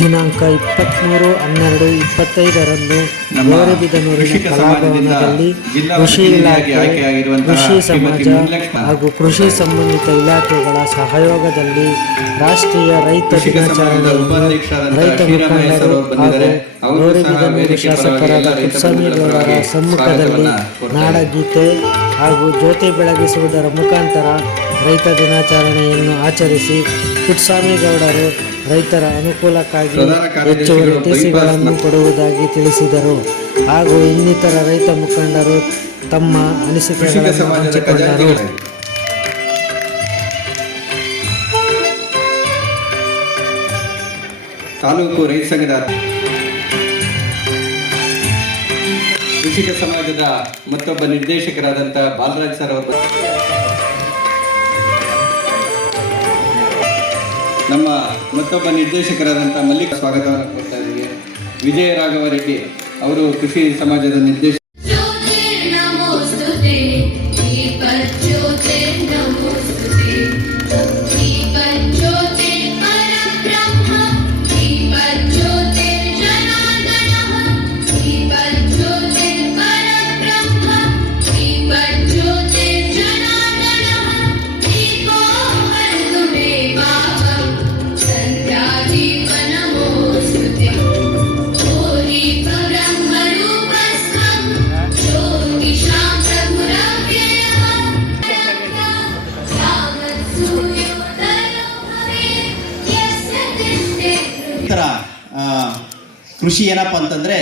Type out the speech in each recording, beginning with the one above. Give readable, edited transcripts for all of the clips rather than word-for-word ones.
ದಿನಾಂಕ 23/12/25ರಂದು ಗೌರಿಬಿದನೂರಿನ ಕಲಾಭವನದಲ್ಲಿ ಕೃಷಿ ಇಲಾಖೆ, ಕೃಷಿ ಸಮಾಜ ಹಾಗೂ ಕೃಷಿ ಸಂಬಂಧಿತ ಇಲಾಖೆಗಳ ಸಹಯೋಗದಲ್ಲಿ ರಾಷ್ಟ್ರೀಯ ರೈತ ದಿನಾಚರಣೆಯನ್ನು ರೈತ ಮುಖಂಡರು ಹಾಗೂ ಗೌರಿಬಿದನೂರು ಶಾಸಕರಾದ ಪುಟ್ಟಸ್ವಾಮಿಗೌಡರ ಸಮ್ಮುಖದಲ್ಲಿ ನಾಡಗೀತೆ ಹಾಗೂ ಜ್ಯೋತಿ ಬೆಳಗಿಸುವುದರ ಮುಖಾಂತರ ರೈತ ದಿನಾಚರಣೆಯನ್ನು ಆಚರಿಸಿ ಪುಟ್ಟಸ್ವಾಮಿಗೌಡರು ರೈತರ ಅನುಕೂಲಕ್ಕಾಗಿ ಹೆಚ್ಚುವರಿ ಟಿಸಿಗಳನ್ನು ಕೊಡುವುದಾಗಿ ತಿಳಿಸಿದರು. ಹಾಗೂ ಇನ್ನಿತರ ರೈತ ಮುಖಂಡರು ತಮ್ಮ ಅನಿಸಿಕೆಗಳನ್ನು ಹಂಚಿಕೊಂಡರು. ತಾಲೂಕು ರೈತ ಸಂಘದ ಕೃಷಿಕ ಸಮಾಜದ ಮತ್ತೊಬ್ಬ ನಿರ್ದೇಶಕರಾದಂಥ ಬಾಲರಾಜ್ ಸರ್ ಅವರು, ನಮ್ಮ ಮತ್ತೊಬ್ಬ ನಿರ್ದೇಶಕರಾದಂಥ ಮಲ್ಲಿಕ ಸ್ವಾಗತವನ್ನು ಕೊಡ್ತಾ ಇದ್ದೀವಿ. ವಿಜಯ ರಾಘವ ರೆಡ್ಡಿ ಅವರು ಕೃಷಿ ಸಮಾಜದ ನಿರ್ದೇಶಕ. ಕೃಷಿ ಏನಪ್ಪ ಅಂತಂದರೆ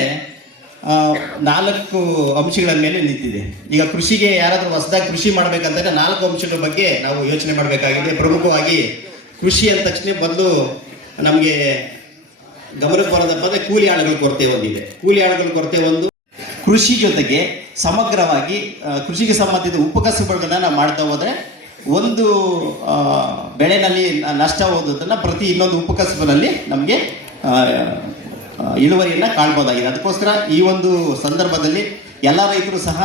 4 ಅಂಶಗಳ ಮೇಲೆ ನಿಂತಿದೆ. ಈಗ ಕೃಷಿಗೆ ಯಾರಾದರೂ ಹೊಸದಾಗಿ ಕೃಷಿ ಮಾಡಬೇಕಂತಂದರೆ 4 ಅಂಶಗಳ ಬಗ್ಗೆ ನಾವು ಯೋಚನೆ ಮಾಡಬೇಕಾಗಿದೆ. ಪ್ರಮುಖವಾಗಿ ಕೃಷಿ ಅಂದ ತಕ್ಷಣ ಬಂದು ನಮಗೆ ಗಮನಕ್ಕೆ ಬರೋದಪ್ಪ ಅಂದರೆ ಕೂಲಿ ಆಳುಗಳ ಕೊರತೆ ಒಂದಿದೆ. ಕೂಲಿ ಆಳುಗಳ ಕೊರತೆ ಒಂದು. ಕೃಷಿ ಜೊತೆಗೆ ಸಮಗ್ರವಾಗಿ ಕೃಷಿಗೆ ಸಂಬಂಧಿತ ಉಪಕಸಬುಗಳನ್ನ ನಾವು ಮಾಡ್ತಾ ಹೋದರೆ ಒಂದು ಬೆಳೆನಲ್ಲಿ ನಷ್ಟ ಹೋಗೋದನ್ನು ಪ್ರತಿ ಇನ್ನೊಂದು ಉಪಕಸಬಿನಲ್ಲಿ ನಮಗೆ ಇಳುವರಿಯನ್ನು ಕಾಣ್ಬೋದಾಗಿದೆ. ಅದಕ್ಕೋಸ್ಕರ ಈ ಒಂದು ಸಂದರ್ಭದಲ್ಲಿ ಎಲ್ಲ ರೈತರು ಸಹ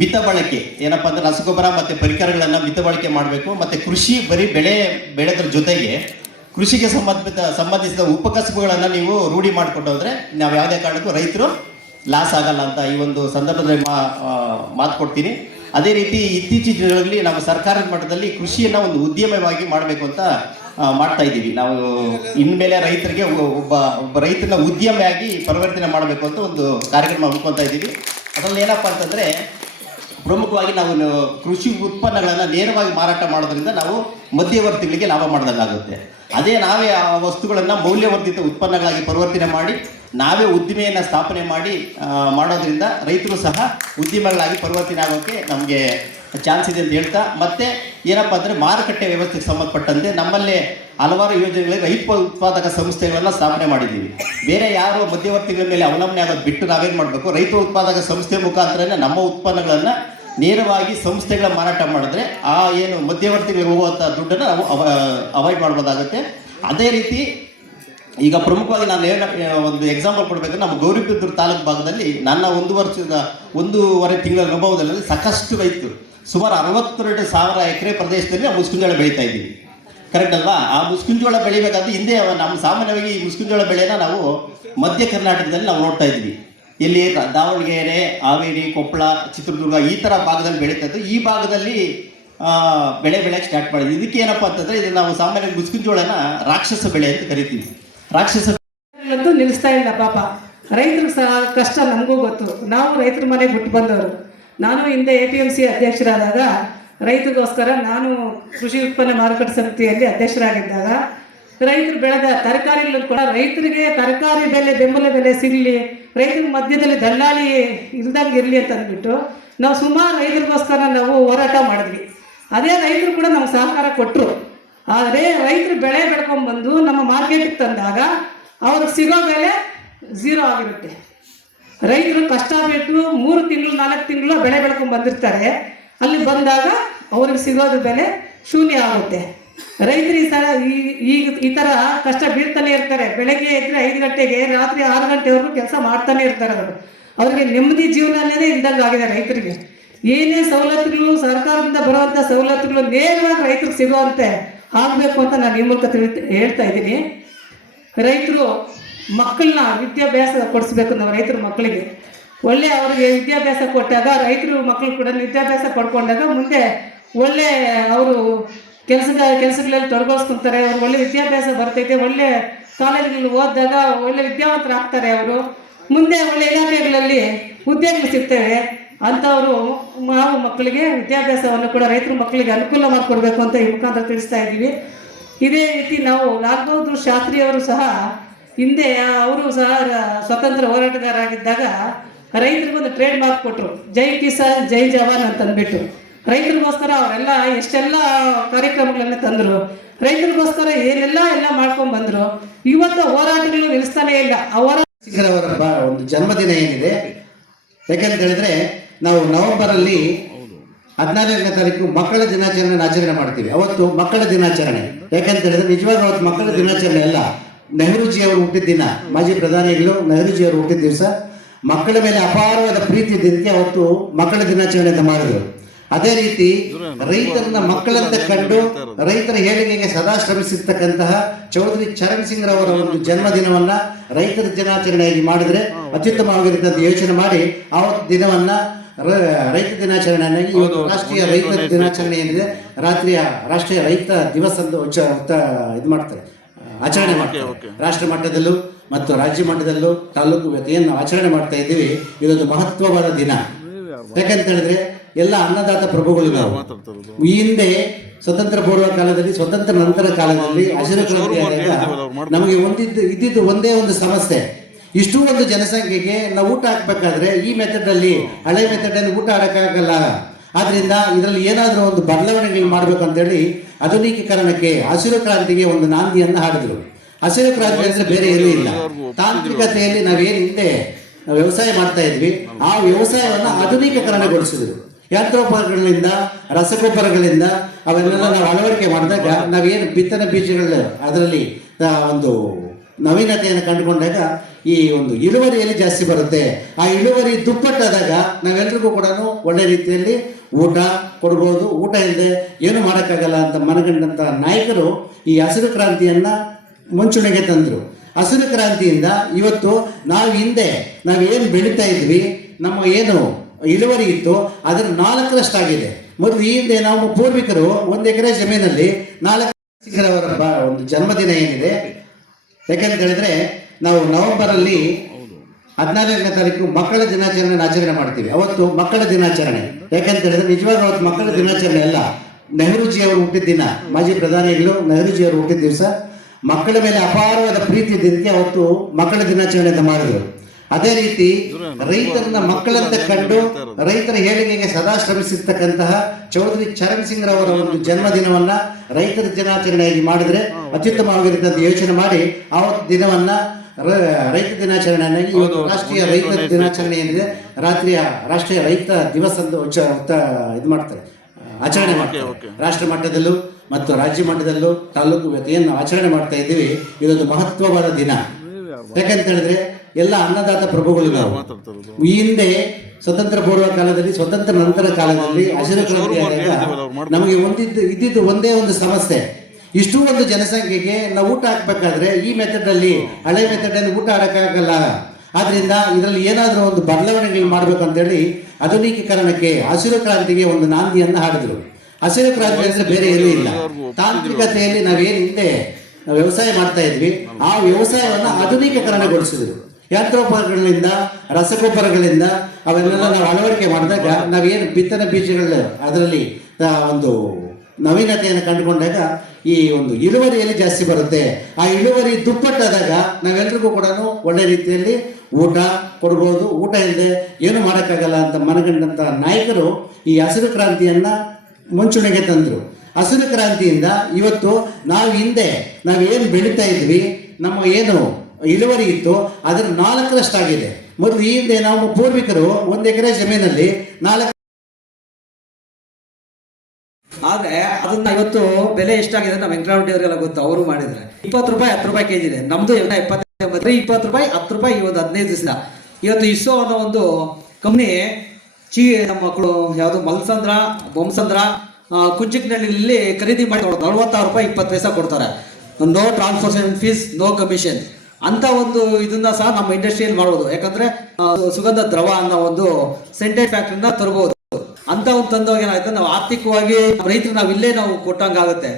ಮಿತ ಬಳಕೆ ಏನಪ್ಪ ಅಂದರೆ ರಸಗೊಬ್ಬರ ಮತ್ತು ಪರಿಕರಗಳನ್ನು ಮಿತ ಬಳಕೆ ಮಾಡಬೇಕು. ಮತ್ತು ಕೃಷಿ ಬರೀ ಬೆಳೆದ್ರ ಜೊತೆಗೆ ಕೃಷಿಗೆ ಸಂಬಂಧಿಸಿದ ಉಪಕಸಬುಗಳನ್ನು ನೀವು ರೂಢಿ ಮಾಡಿಕೊಂಡು ಹೋದರೆ ನಾವು ಯಾವುದೇ ಕಾರಣಕ್ಕೂ ರೈತರು ಲಾಸ್ ಆಗಲ್ಲ ಅಂತ ಈ ಒಂದು ಸಂದರ್ಭದಲ್ಲಿ ಮಾತು ಕೊಡ್ತೀನಿ. ಅದೇ ರೀತಿ ಇತ್ತೀಚಿನ ದಿನಗಳಲ್ಲಿ ನಾವು ಸರ್ಕಾರದ ಮಟ್ಟದಲ್ಲಿ ಕೃಷಿಯನ್ನು ಒಂದು ಉದ್ಯಮವಾಗಿ ಮಾಡಬೇಕು ಅಂತ ಮಾಡ್ತಾ ಇದ್ದೀವಿ. ನಾವು ಇನ್ಮೇಲೆ ರೈತರಿಗೆ ಒಬ್ಬ ರೈತನ ಉದ್ಯಮಿಯಾಗಿ ಪರಿವರ್ತನೆ ಮಾಡಬೇಕು ಅಂತ ಒಂದು ಕಾರ್ಯಕ್ರಮ ಹಮ್ಮಿಕೊಳ್ತಾ ಇದ್ದೀವಿ. ಅದರಲ್ಲಿ ಏನಪ್ಪ ಅಂತಂದರೆ ಪ್ರಮುಖವಾಗಿ ನಾವು ಕೃಷಿ ಉತ್ಪನ್ನಗಳನ್ನು ನೇರವಾಗಿ ಮಾರಾಟ ಮಾಡೋದ್ರಿಂದ ನಾವು ಮಧ್ಯವರ್ತಿಗಳಿಗೆ ಲಾಭ ಮಾಡಿದಂಗಾಗುತ್ತೆ. ಅದೇ ನಾವೇ ಆ ವಸ್ತುಗಳನ್ನು ಮೌಲ್ಯವರ್ಧಿತ ಉತ್ಪನ್ನಗಳಾಗಿ ಪರಿವರ್ತನೆ ಮಾಡಿ ನಾವೇ ಉದ್ದಿಮೆಯನ್ನು ಸ್ಥಾಪನೆ ಮಾಡೋದ್ರಿಂದ ರೈತರು ಸಹ ಉದ್ಯಮಗಳಾಗಿ ಪರಿವರ್ತನೆ ಆಗೋಕ್ಕೆ ನಮಗೆ ಚಾನ್ಸ್ ಇದೆ ಅಂತ ಹೇಳ್ತಾ, ಮತ್ತೆ ಏನಪ್ಪ ಅಂದರೆ ಮಾರುಕಟ್ಟೆ ವ್ಯವಸ್ಥೆಗೆ ಸಂಬಂಧಪಟ್ಟಂತೆ ನಮ್ಮಲ್ಲೇ ಹಲವಾರು ಯೋಜನೆಗಳಿಗೆ ರೈತ ಉತ್ಪಾದಕ ಸಂಸ್ಥೆಗಳನ್ನು ಸ್ಥಾಪನೆ ಮಾಡಿದ್ದೀವಿ. ಬೇರೆ ಯಾರು ಮಧ್ಯವರ್ತಿಗಳ ಮೇಲೆ ಅವಲಂಬನೆ ಆಗೋದು ಬಿಟ್ಟು ನಾವೇನು ಮಾಡಬೇಕು, ರೈತ ಉತ್ಪಾದಕ ಸಂಸ್ಥೆ ಮುಖಾಂತರನೇ ನಮ್ಮ ಉತ್ಪನ್ನಗಳನ್ನು ನೇರವಾಗಿ ಸಂಸ್ಥೆಗಳ ಮಾರಾಟ ಮಾಡಿದ್ರೆ ಆ ಏನು ಮಧ್ಯವರ್ತಿಗಳಿಗೆ ಹೋಗುವಂಥ ದುಡ್ಡನ್ನು ನಾವು ಅವಾಯ್ಡ್ ಮಾಡ್ಬೋದಾಗುತ್ತೆ. ಅದೇ ರೀತಿ ಈಗ ಪ್ರಮುಖವಾಗಿ ನಾನು ಒಂದು ಎಕ್ಸಾಂಪಲ್ ಕೊಡಬೇಕಂದ್ರೆ ನಮ್ಮ ಗೌರಿಬಿದನೂರು ತಾಲೂಕು ಭಾಗದಲ್ಲಿ ನನ್ನ 1 ವರ್ಷದ 1.5 ತಿಂಗಳ ಅನುಭವದಲ್ಲಿ ಸಾಕಷ್ಟು ರೈತರು ಸುಮಾರು 62,000 ಎಕರೆ ಪ್ರದೇಶದಲ್ಲಿ ನಾವು ಮುಸ್ಕಿನ ಜೋಳ ಬೆಳೀತಾ ಇದ್ದೀವಿ. ಕರೆಕ್ಟ್ ಅಲ್ವಾ? ಆ ಮುಸ್ಕಿನ ಜೋಳ ಬೆಳಿಬೇಕಾದ್ರೆ ಹಿಂದೆ ನಮ್ಮ ಸಾಮಾನ್ಯವಾಗಿ ಈ ಮುಸ್ಕಿನ ಜೋಳ ಬೆಳೆನ ನಾವು ಮಧ್ಯ ಕರ್ನಾಟಕದಲ್ಲಿ ನಾವು ನೋಡ್ತಾ ಇದ್ವಿ. ಇಲ್ಲಿ ದಾವಣಗೆರೆ, ಹಾವೇರಿ, ಕೊಪ್ಪಳ, ಚಿತ್ರದುರ್ಗ ಈ ಥರ ಭಾಗದಲ್ಲಿ ಬೆಳೀತಾ ಇದ್ದು. ಈ ಭಾಗದಲ್ಲಿ ಬೆಳೆ ಬೆಳೆಯಕ್ಕೆ ಸ್ಟಾರ್ಟ್ ಮಾಡಿದ್ವಿ. ಇದಕ್ಕೆ ಏನಪ್ಪ ಅಂತಂದರೆ, ಇದು ನಾವು ಸಾಮಾನ್ಯವಾಗಿ ಮುಸ್ಕಿನ ಜೋಳನ ರಾಕ್ಷಸ ಬೆಳೆ ಅಂತ ಕರಿತೀವಿ. ರಾಕ್ಷಸ ನಿಲ್ಲಿಸ್ತಾ ಇಲ್ಲ ಪಾಪ. ರೈತರಿಗೆ ಸಹ ಕಷ್ಟ ನಮಗೂ ಗೊತ್ತು. ನಾವು ರೈತರ ಮನೆಗೆ ಬಿಟ್ಟು ಬಂದವರು. ನಾನು ಹಿಂದೆ APMC ಅಧ್ಯಕ್ಷರಾದಾಗ ರೈತರಿಗೋಸ್ಕರ ನಾನು ಕೃಷಿ ಉತ್ಪನ್ನ ಮಾರುಕಟ್ಟೆ ಸಮಿತಿಯಲ್ಲಿ ಅಧ್ಯಕ್ಷರಾಗಿದ್ದಾಗ ರೈತರು ಬೆಳೆದ ತರಕಾರಿಗಳನ್ನು ಕೂಡ ರೈತರಿಗೆ ತರಕಾರಿ ಬೆಲೆ ಬೆಂಬಲ ಬೆಲೆ ಸಿಗಲಿ, ರೈತರ ಮಧ್ಯದಲ್ಲಿ ದಲ್ಲಾಳಿ ಇಲ್ದಂಗೆ ಇರಲಿ ಅಂತ ಅಂದ್ಬಿಟ್ಟು ನಾವು ಸುಮಾರು ರೈತರಿಗೋಸ್ಕರ ನಾವು ಹೋರಾಟ ಮಾಡಿದ್ವಿ. ಅದೇ ರೈತರು ಕೂಡ ನಮ್ಗೆ ಸಹಕಾರ ಕೊಟ್ಟರು. ಆದರೆ ರೈತರು ಬೆಳೆ ಬೆಳ್ಕೊಂಡ್ಬಂದು ನಮ್ಮ ಮಾರ್ಕೆಟಿಗೆ ತಂದಾಗ ಅವ್ರಿಗೆ ಸಿಗೋ ಬೆಲೆ 0 ಆಗಿರುತ್ತೆ. ರೈತರು ಕಷ್ಟ ಬಿಟ್ಟು 3 ತಿಂಗಳು 4 ತಿಂಗಳು ಬೆಳೆ ಬೆಳ್ಕೊಂಡು ಬಂದಿರ್ತಾರೆ. ಅಲ್ಲಿ ಬಂದಾಗ ಅವ್ರಿಗೆ ಸಿಗೋದು ಬೆಲೆ ಶೂನ್ಯ ಆಗುತ್ತೆ. ರೈತರು ಈ ಥರ ಕಷ್ಟ ಬೀಳ್ತಾನೆ ಇರ್ತಾರೆ. ಬೆಳಗ್ಗೆ ಎದ್ದರೆ 5 ಗಂಟೆಗೆ, ರಾತ್ರಿ 6 ಗಂಟೆವರೆಗೂ ಕೆಲಸ ಮಾಡ್ತಾನೆ ಇರ್ತಾರೆ. ಅವ್ರಿಗೆ ನೆಮ್ಮದಿ ಜೀವನನೇ ಇಲ್ದಂಗೆ ಆಗಿದೆ ರೈತರಿಗೆ. ಏನೇ ಸವಲತ್ತುಗಳು ಸರ್ಕಾರದಿಂದ ಬರುವಂಥ ಸವಲತ್ತುಗಳು ನೇರವಾಗಿ ರೈತರಿಗೆ ಸಿಗುವಂತೆ ಆಗಬೇಕು ಅಂತ ನಾನು ಈ ಮೂಲಕ ಹೇಳ್ತಾ ಇದ್ದೀನಿ. ರೈತರು ಮಕ್ಕಳನ್ನ ವಿದ್ಯಾಭ್ಯಾಸ ಕೊಡಿಸ್ಬೇಕು. ನಾವು ರೈತರ ಮಕ್ಕಳಿಗೆ ಒಳ್ಳೆ ಅವ್ರಿಗೆ ವಿದ್ಯಾಭ್ಯಾಸ ಕೊಟ್ಟಾಗ ರೈತರು ಮಕ್ಕಳು ಕೂಡ ವಿದ್ಯಾಭ್ಯಾಸ ಪಡ್ಕೊಂಡಾಗ ಮುಂದೆ ಒಳ್ಳೆ ಅವರು ಕೆಲಸಗಳಲ್ಲಿ ತೊಡಗಿಸ್ಕೊತಾರೆ. ಅವ್ರು ಒಳ್ಳೆ ವಿದ್ಯಾಭ್ಯಾಸ ಬರ್ತೈತೆ. ಒಳ್ಳೆ ಕಾಲೇಜುಗಳಲ್ಲಿ ಓದಿದಾಗ ಒಳ್ಳೆ ವಿದ್ಯಾವಂತರಾಗ್ತಾರೆ. ಅವರು ಮುಂದೆ ಒಳ್ಳೆ ಇಲಾಖೆಗಳಲ್ಲಿ ಹುದ್ದೆಗಳು ಸಿಗ್ತವೆ. ಅಂಥವರು ನಾವು ಮಕ್ಕಳಿಗೆ ವಿದ್ಯಾಭ್ಯಾಸವನ್ನು ಕೂಡ ರೈತರ ಮಕ್ಕಳಿಗೆ ಅನುಕೂಲ ಮಾಡಿಕೊಡ್ಬೇಕು ಅಂತ ಈ ಮುಖಾಂತರ ತಿಳಿಸ್ತಾ ಇದ್ದೀವಿ. ಇದೇ ರೀತಿ ನಾವು ಲಾಲ್ ಬಹದ್ದೂರ್ ಶಾಸ್ತ್ರಿ ಅವರು ಸಹ ಹಿಂದೆ ಅವರು ಸಹ ಸ್ವತಂತ್ರ ಹೋರಾಟಗಾರರಾಗಿದ್ದಾಗ ರೈತರಿಗೊಂದು ಟ್ರೇಡ್ ಮಾರ್ಕ್ ಕೊಟ್ಟರು, ಜೈ ಕಿಸಾನ್ ಜೈ ಜವಾನ್ ಅಂತ ಅಂದ್ಬಿಟ್ಟು. ರೈತರಿಗೋಸ್ಕರ ಅವರೆಲ್ಲ ಎಷ್ಟೆಲ್ಲ ಕಾರ್ಯಕ್ರಮಗಳನ್ನ ತಂದರು. ರೈತರಿಗೋಸ್ಕರ ಎಲ್ಲ ಮಾಡ್ಕೊಂಡು ಬಂದರು. ಇವತ್ತು ಹೋರಾಟಗಳು ನಿಲ್ಲಿಸ್ತಾನೆ ಇಲ್ಲ. ಅವರ ಒಂದು ಜನ್ಮದಿನ ಏನಿದೆ, ಯಾಕಂತ ಹೇಳಿದ್ರೆ ನಾವು ನವೆಂಬರಲ್ಲಿ 14ನೇ ತಾರೀಕು ಮಕ್ಕಳ ದಿನಾಚರಣೆ ಆಚರಣೆ ಮಾಡ್ತೀವಿ. ಅವತ್ತು ಮಕ್ಕಳ ದಿನಾಚರಣೆ ಯಾಕಂತ ಹೇಳಿದ್ರೆ ನಿಜವಾಗ ಅವತ್ತು ಮಕ್ಕಳ ದಿನಾಚರಣೆ ಅಲ್ಲ, ನೆಹರೂಜಿ ಅವರು ಹುಟ್ಟಿದ ದಿನ. ಮಾಜಿ ಪ್ರಧಾನಿಗಳು ನೆಹರೂಜಿ ಅವರು ಹುಟ್ಟಿದ ದಿವಸ ಮಕ್ಕಳ ಮೇಲೆ ಅಪಾರವಾದ ಪ್ರೀತಿ ಇದ್ದಕ್ಕೆ ಅವತ್ತು ಮಕ್ಕಳ ದಿನಾಚರಣೆ ಅಂತ ಮಾಡಿದ್ರು. ಅದೇ ರೀತಿ ರೈತರನ್ನ ಮಕ್ಕಳಂತ ಕಂಡು ರೈತರ ಏಳಿಗೆಗೆ ಸದಾ ಶ್ರಮಿಸಿರ್ತಕ್ಕಂತಹ ಚೌಧರಿ ಚರಣ್ ಸಿಂಗ್ ರವರ ಒಂದು ಜನ್ಮದಿನವನ್ನ ರೈತರ ದಿನಾಚರಣೆಯಾಗಿ ಮಾಡಿದ್ರೆ ಅತ್ಯುತ್ತಮವಾಗಿರುತ್ತೆ ಅಂತ ಯೋಚನೆ ಮಾಡಿ ಆವತ್ತು ದಿನವನ್ನ ರೈತ ದಿನಾಚರಣೆಯಾಗಿ ಇವತ್ತು ರಾಷ್ಟ್ರೀಯ ರೈತ ದಿನಾಚರಣೆ ಏನಿದೆ ರಾಷ್ಟ್ರೀಯ ರೈತ ದಿವಸ ಅಂತ ಇದು ಮಾಡ್ತಾರೆ, ಆಚರಣೆ ಮಾಡ್ತಾರೆ. ರಾಷ್ಟ್ರ ಮಟ್ಟದಲ್ಲೂ ಮತ್ತು ರಾಜ್ಯ ಮಟ್ಟದಲ್ಲೂ ತಾಲೂಕು ಏನು ಆಚರಣೆ ಮಾಡ್ತಾ ಇದ್ದೀವಿ. ಇದೊಂದು ಮಹತ್ವವಾದ ದಿನ. ಯಾಕಂತ ಹೇಳಿದ್ರೆ ಎಲ್ಲ ಅನ್ನದಾತ ಪ್ರಭುಗಳು ನಾವು. ಈ ಹಿಂದೆ ಸ್ವತಂತ್ರ ಪೂರ್ವ ಕಾಲದಲ್ಲಿ, ಸ್ವತಂತ್ರ ನಂತರ ಕಾಲದಲ್ಲಿ ಹಸಿರು ಕ್ರಾಂತಿ ಆದಾಗ ನಮಗೆ ಇದ್ದಿದ್ದು ಒಂದೇ ಒಂದು ಸಮಸ್ಯೆ. ಇಷ್ಟು ಒಂದು ಜನಸಂಖ್ಯೆಗೆ ನಾವು ಊಟ ಹಾಕ್ಬೇಕಾದ್ರೆ ಈ ಮೆಥಡ್ ಅಲ್ಲಿ, ಹಳೆ ಮೆಥಡ್ ಅಲ್ಲಿ ಊಟ ಹಾಕಕ್ಕಾಗಲ್ಲ. ಆದ್ರಿಂದ ಇದರಲ್ಲಿ ಏನಾದರೂ ಒಂದು ಬದಲಾವಣೆಗಳು ಮಾಡಬೇಕು ಅಂತೇಳಿ ಆಧುನಿಕೀಕರಣಕ್ಕೆ ಹಸಿರು ಕ್ರಾಂತಿಗೆ ಒಂದು ನಾಂದಿಯನ್ನು ಹಾಡಿದ್ರು. ಹಸಿರು ಕ್ರಾಂತಿ ಅಂದ್ರೆ ಬೇರೆ ಏನೂ ಇಲ್ಲ. ತಾಂತ್ರಿಕತೆಯಲ್ಲಿ ನಾವೇನು ಹಿಂದೆ ವ್ಯವಸಾಯ ಮಾಡ್ತಾ ಇದ್ವಿ, ಆ ವ್ಯವಸಾಯವನ್ನು ಆಧುನಿಕೀಕರಣಗೊಳಿಸಿದ್ರು. ಯಂತ್ರೋಪಕರಣಗಳಿಂದ, ರಸಗೊಬ್ಬರಗಳಿಂದ ಅವೆಲ್ಲ ನಾವು ಅಳವಡಿಕೆ ಮಾಡಿದಾಗ ನಾವೇನು ಬಿತ್ತನೆ ಬೀಜಗಳು ಅದರಲ್ಲಿ ಒಂದು ನವೀನತೆಯನ್ನು ಕಂಡುಕೊಂಡಾಗ ಈ ಒಂದು ಇಳುವರಿಯಲ್ಲಿ ಜಾಸ್ತಿ ಬರುತ್ತೆ. ಆ ಇಳುವರಿ ದುಪ್ಪಟ್ಟಾದಾಗ ನಾವೆಲ್ರಿಗೂ ಕೂಡ ಒಳ್ಳೆ ರೀತಿಯಲ್ಲಿ ಊಟ ಕೊಡ್ಬೋದು. ಊಟ ಇಲ್ಲದೆ ಏನು ಮಾಡೋಕ್ಕಾಗಲ್ಲ ಅಂತ ಮನಗಂಡಂಥ ನಾಯಕರು ಈ ಹಸಿರು ಕ್ರಾಂತಿಯನ್ನು ಮುಂಚೂಣಿಗೆ ತಂದರು. ಹಸಿರು ಕ್ರಾಂತಿಯಿಂದ ಇವತ್ತು ನಾವೇನು ಬೆಳೀತಾ ಇದ್ವಿ, ನಮ್ಮ ಏನು ಇಳುವರಿ ಇತ್ತು ಅದರ 4ರಷ್ಟಾಗಿದೆ. ಮೊದಲು ಈ ಹಿಂದೆ ನಾವು ಪೂರ್ವಿಕರು 1 ಎಕರೆ ಜಮೀನಲ್ಲಿ 4 ಅವರ ಒಂದು ಜನ್ಮದಿನ ಏನಿದೆ, ಯಾಕಂತ ಹೇಳಿದ್ರೆ ನಾವು ನವೆಂಬರಲ್ಲಿ 14ನೇ ತಾರೀಕು ಮಕ್ಕಳ ದಿನಾಚರಣೆ ಆಚರಣೆ ಮಾಡ್ತೀವಿ. ಅವತ್ತು ಮಕ್ಕಳ ದಿನಾಚರಣೆ ಯಾಕಂತ ಹೇಳಿದ್ರೆ ನಿಜವಾಗ ಅವತ್ತು ಮಕ್ಕಳ ದಿನಾಚರಣೆ ಅಲ್ಲ, ನೆಹರೂಜಿ ಅವರು ಹುಟ್ಟಿದ ದಿನ. ಮಾಜಿ ಪ್ರಧಾನಿಗಳು ನೆಹರೂಜಿ ಅವರು ಹುಟ್ಟಿದ ದಿವಸ ಮಕ್ಕಳ ಮೇಲೆ ಅಪಾರವಾದ ಪ್ರೀತಿ ಇದ್ದಕ್ಕೆ ಅವತ್ತು ಮಕ್ಕಳ ದಿನಾಚರಣೆ ಅಂತ ಮಾಡಿದ್ರು. ಅದೇ ರೀತಿ ರೈತರನ್ನ ಮಕ್ಕಳಂತ ಕಂಡು ರೈತರ ಏಳಿಗೆಗೆ ಸದಾ ಶ್ರಮಿಸಿರ್ತಕ್ಕಂತಹ ಚೌಧರಿ ಚರಣ್ ಸಿಂಗ್ ರವರ ಒಂದು ಜನ್ಮದಿನವನ್ನ ರೈತರ ದಿನಾಚರಣೆಯಾಗಿ ಮಾಡಿದ್ರೆ ಅತ್ಯುತ್ತಮವಾಗಿರುತ್ತೆ ಅಂತ ಯೋಚನೆ ಮಾಡಿ ಆವತ್ತು ದಿನವನ್ನ ರೈತ ದಿನಾಚರಣೆಯಾಗಿ ಇವತ್ತು ರಾಷ್ಟ್ರೀಯ ರೈತ ದಿನಾಚರಣೆ ಏನಿದೆ ರಾಷ್ಟ್ರೀಯ ರೈತ ದಿವಸ ಅಂತ ಇದು ಮಾಡ್ತಾರೆ, ಆಚರಣೆ ಮಾಡ್ತಾರೆ. ರಾಷ್ಟ್ರ ಮಟ್ಟದಲ್ಲೂ ಮತ್ತು ರಾಜ್ಯ ಮಟ್ಟದಲ್ಲೂ ತಾಲೂಕು ಏನು ಆಚರಣೆ ಮಾಡ್ತಾ ಇದ್ದೀವಿ. ಇದೊಂದು ಮಹತ್ವವಾದ ದಿನ. ಯಾಕಂತ ಹೇಳಿದ್ರೆ ಎಲ್ಲ ಅನ್ನದಾತ ಪ್ರಭುಗಳು ನಾವು. ಈ ಹಿಂದೆ ಸ್ವತಂತ್ರ ಪೂರ್ವ ಕಾಲದಲ್ಲಿ, ಸ್ವತಂತ್ರ ನಂತರ ಕಾಲದಲ್ಲಿ ಹಸಿರು ಕ್ರಾಂತಿ ಆದಾಗ ನಮಗೆ ಇದ್ದಿದ್ದು ಒಂದೇ ಒಂದು ಸಮಸ್ಯೆ. ಇಷ್ಟು ಒಂದು ಜನಸಂಖ್ಯೆಗೆ ನಾವು ಊಟ ಹಾಕ್ಬೇಕಾದ್ರೆ ಈ ಮೆಥಡಲ್ಲಿ, ಹಳೆ ಮೆಥಡಲ್ಲಿ ಊಟ ಹಾಕಕ್ಕಾಗಲ್ಲ. ಆದ್ರಿಂದ ಇದರಲ್ಲಿ ಏನಾದರೂ ಒಂದು ಬದಲಾವಣೆಗಳು ಮಾಡಬೇಕು ಅಂತೇಳಿ ಆಧುನಿಕೀಕರಣಕ್ಕೆ, ಹಸಿರು ಕ್ರಾಂತಿಗೆ ಒಂದು ನಾಂದಿಯನ್ನು ಹಾಡಿದ್ರು. ಹಸಿರು ಕ್ರಾಂತಿ ಅಂದರೆ ಬೇರೆ ಏನೂ ಇಲ್ಲ. ತಾಂತ್ರಿಕತೆಯಲ್ಲಿ ನಾವೇನು ಹಿಂದೆ ವ್ಯವಸಾಯ ಮಾಡ್ತಾ ಇದ್ವಿ, ಆ ವ್ಯವಸಾಯವನ್ನು ಆಧುನಿಕೀಕರಣಗೊಳಿಸಿದ್ರು. ಯಂತ್ರೋಪಕರಣಗಳಿಂದ, ರಸಗೊಬ್ಬರಗಳಿಂದ ಅವೆಲ್ಲ ನಾವು ಅಳವಡಿಕೆ ಮಾಡಿದಾಗ ನಾವೇನು ಬಿತ್ತನೆ ಬೀಜಗಳು ಅದರಲ್ಲಿ ಒಂದು ನವೀನತೆಯನ್ನು ಕಂಡುಕೊಂಡಾಗ ಈ ಒಂದು ಇಳುವರಿಯಲ್ಲಿ ಜಾಸ್ತಿ ಬರುತ್ತೆ. ಆ ಇಳುವರಿ ದುಪ್ಪಟ್ಟಾದಾಗ ನಾವೆಲ್ರಿಗೂ ಕೂಡ ಒಳ್ಳೆ ರೀತಿಯಲ್ಲಿ ಊಟ ಕೊಡ್ಬೋದು. ಊಟ ಇಲ್ಲದೆ ಏನು ಮಾಡೋಕ್ಕಾಗಲ್ಲ ಅಂತ ಮನಗಂಡಂಥ ನಾಯಕರು ಈ ಹಸಿರು ಕ್ರಾಂತಿಯನ್ನು ಮುಂಚೂಣಿಗೆ ತಂದರು. ಹಸಿರು ಕ್ರಾಂತಿಯಿಂದ ಇವತ್ತು ನಾವು ಹಿಂದೆ ನಾವೇನು ಬೆಳೀತಾ ಇದ್ವಿ, ನಮ್ಮ ಏನು ಇಳುವರಿ ಇತ್ತು ಅದರ 4ರಷ್ಟಾಗಿದೆ. ಮೊದಲು ಈ ಹಿಂದೆ ನಾವು ಪೂರ್ವಿಕರು 1 ಎಕರೆ ಜಮೀನಲ್ಲಿ 4. ಆದರೆ ಅದನ್ನ ಇವತ್ತು ಬೆಲೆ ಎಷ್ಟಾಗಿದೆ ನಮ್ಮ ವೆಂಕಟರಾಮರೆಡ್ಡಿ ಅವರಿಗೆಲ್ಲ ಗೊತ್ತು, ಅವರು ಮಾಡಿದ್ರೆ 20 ರೂಪಾಯಿ 10 ರೂಪಾಯಿ ಕೆಜಿ ಇದೆ. ನಮ್ದು 75 20 ರೂಪಾಯಿ 10 ರೂಪಾಯಿ ಈ ಒಂದು 15 ದಿವಸ. ಇವತ್ತು ಇಸ್ರೋ ಅನ್ನೋ ಒಂದು ಕಂಪ್ನಿ ನಮ್ಮ ಮಕ್ಕಳು ಯಾವುದು ಮಲ್ಸಂದ್ರ, ಬೊಮ್ಮಸಂದ್ರ, ಕುಂಚಿಕ್ನಳ್ಳಿಲಿ ಖರೀದಿ ಮಾಡಿ 46 ರೂಪಾಯಿ 20 ಪೈಸೆ ಕೊಡ್ತಾರೆ. No transportation fees, no commission ಅಂತ ಒಂದು ಇದನ್ನ ಸಹ ನಮ್ಮ ಇಂಡಸ್ಟ್ರಿಯಲ್ಲಿ ಮಾಡ್ಬೋದು. ಯಾಕಂದ್ರೆ ಸುಗಂಧ ದ್ರವ ಅನ್ನೋ ಒಂದು ಸೆಂಟೆಡ್ ಫ್ಯಾಕ್ಟ್ರಿಯಿಂದ ತರಬಹುದು. ಅಂತ ಒಂದು ತಂದವಾಗ ಏನಾಯ್ತು, ನಾವು ಆರ್ಥಿಕವಾಗಿ ರೈತರು ನಾವು ಇಲ್ಲೇ ನಾವು ಕೊಟ್ಟಂಗಾಗುತ್ತೆ.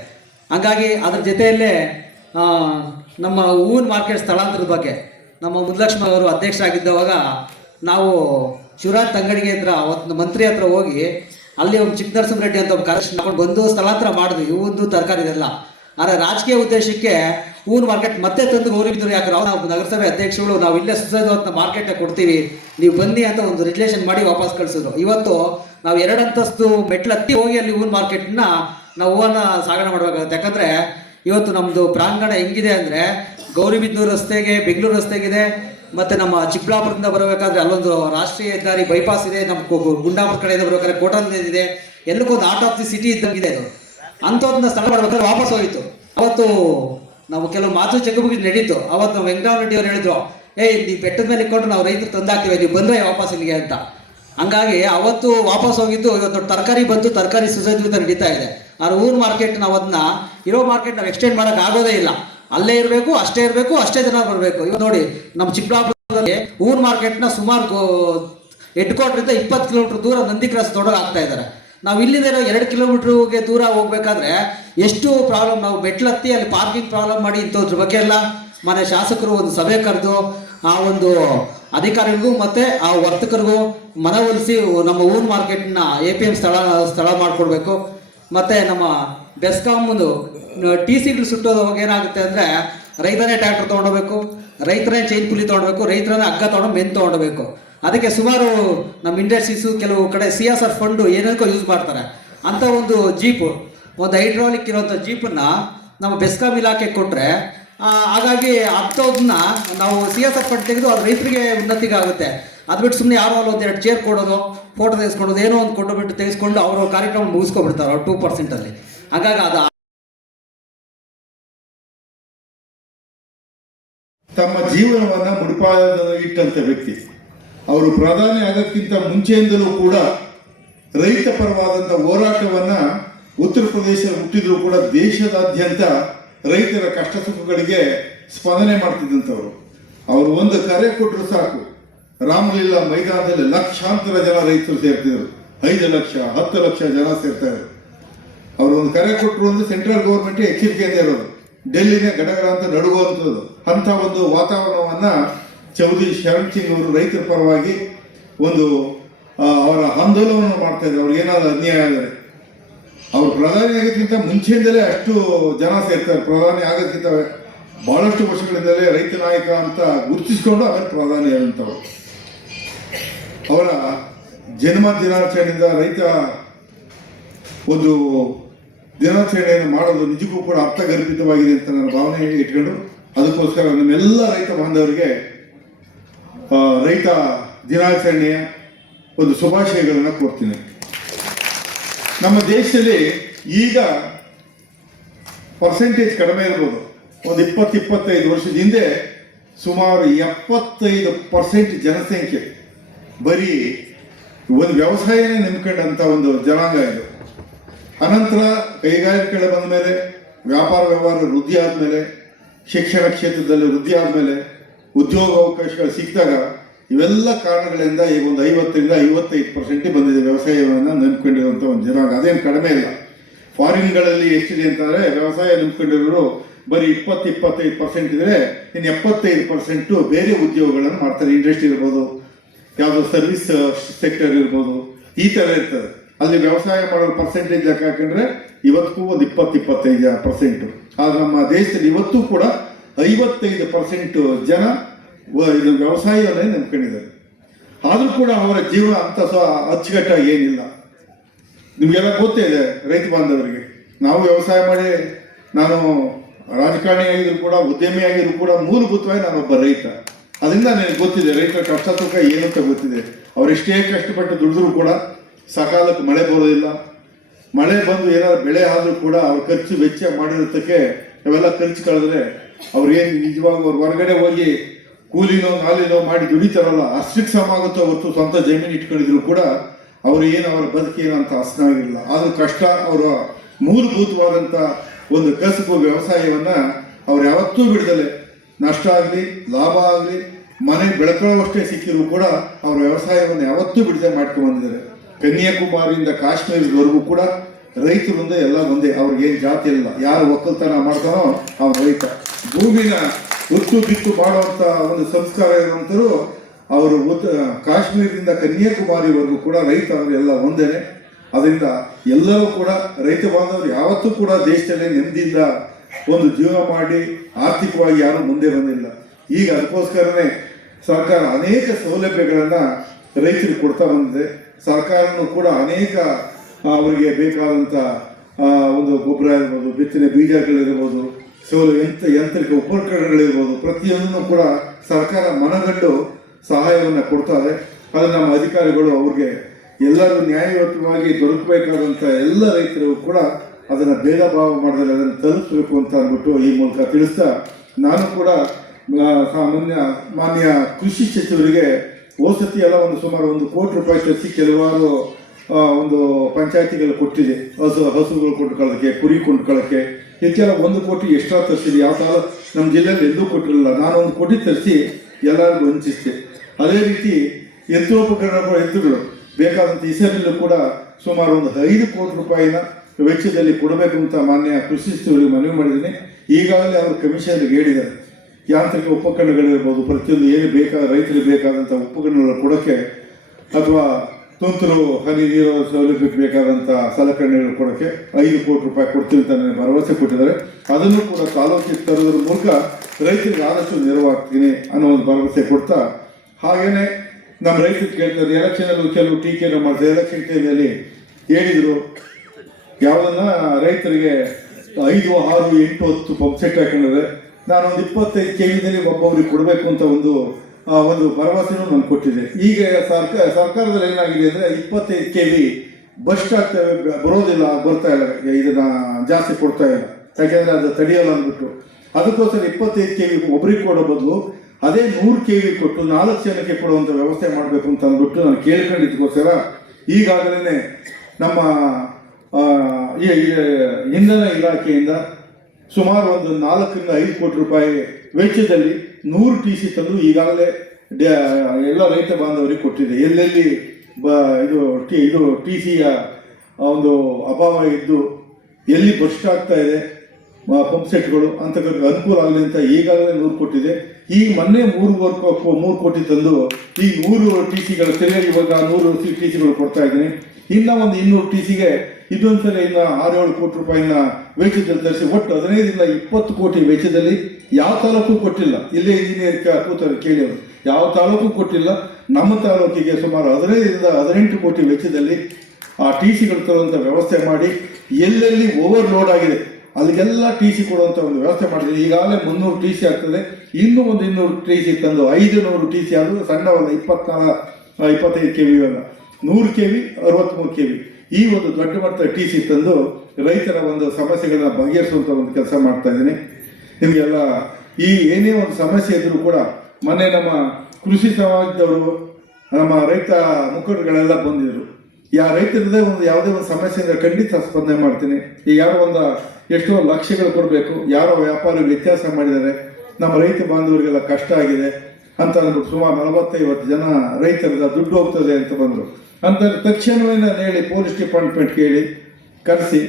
ಹಂಗಾಗಿ ಅದ್ರ ಜೊತೆಯಲ್ಲೇ ನಮ್ಮ ಹೂವಿನ ಮಾರ್ಕೆಟ್ ಸ್ಥಳಾಂತರದ ಬಗ್ಗೆ ನಮ್ಮ ಮುದ್ಲಕ್ಷ್ಮಿ ಅವರು ಅಧ್ಯಕ್ಷರಾಗಿದ್ದವಾಗ ನಾವು ಶಿವರಾಜ್ ತಂಗಡಿಗೆ ಹತ್ರ ಅವತ್ತು ಮಂತ್ರಿ ಹತ್ರ ಹೋಗಿ ಅಲ್ಲಿ ಒಂದು ಚಿಕ್ಕನರಸಿಂಹರೆಡ್ಡಿ ಅಂತ ಒಂದು ಕರೆಕ್ಷನ್ ಹಾಕೊಂಡು ಬಂದು ಸ್ಥಳಾಂತರ ಮಾಡಿದ್ವಿ ಹೂವಿಂದು ತರಕಾರಿ ಇದೆಲ್ಲ. ಆದರೆ ರಾಜಕೀಯ ಉದ್ದೇಶಕ್ಕೆ ಹೂವಿನ ಮಾರ್ಕೆಟ್ ಮತ್ತೆ ತಂದು ಗೌರವಿದ್ರು. ಯಾಕಂದ್ರೆ ನಾವು ನಗರಸಭೆ ಅಧ್ಯಕ್ಷಗಳು ನಾವು ಇಲ್ಲೇ ಸುಸಜ್ಜಿತ ಮಾರ್ಕೆಟ್ ಕೊಡ್ತೀವಿ, ನೀವು ಬನ್ನಿ ಅಂತ ಒಂದು ರಿಲೇಷನ್ ಮಾಡಿ ವಾಪಸ್ ಕಳಿಸಿದ್ರು. ಇವತ್ತು ನಾವು 2 ಅಂತಸ್ತು ಮೆಟ್ಲು ಹತ್ತಿ ಹೋಗಿ ಅಲ್ಲಿ ಹೂವಿನ ಮಾರ್ಕೆಟ್ನ ನಾವು ಹೂವನ್ನು ಸಾಗಣೆ ಮಾಡಬೇಕಾಗುತ್ತೆ. ಯಾಕಂದರೆ ಇವತ್ತು ನಮ್ಮದು ಪ್ರಾಂಗಣ ಹೆಂಗಿದೆ ಅಂದರೆ ಗೌರಿಬಿದನೂರು ರಸ್ತೆಗೆ, ಬೆಂಗಳೂರು ರಸ್ತೆಗಿದೆ, ಮತ್ತು ನಮ್ಮ ಚಿಕ್ಕಬಳ್ಳಾಪುರದಿಂದ ಬರಬೇಕಾದ್ರೆ ಅಲ್ಲೊಂದು ರಾಷ್ಟ್ರೀಯ ಹೆದ್ದಾರಿ ಬೈಪಾಸ್ ಇದೆ, ನಮ್ಮ ಗುಂಡಾಪುರ ಕಡೆಯಿಂದ ಬರಬೇಕಾದ್ರೆ ಕೋಟಲ್ ಇದೆ, ಎಲ್ಲಕ್ಕೊಂದು ಆರ್ಟ್ ಆಫ್ ದಿ ಸಿಟಿ ಇದ್ದಂಗಿದೆ. ಅದು ಅಂಥದ್ದನ್ನ ಸ್ಥಳ ಮಾಡಬೇಕಾದ್ರೆ ವಾಪಸ್ ಹೋಯಿತು. ಅವತ್ತು ನಾವು ಕೆಲವು ಮಾತು ಚಕಮಕಿ ನಡೀತು. ಅವತ್ತು ನಾವು ವೆಂಕಟರಾಮರೆಡ್ಡಿ ಅವರು ಹೇಳಿದ್ರು, ನೀವು ಬೆಟ್ಟದ ಮೇಲೆ ಇಟ್ಕೊಂಡು ನಾವು ರೈತರು ತಂದಾಕ್ತೀವಿ, ನೀವು ಬಂದರೆ ವಾಪಸ್ ಇಲ್ಲಿಗೆ ಅಂತ. ಹಂಗಾಗಿ ಅವತ್ತು ವಾಪಸ್ ಹೋಗಿದ್ದು. ಇವತ್ತು ತರಕಾರಿ ಬಂದು ತರಕಾರಿ ಸುಸಜ್ಜಿತ ನಡೀತಾ ಇದೆ. ಆದ್ರೆ ಹೂವಿನ ಮಾರ್ಕೆಟ್ ನಾವು ಅದನ್ನ ಇರೋ ಮಾರ್ಕೆಟ್ ನಾವು ಎಕ್ಸ್ಟೆಂಡ್ ಮಾಡೋಕೆ ಆಗೋದೇ ಇಲ್ಲ. ಅಲ್ಲೇ ಇರಬೇಕು, ಅಷ್ಟೇ ಇರಬೇಕು, ಅಷ್ಟೇ ಜನ ಬರಬೇಕು. ಇವತ್ತು ನೋಡಿ ನಮ್ಮ ಚಿಕ್ಕಬಳ್ಳಾಪುರದಲ್ಲಿ ಹೂವಿನ ಮಾರ್ಕೆಟ್ನ ಸುಮಾರು ಹೆಡ್ಕ್ವಾರ್ಟ್ರಿಂದ 20 ಕಿಲೋಮೀಟರ್ ದೂರ ನಂದಿ ಕ್ರಾಸ್ ತೊಡಗ ಆಗ್ತಾ ಇದ್ದಾರೆ. ನಾವು ಇಲ್ಲಿಂದ 2 ಕಿಲೋಮೀಟ್ರಿಗೆ ದೂರ ಹೋಗ್ಬೇಕಾದ್ರೆ ಎಷ್ಟು ಪ್ರಾಬ್ಲಮ್. ನಾವು ಮೆಟ್ಲತ್ತಿ ಅಲ್ಲಿ ಪಾರ್ಕಿಂಗ್ ಪ್ರಾಬ್ಲಮ್ ಮಾಡಿ ಇಂಥದ್ರ ಬಗ್ಗೆ ಎಲ್ಲ ಮನೆ ಶಾಸಕರು ಒಂದು ಸಭೆ ಕರೆದು ಆ ಒಂದು ಅಧಿಕಾರಿಗಳಿಗೂ ಮತ್ತು ಆ ವರ್ತಕರಿಗೂ ಮನವೊಲಿಸಿ ನಮ್ಮ ಹೂವಿನ ಮಾರ್ಕೆಟ್ನ APM ಸ್ಥಳ ಮಾಡಿಕೊಡ್ಬೇಕು. ಮತ್ತು ನಮ್ಮ ಬೆಸ್ಕಾಮ್ದು TCಗಳು ಸುಟ್ಟೋದು ಹೋಗಿ ಏನಾಗುತ್ತೆ ಅಂದರೆ ರೈತನೇ ಟ್ರ್ಯಾಕ್ಟರ್ ತೊಗೊಂಡೋಗ್ಬೇಕು, ರೈತರೇ ಚೈನ್ ಪುಲಿ ತೊಗೊಳ್ಬೇಕು, ರೈತರನ್ನೇ ಹಗ್ಗ ತೊಗೊಂಡು ಮೆನ್ ತೊಗೊಂಡೋಗ್ಬೇಕು. ಅದಕ್ಕೆ ಸುಮಾರು ನಮ್ಮ ಇಂಡಸ್ಟ್ರೀಸು ಕೆಲವು ಕಡೆ CSR ಫಂಡು ಏನೇನೋ ಯೂಸ್ ಮಾಡ್ತಾರೆ. ಅಂಥ ಒಂದು ಜೀಪು, ಒಂದು ಹೈಡ್ರಾಲಿಕ್ ಇರೋಂಥ ಜೀಪನ್ನು ನಮ್ಮ ಬೆಸ್ಕಾಮ್ ಇಲಾಖೆಗೆ ಕೊಟ್ಟರೆ, ಹಾಗಾಗಿ ಅಂಥದನ್ನ ನಾವು CSR ಫಂಡ್ ತೆಗೆದು ಅದು ರೈತರಿಗೆ ಉನ್ನತಿಗೆ ಆಗುತ್ತೆ. ಅದು ಬಿಟ್ಟು ಸುಮ್ಮನೆ ಯಾರೋ ಅಲ್ಲಿ 1-2 ಚೇರ್ ಕೊಡೋದು, ಫೋಟೋ ತೆಗೆಸ್ಕೊಡೋದು, ಏನೋ ಒಂದು ಕೊಂಡು ಬಿಟ್ಟು ತೆಗೆಸ್ಕೊಂಡು ಅವರು ಕಾರ್ಯಕ್ರಮ ಮುಗಿಸ್ಕೊಬಿಡ್ತಾರೆ ಅವ್ರು 2%. ಹಾಗಾಗಿ ಅದು ತಮ್ಮ ಜೀವನವನ್ನು ಮುಡಿಪಾದ ಇಟ್ಟಂತ ವ್ಯಕ್ತಿ ಅವರು. ಪ್ರಧಾನಿ ಆಗೋಕ್ಕಿಂತ ಮುಂಚೆಯಿಂದಲೂ ಕೂಡ ರೈತ ಪರವಾದಂಥ ಹೋರಾಟವನ್ನು ಉತ್ತರ ಪ್ರದೇಶ ಹುಟ್ಟಿದ್ರು ಕೂಡ ದೇಶದಾದ್ಯಂತ ರೈತರ ಕಷ್ಟ ಸುಖಗಳಿಗೆ ಸ್ಪಂದನೆ ಮಾಡ್ತಿದ್ದಂಥವ್ರು. ಅವರು ಒಂದು ಕರೆ ಕೊಟ್ಟರು ಸಾಕು, ರಾಮಲೀಲಾ ಮೈದಾನದಲ್ಲಿ ಲಕ್ಷಾಂತರ ಜನ ರೈತರು ಸೇರ್ತಿದ್ರು. 5 ಲಕ್ಷ 10 ಲಕ್ಷ ಜನ ಸೇರ್ತಾ ಇದ್ರು. ಅವರು ಒಂದು ಕರೆ ಕೊಟ್ಟರು ಅಂದ್ರೆ ಸೆಂಟ್ರಲ್ ಗೌರ್ಮೆಂಟ್ ಎಚ್ಚರಿಕೆಯಿಂದ ಇರೋದು, ಡೆಲ್ಲಿನೇ ಗಡಗಡ ಅಂತ ನಡುಗುವಂಥದ್ದು. ಅಂಥ ಒಂದು ವಾತಾವರಣವನ್ನ ಚೌಧರಿ ಶರಣ್ ಸಿಂಗ್ ಅವರು ರೈತರ ಪರವಾಗಿ ಒಂದು ಅವರ ಆಂದೋಲನವನ್ನು ಮಾಡ್ತಾ ಇದ್ದಾರೆ. ಅವ್ರಿಗೆ ಏನಾದ್ರು ಅನ್ಯಾಯ ಆದರೆ ಅವರು ಪ್ರಧಾನಿ ಆಗೋಕ್ಕಿಂತ ಮುಂಚೆಯಿಂದಲೇ ಅಷ್ಟು ಜನ ಸೇರ್ತಾರೆ. ಪ್ರಧಾನಿ ಆಗೋಕ್ಕಿಂತ ಬಹಳಷ್ಟು ವರ್ಷಗಳಿಂದಲೇ ರೈತ ನಾಯಕ ಅಂತ ಗುರುತಿಸಿಕೊಂಡು ಆಮೇಲೆ ಪ್ರಧಾನಿ ಆದಂಥವ್ರು. ಅವರ ಜನ್ಮ ದಿನಾಚರಣೆಯಿಂದ ರೈತ ಒಂದು ದಿನಾಚರಣೆಯನ್ನು ಮಾಡೋದು ನಿಜಕ್ಕೂ ಕೂಡ ಅರ್ಥಗರ್ಭಿತವಾಗಿದೆ ಅಂತ ನನ್ನ ಭಾವನೆ ಇಟ್ಕೊಂಡು, ಅದಕ್ಕೋಸ್ಕರ ನಮ್ಮೆಲ್ಲ ರೈತ ಬಾಂಧವರಿಗೆ ರೈತ ದಿನಾಚರಣೆಯ ಒಂದು ಶುಭಾಶಯಗಳನ್ನು ಕೊಡ್ತೀನಿ. ನಮ್ಮ ದೇಶದಲ್ಲಿ ಈಗ ಪರ್ಸೆಂಟೇಜ್ ಕಡಿಮೆ ಇರ್ಬೋದು. ಒಂದು 20-25 ವರ್ಷದ ಹಿಂದೆ ಸುಮಾರು 75% ಜನಸಂಖ್ಯೆ ಬರೀ ಒಂದು ವ್ಯವಸಾಯನೇ ನಂಬ್ಕೊಂಡಂಥ ಒಂದು ಜನಾಂಗ ಇದು. ಅನಂತರ ಕೈಗಾರಿಕೆಗಳು ಬಂದ ಮೇಲೆ, ವ್ಯಾಪಾರ ವ್ಯವಹಾರ ವೃದ್ಧಿ ಆದಮೇಲೆ, ಶಿಕ್ಷಣ ಕ್ಷೇತ್ರದಲ್ಲಿ ವೃದ್ಧಿ ಆದಮೇಲೆ, ಉದ್ಯೋಗ ಅವಕಾಶಗಳು ಸಿಕ್ಕಿದಾಗ ಇವೆಲ್ಲ ಕಾರಣಗಳಿಂದ ಈಗ ಒಂದು 50-55% ಬಂದಿದೆ ವ್ಯವಸಾಯವನ್ನು ನಂಬ್ಕೊಂಡಿರುವಂಥ ಒಂದು ಜನಾಂಗ. ಅದೇನು ಕಡಿಮೆ ಇಲ್ಲ. ಫಾರಿನ್ಗಳಲ್ಲಿ ಎಷ್ಟಿದೆ ಅಂತಂದರೆ ವ್ಯವಸಾಯ ನಂಬ್ಕೊಂಡಿರೋರು ಬರೀ 20-25% ಇದ್ರೆ, ಇನ್ನು 75% ಬೇರೆ ಉದ್ಯೋಗಗಳನ್ನು ಮಾಡ್ತಾರೆ. ಇಂಡಸ್ಟ್ರಿ ಇರ್ಬೋದು, ಯಾವುದೋ ಸರ್ವಿಸ್ ಸೆಕ್ಟರ್ ಇರ್ಬೋದು, ಈ ಥರ ಇರ್ತದೆ. ಅಲ್ಲಿ ವ್ಯವಸಾಯ ಮಾಡೋ ಪರ್ಸೆಂಟೇಜ್ ಲೆಕ್ಕ ಹಾಕೊಂಡ್ರೆ ಇವತ್ತಿಗೂ ಒಂದು 20-25%. ಆದರೆ ನಮ್ಮ ದೇಶದಲ್ಲಿ ಇವತ್ತು ಕೂಡ 55% ಜನ ಇದು ವ್ಯವಸಾಯವನ್ನೇ ನಂಬ್ಕೊಂಡಿದ್ದಾರೆ. ಆದರೂ ಕೂಡ ಅವರ ಜೀವನ ಅಂತ ಅಚ್ಚುಕಟ್ಟಾಗಿ ಏನಿಲ್ಲ. ನಿಮಗೆಲ್ಲ ಗೊತ್ತೇ ಇದೆ, ರೈತ ಬಾಂಧವರಿಗೆ. ನಾವು ವ್ಯವಸಾಯ ಮಾಡಿ, ನಾನು ರಾಜಕಾರಣಿ ಆಗಿದ್ರು ಕೂಡ, ಉದ್ಯಮಿ ಆಗಿದ್ರು ಕೂಡ, ಮೂಲಭೂತವಾಗಿ ನಾನೊಬ್ಬ ರೈತ. ಅದರಿಂದ ನನಗೆ ಗೊತ್ತಿದೆ ರೈತರ ಕಷ್ಟ ಸುಖ ಏನು ಅಂತ ಗೊತ್ತಿದೆ. ಅವರೆಷ್ಟೇ ಕಷ್ಟಪಟ್ಟು ದುಡಿದ್ರೂ ಕೂಡ ಸಕಾಲಕ್ಕೆ ಮಳೆ ಬರೋದಿಲ್ಲ. ಮಳೆ ಬಂದು ಏನಾದ್ರು ಬೆಳೆ ಆದರೂ ಕೂಡ ಅವ್ರ ಖರ್ಚು ವೆಚ್ಚ ಮಾಡಿರೋದಕ್ಕೆ ಅವೆಲ್ಲ ಖರ್ಚು ಕಳೆದ್ರೆ ಅವ್ರೇನು ನಿಜವಾಗ ಅವ್ರು ಹೊರಗಡೆ ಹೋಗಿ ಕೂಲಿನೋ ನಾಲಿನೋ ಮಾಡಿ ದುಡಿತಾರಲ್ಲ, ಅಷ್ಟಕ್ಕೆ ಸಮ ಆಗುತ್ತೋ ಹೊರತು ಸ್ವಂತ ಜಮೀನು ಇಟ್ಕೊಂಡಿದ್ರು ಕೂಡ ಅವ್ರು ಏನು ಅವರ ಬದುಕೇನಂತ ಹಸನಾಗಿಲ್ಲ. ಆದರೂ ಕಷ್ಟ ಅವರ ಮೂಲಭೂತವಾದಂಥ ಒಂದು ಕಸುಬು ವ್ಯವಸಾಯವನ್ನು ಅವ್ರು ಯಾವತ್ತೂ ಬಿಡದಲೆ, ನಷ್ಟ ಆಗಲಿ ಲಾಭ ಆಗಲಿ ಮನೆಗೆ ಬೆಳ್ಕೊಳ್ಳೋವಷ್ಟೇ ಸಿಕ್ಕಿದ್ರು ಕೂಡ ಅವ್ರ ವ್ಯವಸಾಯವನ್ನು ಯಾವತ್ತೂ ಬಿಡದೆ ಮಾಡ್ಕೊಂಡು ಬಂದಿದ್ದಾರೆ. ಕನ್ಯಾಕುಮಾರಿಯಿಂದ ಕಾಶ್ಮೀರದವರೆಗೂ ಕೂಡ ರೈತರಿಂದ ಎಲ್ಲ ಒಂದೇ, ಅವ್ರಿಗೇನು ಜಾತಿ ಇಲ್ಲ. ಯಾರು ಒಕ್ಕಲ್ತನ ಮಾಡ್ತಾನೋ ಅವ್ರ ರೈತ. ಭೂಮಿನ ಉತ್ತು ಬಿತ್ತು ಮಾಡುವಂಥ ಒಂದು ಸಂಸ್ಕಾರ ಇರುವಂಥರು ಅವರು ಕಾಶ್ಮೀರದಿಂದ ಕನ್ಯಾಕುಮಾರಿವರೆಗೂ ಕೂಡ ರೈತ ಅವರು ಎಲ್ಲ ಒಂದೇನೆ. ಅದರಿಂದ ಎಲ್ಲರೂ ಕೂಡ ರೈತ ಬಾಂಧವರು ಯಾವತ್ತೂ ಕೂಡ ದೇಶದಲ್ಲಿ ನೆಮ್ಮದಿಯಿಂದ ಒಂದು ಜೀವನ ಮಾಡಿ ಆರ್ಥಿಕವಾಗಿ ಯಾರೂ ಮುಂದೆ ಬಂದಿಲ್ಲ. ಈಗ ಅದಕ್ಕೋಸ್ಕರನೇ ಸರ್ಕಾರ ಅನೇಕ ಸೌಲಭ್ಯಗಳನ್ನು ರೈತರಿಗೆ ಕೊಡ್ತಾ ಬಂದಿದೆ. ಸರ್ಕಾರನೂ ಕೂಡ ಅನೇಕ ಅವರಿಗೆ ಬೇಕಾದಂಥ ಒಂದು ಗೊಬ್ಬರ ಇರ್ಬೋದು, ಬಿತ್ತನೆ ಬೀಜಗಳಿರ್ಬೋದು, ಯಂತ್ರಿಕ ಉಪಕರಣಗಳಿರ್ಬೋದು, ಪ್ರತಿಯೊಂದನ್ನು ಕೂಡ ಸರ್ಕಾರ ಮನಗಂಡು ಸಹಾಯವನ್ನು ಕೊಡ್ತಾರೆ. ಅದು ನಮ್ಮ ಅಧಿಕಾರಿಗಳು ಅವ್ರಿಗೆ ಎಲ್ಲರೂ ನ್ಯಾಯಯುತವಾಗಿ ದೊರಕಬೇಕಾದಂಥ ಎಲ್ಲ ರೈತರಿಗೂ ಕೂಡ ಅದನ್ನು ಭೇದ ಭಾವ ಮಾಡಿದ್ರೆ ಅದನ್ನು ತಲುಪಿಸಬೇಕು ಅಂತ ಅಂದ್ಬಿಟ್ಟು ಈ ಮೂಲಕ ತಿಳಿಸ್ತಾ, ನಾನು ಕೂಡ ಮಾನ್ಯ ಕೃಷಿ ಸಚಿವರಿಗೆ ಹೋಸತಿ ಎಲ್ಲ ಒಂದು ಸುಮಾರು 1 ಕೋಟಿ ರೂಪಾಯಿ ತರಿಸಿ ಕೆಲವಾರು ಒಂದು ಪಂಚಾಯತಿಗಳು ಕೊಟ್ಟಿದೆ. ಹಸುಗಳು ಕೊಂಡ್ಕೊಳ್ಳೋಕ್ಕೆ, ಕುರಿ ಕೊಂಡ್ಕೊಳ್ಳೋಕ್ಕೆ ಹೆಚ್ಚೆಲ್ಲ 1 ಕೋಟಿ ಎಕ್ಸ್ಟ್ರಾ ತರಿಸಿದೆ. ಯಾವ ಥರ ನಮ್ಮ ಜಿಲ್ಲೆಯಲ್ಲಿ ಎಲ್ಲೂ ಕೊಟ್ಟಿರಲಿಲ್ಲ. ನಾನು 1 ಕೋಟಿ ತರಿಸಿ ಎಲ್ಲರಿಗೂ ಹಂಚಿಸಿದೆ. ಅದೇ ರೀತಿ ಯಂತ್ರೋಪಕರಣಗಳು ಬೇಕಾದಂಥ ಹೆಸರಲ್ಲೂ ಕೂಡ ಸುಮಾರು ಒಂದು 5 ಕೋಟಿ ರೂಪಾಯಿನ ವೆಚ್ಚದಲ್ಲಿ ಕೊಡಬೇಕು ಅಂತ ಮಾನ್ಯ ಕೃಷಿ ಸಚಿವರಿಗೆ ಮನವಿ ಮಾಡಿದ್ದೀನಿ. ಈಗಾಗಲೇ ಅವರು ಕಮಿಷನ್ಗೆ ಹೇಳಿದ್ದಾರೆ. ಯಾಂತ್ರಿಕ ಉಪಕರಣಗಳಿರ್ಬೋದು, ಪ್ರತಿಯೊಂದು ಏನು ರೈತರಿಗೆ ಬೇಕಾದಂಥ ಉಪಕರಣಗಳು ಕೊಡೋಕ್ಕೆ ಅಥವಾ ತುಂತುರು ಹನಿ ನೀರು ಸೌಲಭ್ಯಕ್ಕೆ ಬೇಕಾದಂಥ ಸಲಕರಣೆಗಳು ಕೊಡೋಕ್ಕೆ 5 ಕೋಟಿ ರೂಪಾಯಿ ಕೊಡ್ತೀವಿ ಅಂತ ನನಗೆ ಭರವಸೆ ಕೊಟ್ಟಿದ್ದಾರೆ. ಅದನ್ನು ಕೂಡ ತಾಲೂಕಿಗೆ ತರೋದ್ರ ಮೂಲಕ ರೈತರಿಗೆ ಆದಷ್ಟು ನೆರವಾಗ್ತೀನಿ ಅನ್ನೋ ಒಂದು ಭರವಸೆ ಕೊಡ್ತಾ, ಹಾಗೇನೆ ನಮ್ಮ ರೈತರು ಕೇಳ್ತಾರೆ, ಎಲೆಕ್ಷನಲ್ಲೂ ಕೆಲವು ಟೀಕೆಯನ್ನು ಮಾಡ್ತಾರೆ. ಎಲೆಕ್ಷನ್ ಟೈಮಲ್ಲಿ ಹೇಳಿದರು ಯಾವುದನ್ನ ರೈತರಿಗೆ 5, 6, 8, 10 ಪಂಪ್ ಸೆಟ್ ಹಾಕೊಂಡಿದ್ರೆ ನಾನೊಂದು 25 KVದಲ್ಲಿ ಒಬ್ಬೊಬ್ರಿಗೆ ಕೊಡಬೇಕು ಅಂತ ಒಂದು ಭರವಸೆನೂ ನಾನು ಕೊಟ್ಟಿದ್ದೆ. ಈಗ ಸರ್ಕಾರದಲ್ಲಿ ಏನಾಗಿದೆ ಅಂದರೆ 25 KV ಬಸ್ಟ್ ಆಗ್ತವೆ, ಬರ್ತಾ ಇಲ್ಲ, ಇದನ್ನು ಜಾಸ್ತಿ ಕೊಡ್ತಾ ಇಲ್ಲ. ಯಾಕೆಂದರೆ ಅದು ತಡೆಯಲ್ಲ ಅಂದ್ಬಿಟ್ಟು ಅದಕ್ಕೋಸ್ಕರ 25 KV ಒಬ್ರಿಗೆ ಕೊಡೋ ಬದಲು ಅದೇ 100 KV ಕೊಟ್ಟು 4 ಜನಕ್ಕೆ ಕೊಡುವಂಥ ವ್ಯವಸ್ಥೆ ಮಾಡಬೇಕು ಅಂತ ಅಂದ್ಬಿಟ್ಟು ನಾನು ಕೇಳ್ಕೊಂಡಿದ್ದಕ್ಕೋಸ್ಕರ ಈಗಾಗಲೇ ನಮ್ಮ ಇಂಧನ ಇಲಾಖೆಯಿಂದ ಸುಮಾರು ಒಂದು 4-5 ಕೋಟಿ ರೂಪಾಯಿ ವೆಚ್ಚದಲ್ಲಿ 100 TC ತಂದು ಈಗಾಗಲೇ ಎಲ್ಲ ರೈತ ಬಾಂಧವರಿಗೆ ಕೊಟ್ಟಿದೆ. ಎಲ್ಲೆಲ್ಲಿ ಇದು TCಯ ಒಂದು ಅಭಾವ ಇದ್ದು ಎಲ್ಲಿ ಬಸ್ಟ್ ಆಗ್ತಾ ಇದೆ ಪಂಪ್ ಸೆಟ್ಗಳು ಅಂತ ಅನುಕೂಲ ಆಗಲಿ ಅಂತ ಈಗಾಗಲೇ 100 ಕೊಟ್ಟಿದೆ. ಈಗ ಮೊನ್ನೆ 3 ಕೋಟಿ ತಂದು ಈ 100 TCಗಳು ಸರಿಯಾಗಿ ಇವಾಗ 100 TCಗಳು ಕೊಡ್ತಾ ಇದ್ದೀನಿ. ಇನ್ನು ಒಂದು 200 TCಗೆ ಇದೊಂದ್ಸಲ ಇನ್ನು 6-7 ಕೋಟಿ ರೂಪಾಯಿನ ವೆಚ್ಚದಲ್ಲಿ ತರಿಸಿ ಒಟ್ಟು 15-20 ಕೋಟಿ ವೆಚ್ಚದಲ್ಲಿ ಯಾವ ತಾಲೂಕು ಕೊಟ್ಟಿಲ್ಲ. ಇಲ್ಲೇ ಇಂಜಿನಿಯರ್ ಕೂತಾರೆ ಕೇಳಿ, ಅವರು ಯಾವ ತಾಲೂಕು ಕೊಟ್ಟಿಲ್ಲ. ನಮ್ಮ ತಾಲೂಕಿಗೆ ಸುಮಾರು 15-18 ಕೋಟಿ ವೆಚ್ಚದಲ್ಲಿ ಆ TCಗಳು ತರುವಂಥ ವ್ಯವಸ್ಥೆ ಮಾಡಿ ಎಲ್ಲೆಲ್ಲಿ ಓವರ್ಲೋಡ್ ಆಗಿದೆ ಅಲ್ಲಿಗೆಲ್ಲ TC ಕೊಡುವಂಥ ಒಂದು ವ್ಯವಸ್ಥೆ ಮಾಡಿದೆ. ಈಗಾಗಲೇ 300 TC ಆಗ್ತದೆ. ಇನ್ನೂ ಒಂದು 200 TC ತಂದು 500 TC ಆದರೂ ಸಣ್ಣವಲ್ಲ, 25 KV ಅಲ್ಲ, 100 KV 63 KV ಈ ಒಂದು ದೊಡ್ಡ ಮಟ್ಟದ TC ತಂದು ರೈತರ ಒಂದು ಸಮಸ್ಯೆಗಳನ್ನ ಬಗೆಹರಿಸುವಂಥ ಒಂದು ಕೆಲಸ ಮಾಡ್ತಾ ಇದ್ದೀನಿ. ನಿಮಗೆಲ್ಲ ಈ ಏನೇ ಒಂದು ಸಮಸ್ಯೆ ಇದ್ರೂ ಕೂಡ ಮೊನ್ನೆ ನಮ್ಮ ಕೃಷಿ ಸಮಾಜದವರು ನಮ್ಮ ರೈತ ಮುಖಂಡರುಗಳೆಲ್ಲ ಬಂದಿದ್ರು. ರೈತರದೇ ಒಂದು ಯಾವುದೇ ಒಂದು ಸಮಸ್ಯೆ ಅಂದರೆ ಖಂಡಿತ ಸ್ಪಂದನೆ ಮಾಡ್ತೀನಿ. ಈ ಯಾರೋ ಒಂದು ಎಷ್ಟೋ ಲಕ್ಷಗಳು ಕೊಡಬೇಕು, ಯಾರೋ ವ್ಯಾಪಾರಿ ವ್ಯತ್ಯಾಸ ಮಾಡಿದ್ದಾರೆ, ನಮ್ಮ ರೈತ ಬಾಂಧವರಿಗೆಲ್ಲ ಕಷ್ಟ ಆಗಿದೆ ಅಂತ ಅಂದ್ಬಿಟ್ಟು ಸುಮಾರು 40-50 ಜನ ರೈತರದ ದುಡ್ಡು ಹೋಗ್ತದೆ ಅಂತ ಬಂದರು. ಅಂತ ತಕ್ಷಣವೇ ನಾನು ಹೇಳಿ ಪೊಲೀಸ್ ಡಿಪಾರ್ಟ್ಮೆಂಟ್ ಕೇಳಿ ಕರೆಸಿ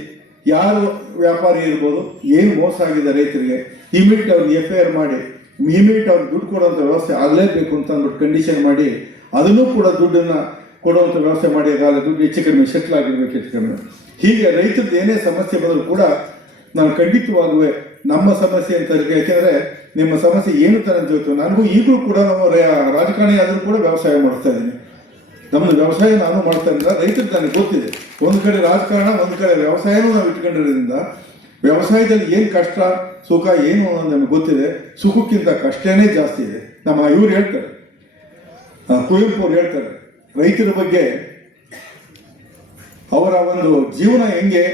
ಯಾರು ವ್ಯಾಪಾರಿ ಇರ್ಬೋದು, ಏನು ಮೋಸ ಆಗಿದೆ ರೈತರಿಗೆ ಇಮಿಡಿಯೇಟ್ ಅವ್ರಿಗೆ FIR ಮಾಡಿ ಇಮಿಡಿಯೇಟ್ ಅವ್ರಿಗೆ ದುಡ್ಡು ಕೊಡುವಂಥ ವ್ಯವಸ್ಥೆ ಆಗಲೇಬೇಕು ಅಂತ ಅಂದ್ಬಿಟ್ಟು ಕಂಡೀಷನ್ ಮಾಡಿ ಅದನ್ನು ಕೂಡ ದುಡ್ಡನ್ನು ಕೊಡುವಂಥ ವ್ಯವಸ್ಥೆ ಮಾಡಿ ದುಡ್ಡು ಹೆಚ್ಚು ಕಡಿಮೆ ಸೆಟ್ಲ್ ಆಗಿರ್ಬೇಕು ಹೆಚ್ಚು ಕಡಿಮೆ. ಹೀಗೆ ರೈತರದ್ದು ಏನೇ ಸಮಸ್ಯೆ ಬಂದರೂ ಕೂಡ ನಾನು ಖಂಡಿತವಾಗುವೆ ನಮ್ಮ ಸಮಸ್ಯೆ ಅಂತ ಯಾಕೆಂದರೆ ನಿಮ್ಮ ಸಮಸ್ಯೆ ಏನು ತರ ಅಂತ ಹೇಳ್ತು. ನನಗೂ ಈಗಲೂ ಕೂಡ ನಾವು ರಾಜಕಾರಣಿ ಆದರೂ ಕೂಡ ವ್ಯವಸಾಯ ಮಾಡ್ತಾ ಇದ್ದೀನಿ. ನಮ್ಮದು ವ್ಯವಸಾಯ ನಾನು ಮಾಡ್ತಾ ಇದ್ದ ರೈತರಿಗೆ ನನಗೆ ಗೊತ್ತಿದೆ. ಒಂದು ಕಡೆ ರಾಜಕಾರಣ, ಒಂದು ಕಡೆ ವ್ಯವಸಾಯನೂ ನಾವು ಇಟ್ಕೊಂಡಿರೋದ್ರಿಂದ ವ್ಯವಸಾಯದಲ್ಲಿ ಏನು ಕಷ್ಟ ಸುಖ ಏನು ಅನ್ನೋದು ನಮಗೆ ಗೊತ್ತಿದೆ. ಸುಖಕ್ಕಿಂತ ಕಷ್ಟನೇ ಜಾಸ್ತಿ ಇದೆ. ನಮ್ಮ ಇವ್ರು ಹೇಳ್ತಾರೆ, ಕುವೆಂಪು ಅವ್ರು ಹೇಳ್ತಾರೆ ರೈತರ ಬಗ್ಗೆ, ಅವರ ಒಂದು ಜೀವನ ಹೆಂಗೆ,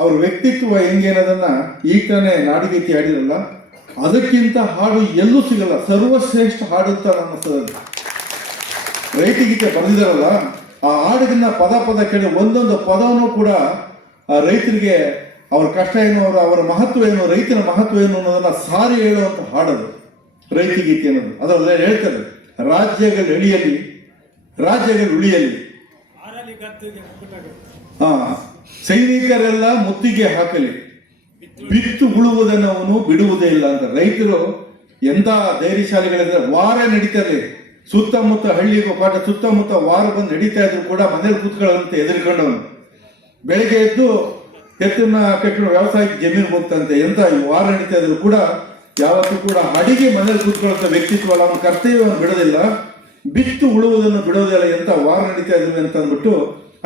ಅವ್ರ ವ್ಯಕ್ತಿತ್ವ ಹೆಂಗೆ ಅನ್ನೋದನ್ನ ಈಗ ತಾನೇ ನಾಡಿಗೀತೆ ಹಾಡಿರಲ್ಲ, ಅದಕ್ಕಿಂತ ಹಾಡು ಎಲ್ಲೂ ಸಿಗಲ್ಲ, ಸರ್ವಶ್ರೇಷ್ಠ ಹಾಡು ಅಂತ ಅನ್ನಿಸ್ತದೆ. ರೈತಗೀತೆ ಬರೆದಿದಾರಲ್ಲ, ಆ ಹಾಡಿನ ಪದ ಕೇಳಿ ಒಂದೊಂದು ಪದವನ್ನು ಕೂಡ ಆ ರೈತರಿಗೆ ಅವ್ರ ಕಷ್ಟ ಏನು, ಅವರ ಮಹತ್ವ ಏನು, ರೈತನ ಮಹತ್ವ ಏನು ಅನ್ನೋದನ್ನ ಸಾರಿ ಹೇಳುವಂತ ಹಾಡದು ರೈತಗೀತೆ ಅನ್ನೋದು. ಅದರಲ್ಲೇ ಹೇಳ್ತಾರೆ, ರಾಜ್ಯಗಳು ಎಳಿಯಲಿ, ರಾಜ್ಯಗಳು ಉಳಿಯಲಿ, ಸೈನಿಕರೆಲ್ಲ ಮುತ್ತಿಗೆ ಹಾಕಲಿ, ಬಿತ್ತು ಉಳುವುದನ್ನು ಅವನು ಬಿಡುವುದೇ ಇಲ್ಲ ಅಂತ. ರೈತರು ಎಂತ ಧೈರ್ಯಶಾಲಿಗಳಿಂದ ವಾರ ನಡೀತಾರೆ, ಸುತ್ತಮುತ್ತ ಹಳ್ಳಿಗೂ ಪಾಠ ಸುತ್ತಮುತ್ತ ವಾರ ಬಂದು ನಡೀತಾ ಇದ್ರು ಕೂಡ ಮನೇಲಿ ಕೂತ್ಕೊಳ್ಳಂತೆ ಎದುರ್ಕೊಂಡವನು. ಬೆಳಗ್ಗೆ ಎತ್ತನ್ನ ಕಟ್ಕೊಂಡು ವ್ಯವಸಾಯಕ್ಕೆ ಜಮೀನು ಹೋಗ್ತಂತೆ. ಎಂತ ವಾರ ನಡೀತಾ ಇದ್ರು ಕೂಡ ಯಾವತ್ತೂ ಕೂಡ ಅಡಿಗೆ ಮನೇಲಿ ಕೂತ್ಕೊಳ್ಳುವಂತ ವ್ಯಕ್ತಿತ್ವ ಅಲ್ಲ, ಅವನ ಕರ್ತವ್ಯವನ್ನು ಬಿಡೋದಿಲ್ಲ, ಬಿತ್ತು ಉಳುವುದನ್ನು ಬಿಡೋದಿಲ್ಲ. ಎಂತ ವಾರ ನಡೀತಾ ಇದ್ವಿ ಅಂತ ಅಂದ್ಬಿಟ್ಟು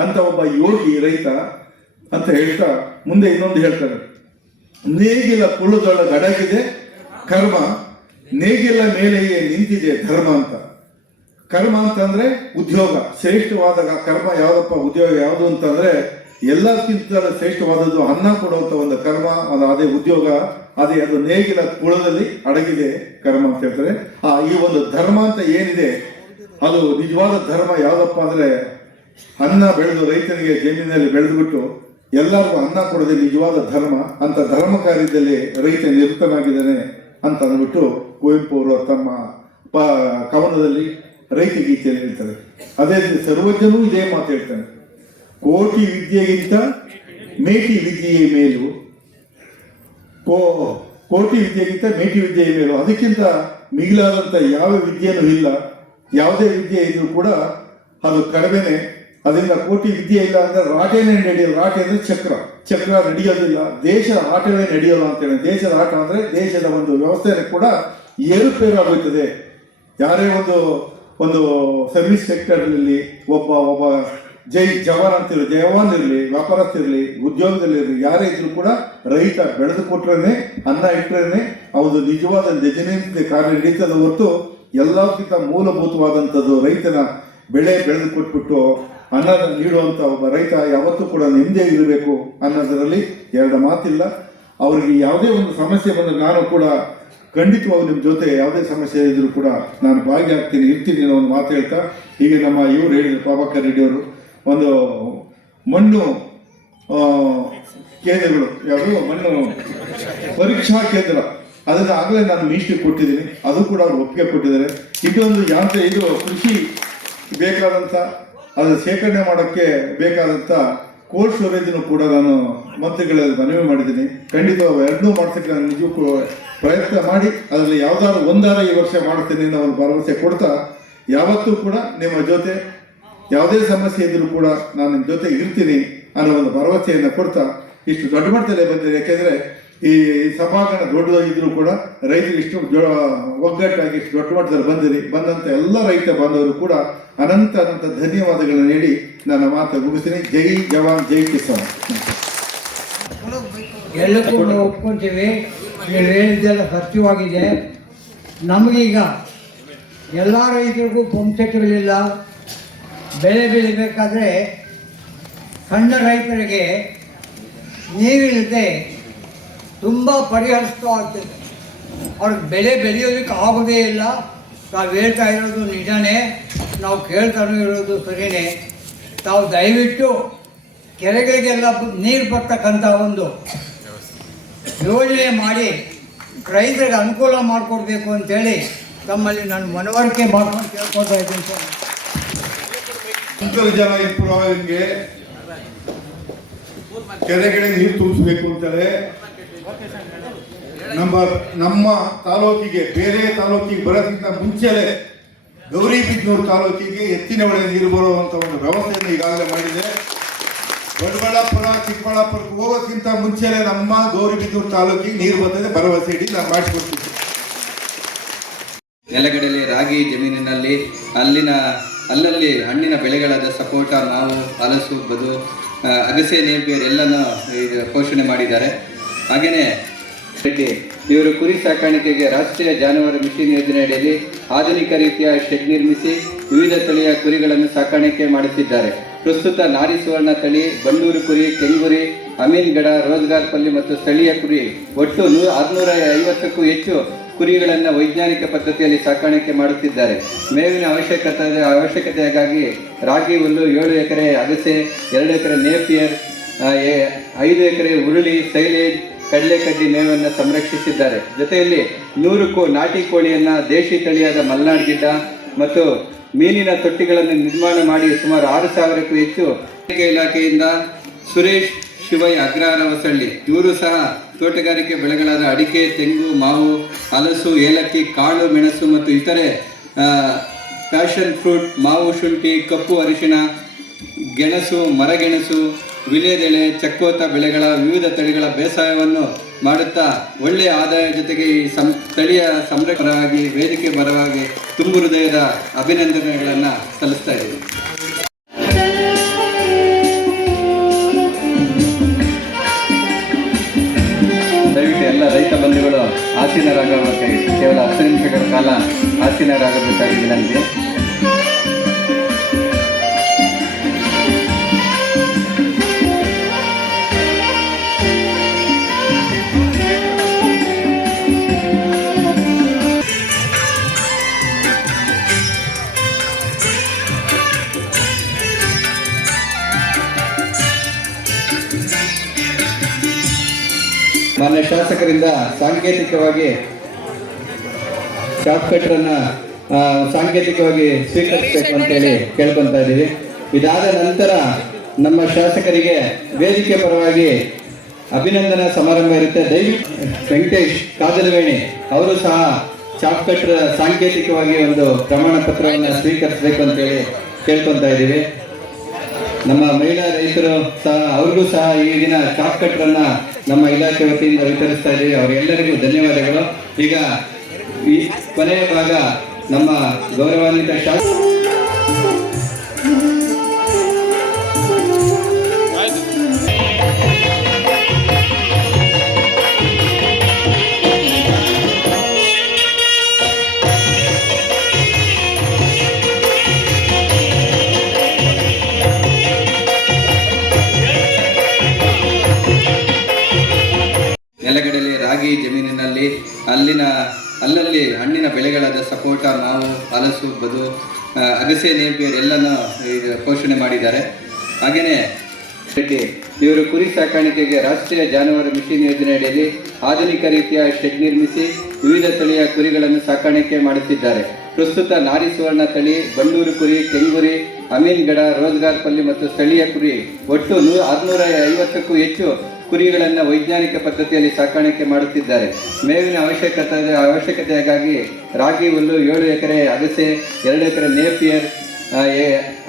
ಅಂತ ಒಬ್ಬ ಯೋಗಿ ರೈತ ಅಂತ ಹೇಳ್ತಾ ಮುಂದೆ ಇನ್ನೊಂದು ಹೇಳ್ತಾರೆ, ನೇಗಿಲ ಕುಳ್ಳದೊಳಗೆ ಅಡಗಿದೆ ಕರ್ಮ, ನೇಗಿಲ ಮೇಲೆಯೇ ನಿಂತಿದೆ ಧರ್ಮ ಅಂತ. ಕರ್ಮ ಅಂತಂದ್ರೆ ಉದ್ಯೋಗ, ಶ್ರೇಷ್ಠವಾದ ಕರ್ಮ ಯಾವ್ದಪ್ಪ, ಉದ್ಯೋಗ ಯಾವುದು ಅಂತಂದ್ರೆ ಎಲ್ಲಕ್ಕಿಂತ ಶ್ರೇಷ್ಠವಾದದ್ದು ಅನ್ನ ಕೊಡುವಂತ ಒಂದು ಕರ್ಮ, ಅದೇ ಉದ್ಯೋಗ, ಅದೇ ಅದು ನೇಗಿಲ ಕುಳದಲ್ಲಿ ಅಡಗಿದೆ ಕರ್ಮ ಅಂತ ಹೇಳ್ತಾರೆ. ಈ ಒಂದು ಧರ್ಮ ಅಂತ ಏನಿದೆ ಅದು ನಿಜವಾದ ಧರ್ಮ ಯಾವ್ದಪ್ಪ ಅಂದ್ರೆ ಅನ್ನ ಬೆಳೆದು ರೈತನಿಗೆ ಜಮೀನಲ್ಲಿ ಬೆಳೆದ್ಬಿಟ್ಟು ಎಲ್ಲರಿಗೂ ಅನ್ನ ಕೊಡೋದೇ ನಿಜವಾದ ಧರ್ಮ. ಅಂತ ಧರ್ಮ ಕಾರ್ಯದಲ್ಲಿ ರೈತ ನಿರತನಾಗಿದ್ದಾನೆ ಅಂತ ಅಂದ್ಬಿಟ್ಟು ಕುವೆಂಪು ಅವರು ತಮ್ಮ ಕವನದಲ್ಲಿ ರೈತ ಗೀತೆಯಲ್ಲಿ ಹೇಳ್ತಾರೆ. ಅದೇ ಸರ್ವಜ್ಞನೂ ಇದೇ ಮಾತು ಹೇಳ್ತಾನೆ, ಕೋಟಿ ವಿದ್ಯೆಗಿಂತ ಮೇಟಿ ವಿದ್ಯೆಯ ಮೇಲು, ಕೋಟಿ ವಿದ್ಯೆಗಿಂತ ಮೇಟಿ ವಿದ್ಯೆಯ ಮೇಲು, ಅದಕ್ಕಿಂತ ಮಿಗಿಲಾದಂಥ ಯಾವ ವಿದ್ಯೆನೂ ಇಲ್ಲ. ಯಾವುದೇ ವಿದ್ಯೆ ಇದ್ರೂ ಕೂಡ ಅದು ಕಡಿಮೆನೆ. ಅದರಿಂದ ಕೋಟಿ ವಿದ್ಯೆ ಇಲ್ಲ ಅಂದ್ರೆ ರಾಟೇನೇ ನಡೆಯೋದು. ರಾಟೆ ಅಂದ್ರೆ ಚಕ್ರ ನಡೆಯೋದಿಲ್ಲ, ದೇಶದ ಆಟವೇ ನಡೆಯೋಲ್ಲ ಅಂತೇಳಿ. ದೇಶದ ಆಟ ಅಂದ್ರೆ ದೇಶದ ಒಂದು ವ್ಯವಸ್ಥೆಯನ್ನು ಕೂಡ ಏರುಪೇರು ಆಗುತ್ತದೆ. ಯಾರೇ ಒಂದು ಸರ್ವಿಸ್ ಸೆಕ್ಟರ್ನಲ್ಲಿ ಒಬ್ಬ ಜವಾನ್ ಅಂತಿರಲಿ, ಜವಾನ್ ಇರಲಿ, ವ್ಯಾಪಾರಸ್ಥಿರಲಿ, ಉದ್ಯೋಗದಲ್ಲಿರಲಿ, ಯಾರೇ ಇದ್ರು ಕೂಡ ರೈತ ಬೆಳೆದು ಕೊಟ್ರೇನೆ, ಅನ್ನ ಇಟ್ಟರೇನೆ ಅವನು ನಿಜವಾದ ನಿಜನಿಂದ ಕಾರ್ಯ ನಡೀತದ ಹೊರತು ಎಲ್ಲಕ್ಕಿಂತ ಮೂಲಭೂತವಾದಂಥದ್ದು ರೈತನ ಬೆಳೆ ಬೆಳೆದು ಕೊಟ್ಬಿಟ್ಟು ಅನ್ನ ನೀಡುವಂಥ ಒಬ್ಬ ರೈತ ಯಾವತ್ತೂ ಕೂಡ ನೆಮ್ಮದಿಯಾಗಿರಬೇಕು ಅನ್ನೋದರಲ್ಲಿ ಎರಡು ಮಾತಿಲ್ಲ. ಅವ್ರಿಗೆ ಯಾವುದೇ ಒಂದು ಸಮಸ್ಯೆ ಬಂದರೆ ನಾನು ಕೂಡ ಖಂಡಿತವಾಗಿ ನಿಮ್ಮ ಜೊತೆ ಯಾವುದೇ ಸಮಸ್ಯೆ ಇದ್ರೂ ಕೂಡ ನಾನು ಭಾಗಿಯಾಗ್ತೀನಿ, ಇರ್ತೀನಿ ಅನ್ನೋ ಒಂದು ಮಾತು ಹೇಳ್ತಾ, ಈಗ ನಮ್ಮ ಇವರು ಹೇಳಿದ್ರು ಪ್ರಭಾಕರ್ ರೆಡ್ಡಿ ಅವರು, ಒಂದು ಮಣ್ಣು ಕೇಂದ್ರಗಳು, ಯಾವುದು ಮಣ್ಣು ಪರೀಕ್ಷಾ ಕೇಂದ್ರ, ಅದನ್ನು ಆಗಲೇ ನಾನು ಮೀಸ್ಟಿಗೆ ಕೊಟ್ಟಿದ್ದೀನಿ, ಅದು ಕೂಡ ಅವರು ಒಪ್ಪಿಗೆ ಕೊಟ್ಟಿದ್ದಾರೆ. ಇದು ಕೃಷಿ ಬೇಕಾದಂಥ ಅದನ್ನು ಶೇಖರಣೆ ಮಾಡೋಕ್ಕೆ ಬೇಕಾದಂಥ ಕೋಲ್ಡ್ ಸ್ಟೋರೇಜನ್ನು ಕೂಡ ನಾನು ಮಂತ್ರಿಗಳಲ್ಲಿ ಮನವಿ ಮಾಡಿದ್ದೀನಿ. ಖಂಡಿತ ಎರಡನ್ನೂ ಮಾಡ್ಸಕ್ಕೆ ನಾನು ನಿಜಕ್ಕೂ ಪ್ರಯತ್ನ ಮಾಡಿ ಅದರಲ್ಲಿ ಯಾವುದಾದ್ರು ಒಂದಾರ ಈ ವರ್ಷ ಮಾಡ್ತೀನಿ ಅನ್ನೋ ಒಂದು ಭರವಸೆ ಕೊಡ್ತಾ, ಯಾವತ್ತೂ ಕೂಡ ನಿಮ್ಮ ಜೊತೆ ಯಾವುದೇ ಸಮಸ್ಯೆ ಇದ್ರೂ ಕೂಡ ನಾನು ನಿಮ್ಮ ಜೊತೆ ಇರ್ತೀನಿ ಅನ್ನೋ ಒಂದು ಭರವಸೆಯನ್ನು ಕೊಡ್ತಾ ಇಷ್ಟು ದೊಡ್ಡ ಮಟ್ಟದಲ್ಲೇ ಬಂದಿದೆ. ಯಾಕೆಂದರೆ ಈ ಸಭಾಂಗಣ ದೊಡ್ಡದಾಗಿದ್ರೂ ಕೂಡ ರೈತರು ಇಷ್ಟು ಒಗ್ಗಟ್ಟಾಗಿ ಇಷ್ಟು ದೊಡ್ಡ ಮಟ್ಟದಲ್ಲಿ ಬಂದಂಥ ಎಲ್ಲ ರೈತ ಬಾಂಧವರು ಕೂಡ ಅನಂತ ಧನ್ಯವಾದಗಳನ್ನು ನೀಡಿ ನನ್ನ ಮಾತು ಮುಗಿಸ್ತೀನಿ. ಜೈ ಜವಾನ್ ಜೈ ಕಿಸಾನ್. ಎಲ್ಲಕ್ಕೂ ನಾವು ಒಪ್ಕೊಂತೀವಿ, ನೀವು ಹೇಳಿದ್ದೆಲ್ಲ ಸತ್ಯವಾಗಿದೆ. ನಮಗೀಗ ಎಲ್ಲ ರೈತರಿಗೂ ಪಂಪ್ಸೆಟ್ಗಳಿಲ್ಲ, ಬೆಳೆ ಬೆಳಿಬೇಕಾದ್ರೆ ಸಣ್ಣ ರೈತರಿಗೆ ನೀರಿಲ್ಲದೆ ತುಂಬ ಪರಿಹರಿಸ್ತಾ ಆಗ್ತದೆ. ಅವ್ರಿಗೆ ಬೆಳೆ ಬೆಳೆಯೋದಕ್ಕೆ ಆಗೋದೇ ಇಲ್ಲ. ನಾವು ಹೇಳ್ತಾ ಇರೋದು ನಿಜನೇ, ನಾವು ಕೇಳ್ತಾನೂ ಇರೋದು ಸರಿಯೇ. ತಾವು ದಯವಿಟ್ಟು ಕೆರೆಗಳಿಗೆಲ್ಲ ನೀರು ಬರ್ತಕ್ಕಂಥ ಒಂದು ಯೋಜನೆ ಮಾಡಿ ರೈತರಿಗೆ ಅನುಕೂಲ ಮಾಡಿಕೊಡ್ಬೇಕು ಅಂತೇಳಿ ತಮ್ಮಲ್ಲಿ ನಾನು ಮನವರಿಕೆ ಮಾಡ್ಕೊಂಡು ಕೇಳ್ಕೊಳ್ತಾ ಇದ್ದೀನಿ ಸರ್. ಅಂತರ್ಜಲ ಇಂಪ್ರೂವ್ ಆಗಿ ಕೆರೆಗಳಿಗೆ ನೀರು ತುಂಬಿಸ್ಬೇಕು ಅಂತೇಳಿ ನಮ್ಮ ತಾಲೂಕಿಗೆ ಬೇರೆ ತಾಲೂಕಿಗೆ ಬರೋದಕ್ಕಿಂತ ಮುಂಚೆಲೆ ಗೌರಿಬಿದನೂರು ತಾಲೂಕಿಗೆ ಎತ್ತಿನ ಹೊಳೆ ನೀರು ಬರುವಂಥ ಒಂದು ವ್ಯವಸ್ಥೆಯನ್ನು ಈಗಾಗಲೇ ಮಾಡಿದೆ. ದೊಡ್ಡಬಳ್ಳಾಪುರ ಚಿಕ್ಕಬಳ್ಳಾಪುರಕ್ಕೆ ಹೋಗೋಕ್ಕಿಂತ ಮುಂಚೆಲೆ ನಮ್ಮ ಗೌರಿಬಿದನೂರು ತಾಲೂಕಿಗೆ ನೀರು ಬರ್ತದೆ, ಭರವಸೆ ಇಡಿ ನಾನು ಮಾಡಿಸ್ಕೊಡ್ತೀನಿ. ನೆಲಗಡಲೆ ರಾಗಿ ಜಮೀನಿನಲ್ಲಿ ಅಲ್ಲಲ್ಲಿ ಹಣ್ಣಿನ ಬೆಳೆಗಳಾದ ಸಪೋಟ, ಮಾವು, ಹಲಸು, ಬದು, ಅಗಸೆ, ನೇಪಿಯರ್ ಎಲ್ಲನೂ ಪೋಷಣೆ ಮಾಡಿದ್ದಾರೆ. ಹಾಗೆಯೇ ಇವರು ಕುರಿ ಸಾಕಾಣಿಕೆಗೆ ರಾಷ್ಟ್ರೀಯ ಜಾನುವಾರು ಮಿಷನ್ ಯೋಜನೆ ಅಡಿಯಲ್ಲಿ ಆಧುನಿಕ ರೀತಿಯ ಶೆಡ್ ನಿರ್ಮಿಸಿ ವಿವಿಧ ತಳಿಯ ಕುರಿಗಳನ್ನು ಸಾಕಾಣಿಕೆ ಮಾಡುತ್ತಿದ್ದಾರೆ. ಪ್ರಸ್ತುತ ನಾರಿ ಸುವರ್ಣ ತಳಿ, ಬಂಡೂರು ಕುರಿ, ಕೆಂಗುರಿ, ಅಮೀನ್ಗಡ, ರೋಜ್ಗಾರ್ ಪಲ್ಲಿ ಮತ್ತು ಸ್ಥಳೀಯ ಕುರಿ ಒಟ್ಟು 650ಕ್ಕೂ ಹೆಚ್ಚು ಕುರಿಗಳನ್ನು ವೈಜ್ಞಾನಿಕ ಪದ್ಧತಿಯಲ್ಲಿ ಸಾಕಾಣಿಕೆ ಮಾಡುತ್ತಿದ್ದಾರೆ. ಮೇವಿನ ಅವಶ್ಯಕತೆಯಾಗಿ ರಾಗಿ ಹುಲ್ಲು, 7 ಎಕರೆ ಅಗಸೆ, 2 ಎಕರೆ ನೇಪಿಯರ್, 5 ಎಕರೆ ಉರುಳಿ, ಸೈಲೇಜ್, ಕಡಲೆಕಡ್ಡಿ ಮೇವನ್ನು ಸಂರಕ್ಷಿಸಿದ್ದಾರೆ. ಜೊತೆಯಲ್ಲಿ 100 ನಾಟಿ ಕೋಳಿಯನ್ನು, ದೇಶಿ ತಳಿಯಾದ ಮಲ್ನಾಡ್ ಗಿಡ್ಡ ಮತ್ತು ಮೀನಿನ ತೊಟ್ಟಿಗಳನ್ನು ನಿರ್ಮಾಣ ಮಾಡಿ ಸುಮಾರು 6,000ಕ್ಕೂ ಹೆಚ್ಚು. ಇಲಾಖೆಯಿಂದ ಸುರೇಶ್ ಶಿವೈ ಅಗ್ರಹಾರ ಹೊಸಳ್ಳಿ ಇವರು ಸಹ ತೋಟಗಾರಿಕೆ ಬೆಳೆಗಳಾದ ಅಡಿಕೆ, ತೆಂಗು, ಮಾವು, ಹಲಸು, ಏಲಕ್ಕಿ, ಕಾಳು ಮೆಣಸು ಮತ್ತು ಇತರೆ ಪ್ಯಾಷನ್ ಫ್ರೂಟ್, ಮಾವು, ಶುಂಠಿ, ಕಪ್ಪು ಅರಿಶಿಣ, ಗೆಣಸು, ಮರಗೆಣಸು, ವಿಳ್ಯದೆಲೆ, ಚಕ್ಕೋತ ಬೆಳೆಗಳ ವಿವಿಧ ತಳಿಗಳ ಬೇಸಾಯವನ್ನು ಮಾಡುತ್ತಾ ಒಳ್ಳೆಯ ಆದಾಯ ಜೊತೆಗೆ ಈ ಸ್ಥಳೀಯ ಸಂರಕ್ಷಕರಾಗಿ ವೇದಿಕೆ ಬರವಾಗಿ ತುಂಬು ಹೃದಯದ ಅಭಿನಂದನೆಗಳನ್ನು ಸಲ್ಲಿಸ್ತಾ ಇದ್ದೀವಿ. ದಯವಿಟ್ಟು ಎಲ್ಲ ರೈತ ಬಂಧುಗಳು ಆಸೀನರಾಗಬೇಕಾಗಿ ಕೇವಲ 10 ನಿಮಿಷಗಳ ಕಾಲ ಆಸೀನರಾಗಬೇಕಾಗಿ ವಿನಂತಿ. ಮಾನ್ಯ ಶಾಸಕರಿಂದ ಸಾಂಕೇತಿಕವಾಗಿ ಶಾಪ್ ಕಟ್ರನ್ನ ಸಾಂಕೇತಿಕವಾಗಿ ಸ್ವೀಕರಿಸಬೇಕು ಅಂತೇಳಿ ಕೇಳ್ಕೊತಾ ಇದ್ದೀವಿ. ಇದಾದ ನಂತರ ನಮ್ಮ ಶಾಸಕರಿಗೆ ವೇದಿಕೆ ಪರವಾಗಿ ಅಭಿನಂದನಾ ಸಮಾರಂಭ ಇರುತ್ತೆ. ದಯವಿಟ್ಟು ವೆಂಕಟೇಶ್ ಕಾದಲವೇಣಿ ಅವರು ಸಹ ಶಾಪ್ ಕಟ್ರ ಸಾಂಕೇತಿಕವಾಗಿ ಒಂದು ಪ್ರಮಾಣ ಪತ್ರವನ್ನು ಸ್ವೀಕರಿಸಬೇಕು ಅಂತೇಳಿ ಕೇಳ್ಕೊತಾ ಇದ್ದೀವಿ. ನಮ್ಮ ಮಹಿಳಾ ರೈತರು ಸಹ ಅವ್ರಿಗೂ ಸಹ ಈ ದಿನ ಚಾಪ್ ಕಟ್ರನ್ನ ನಮ್ಮ ಇಲಾಖೆ ವತಿಯಿಂದ ವಿತರಿಸ್ತಾ ಇದ್ದೀವಿ. ಅವರೆಲ್ಲರಿಗೂ ಧನ್ಯವಾದಗಳು. ಈಗ ಈ ಕೊನೆಯ ಭಾಗ ನಮ್ಮ ಗೌರವಾನ್ವಿತ ನೆಲಗಡಲೆ ರಾಗಿ ಜಮೀನಿನಲ್ಲಿ ಅಲ್ಲಲ್ಲಿ ಹಣ್ಣಿನ ಬೆಳೆಗಳಾದ ಸಪೋಟ, ಮಾವು, ಹಲಸು, ಬದು, ಅಗಸೆ, ನೇಪಿಯರ್ ಎಲ್ಲನೂ ಪೋಷಣೆ ಮಾಡಿದ್ದಾರೆ. ಹಾಗೆಯೇ ಇವರು ಕುರಿ ಸಾಕಾಣಿಕೆಗೆ ರಾಷ್ಟ್ರೀಯ ಜಾನುವಾರು ಮಿಷನ್ ಯೋಜನೆ ಅಡಿಯಲ್ಲಿ ಆಧುನಿಕ ರೀತಿಯ ಶೆಡ್ ನಿರ್ಮಿಸಿ ವಿವಿಧ ತಳಿಯ ಕುರಿಗಳನ್ನು ಸಾಕಾಣಿಕೆ ಮಾಡುತ್ತಿದ್ದಾರೆ. ಪ್ರಸ್ತುತ ನಾರಿ ಸುವರ್ಣ ತಳಿ, ಬಂಡೂರು ಕುರಿ, ಕೆಂಗುರಿ, ಅಮೀನ್ಗಡ, ರೋಜ್ಗಾರ್ ಪಲ್ಲಿ ಮತ್ತು ಸ್ಥಳೀಯ ಕುರಿ ಒಟ್ಟು 650ಕ್ಕೂ ಹೆಚ್ಚು ಕುರಿಗಳನ್ನು ವೈಜ್ಞಾನಿಕ ಪದ್ಧತಿಯಲ್ಲಿ ಸಾಕಾಣಿಕೆ ಮಾಡುತ್ತಿದ್ದಾರೆ. ಮೇವಿನ ಅವಶ್ಯಕತೆಯಾಗಿ ರಾಗಿ ಹುಲ್ಲು, 7 ಎಕರೆ ಅಗಸೆ, 2 ಎಕರೆ ನೇಪಿಯರ್,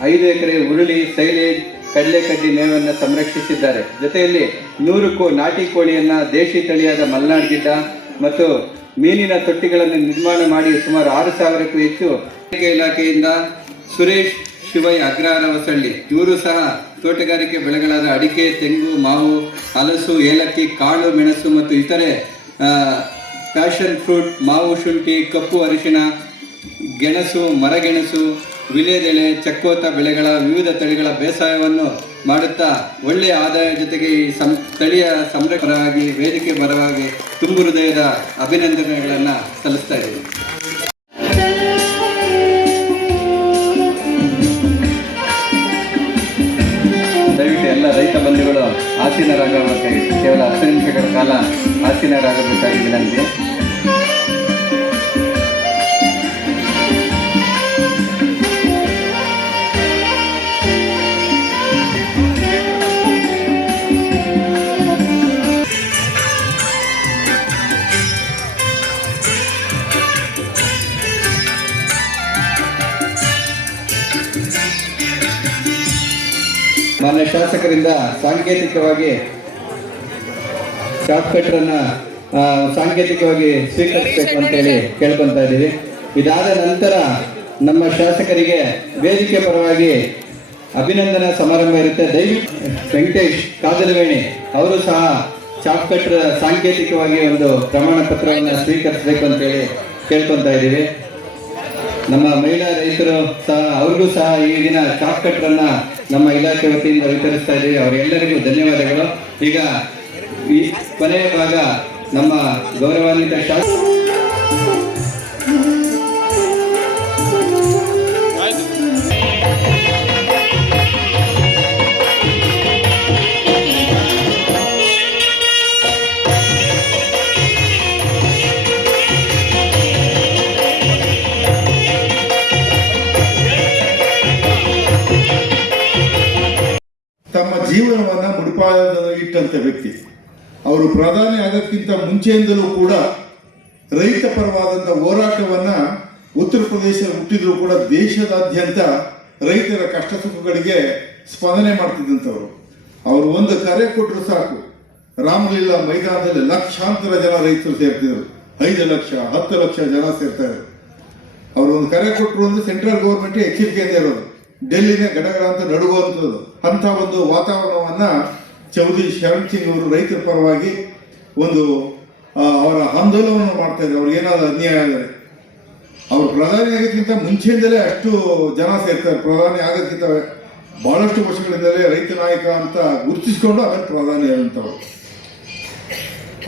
5 ಎಕರೆ ಉರುಳಿ, ಸೈಲೇಜ್, ಕಡಲೆಕಡ್ಡಿ ಮೇವನ್ನು ಸಂರಕ್ಷಿಸಿದ್ದಾರೆ. ಜೊತೆಯಲ್ಲಿ 100 ನಾಟಿ ಕೋಳಿಯನ್ನು, ದೇಶಿ ತಳಿಯಾದ ಮಲ್ನಾಡ್ ಗಿಡ್ಡ ಮತ್ತು ಮೀನಿನ ತೊಟ್ಟಿಗಳನ್ನು ನಿರ್ಮಾಣ ಮಾಡಿ ಸುಮಾರು 6,000ಕ್ಕೂ ಹೆಚ್ಚು. ಇಲಾಖೆಯಿಂದ ಸುರೇಶ್ ಶಿವೈ ಅಗ್ರಹಾರ ಹೊಸಳ್ಳಿ ಇವರು ಸಹ ತೋಟಗಾರಿಕೆ ಬೆಳೆಗಳಾದ ಅಡಿಕೆ, ತೆಂಗು, ಮಾವು, ಹಲಸು, ಏಲಕ್ಕಿ, ಕಾಳು ಮೆಣಸು ಮತ್ತು ಇತರೆ ಪ್ಯಾಷನ್ ಫ್ರೂಟ್, ಮಾವು, ಶುಂಠಿ, ಕಪ್ಪು ಅರಿಶಿಣ, ಗೆಣಸು, ಮರಗೆಣಸು, ವಿಳ್ಯದೆಲೆ, ಚಕ್ಕೋತ ಬೆಳೆಗಳ ವಿವಿಧ ತಳಿಗಳ ಬೇಸಾಯವನ್ನು ಮಾಡುತ್ತಾ ಒಳ್ಳೆಯ ಆದಾಯ ಜೊತೆಗೆ ಈ ಸ್ಥಳೀಯ ಸಂರಕ್ಷಕರಾಗಿ ವೇದಿಕೆ ಪರವಾಗಿ ತುಂಬು ಹೃದಯದ ಅಭಿನಂದನೆಗಳನ್ನು ಸಲ್ಲಿಸ್ತಾ ಇದ್ದೀನಿ. ದಯವಿಟ್ಟು ಎಲ್ಲ ರೈತ ಬಂಧುಗಳು ಆಸೀನರಾಗಬೇಕಾಗಿ ಕೇವಲ 10 ನಿಮಿಷಗಳ ಕಾಲ ಆಸೀನರಾಗಬೇಕಾಗಿ ವಿನಂತಿ. ಮಾನ್ಯ ಶಾಸಕರಿಂದ ಸಾಂಕೇತಿಕವಾಗಿ ಶಾರ್ಟ್ ಕಟ್ರನ್ನು ಸಾಂಕೇತಿಕವಾಗಿ ಸ್ವೀಕರಿಸಬೇಕು ಅಂತೇಳಿ ಕೇಳ್ಕೊತಾ ಇದ್ದೀವಿ. ಇದಾದ ನಂತರ ನಮ್ಮ ಶಾಸಕರಿಗೆ ವೇದಿಕೆ ಪರವಾಗಿ ಅಭಿನಂದನಾ ಸಮಾರಂಭ ಇರುತ್ತೆ. ದಯವಿಟ್ಟು ವೆಂಕಟೇಶ್ ಕಾದಲವೇಣಿ ಅವರು ಸಹ ಶಾರ್ಟ್ ಕಟ್ರ ಸಾಂಕೇತಿಕವಾಗಿ ಒಂದು ಪ್ರಮಾಣ ಪತ್ರವನ್ನು ಸ್ವೀಕರಿಸಬೇಕು ಅಂತೇಳಿ ಕೇಳ್ಕೊತಾ ಇದ್ದೀವಿ. ನಮ್ಮ ಮಹಿಳಾ ರೈತರು ಸಹ ಅವ್ರಿಗೂ ಸಹ ಈ ದಿನ ಶಾರ್ಟ್ ಕಟ್ರನ್ನ ನಮ್ಮ ಇಲಾಖೆ ವತಿಯಿಂದ ವಿತರಿಸ್ತಾ ಇದ್ದೀವಿ. ಅವರೆಲ್ಲರಿಗೂ ಧನ್ಯವಾದಗಳು. ಈಗ ಈ ಕೊನೆಯ ಭಾಗ ನಮ್ಮ ಗೌರವಾನ್ವಿತ ತಮ್ಮ ಜೀವನವನ್ನ ಮುಡಿಪಾದ ಇಟ್ಟಂತ ವ್ಯಕ್ತಿ. ಅವರು ಪ್ರಧಾನಿ ಆಗೋಕ್ಕಿಂತ ಮುಂಚೆಯಿಂದಲೂ ಕೂಡ ರೈತ ಪರವಾದಂಥ ಹೋರಾಟವನ್ನ ಉತ್ತರ ಪ್ರದೇಶ ಹುಟ್ಟಿದ್ರು ಕೂಡ ದೇಶದಾದ್ಯಂತ ರೈತರ ಕಷ್ಟ ಸುಖಗಳಿಗೆ ಸ್ಪಂದನೆ ಮಾಡ್ತಿದ್ದಂಥವ್ರು. ಅವರು ಒಂದು ಕರೆ ಕೊಟ್ಟರು ಸಾಕು, ರಾಮಲೀಲಾ ಮೈದಾನದಲ್ಲಿ ಲಕ್ಷಾಂತರ ಜನ ರೈತರು ಸೇರ್ತಿದ್ರು. 5 ಲಕ್ಷ 10 ಲಕ್ಷ ಜನ ಸೇರ್ತಾ ಇದ್ರು. ಅವರು ಒಂದು ಕರೆ ಕೊಟ್ಟರು ಅಂದ್ರೆ ಸೆಂಟ್ರಲ್ ಗೌರ್ಮೆಂಟ್ ಎಚ್ಚರಿಕೆಯಿಂದ ಇರೋದು, ಡೆಲ್ಲಿನೇ ಗಡಗಡ ಅಂತ ನಡುಗುವಂಥದ್ದು. ಅಂಥ ಒಂದು ವಾತಾವರಣವನ್ನ ಚೌಧರಿ ಶರಣ್ ಸಿಂಗ್ ಅವರು ರೈತರ ಪರವಾಗಿ ಒಂದು ಅವರ ಆಂದೋಲನವನ್ನು ಮಾಡ್ತಾ ಇದ್ದಾರೆ. ಅವ್ರಿಗೆ ಏನಾದ್ರು ಅನ್ಯಾಯ ಆದರೆ ಅವರು ಪ್ರಧಾನಿ ಆಗೋಕ್ಕಿಂತ ಮುಂಚೆಯಿಂದಲೇ ಅಷ್ಟು ಜನ ಸೇರ್ತಾರೆ. ಪ್ರಧಾನಿ ಆಗೋಕ್ಕಿಂತ ಬಹಳಷ್ಟು ವರ್ಷಗಳಿಂದಲೇ ರೈತ ನಾಯಕ ಅಂತ ಗುರುತಿಸಿಕೊಂಡು ಆಮೇಲೆ ಪ್ರಧಾನಿ ಆದಂಥವ್ರು.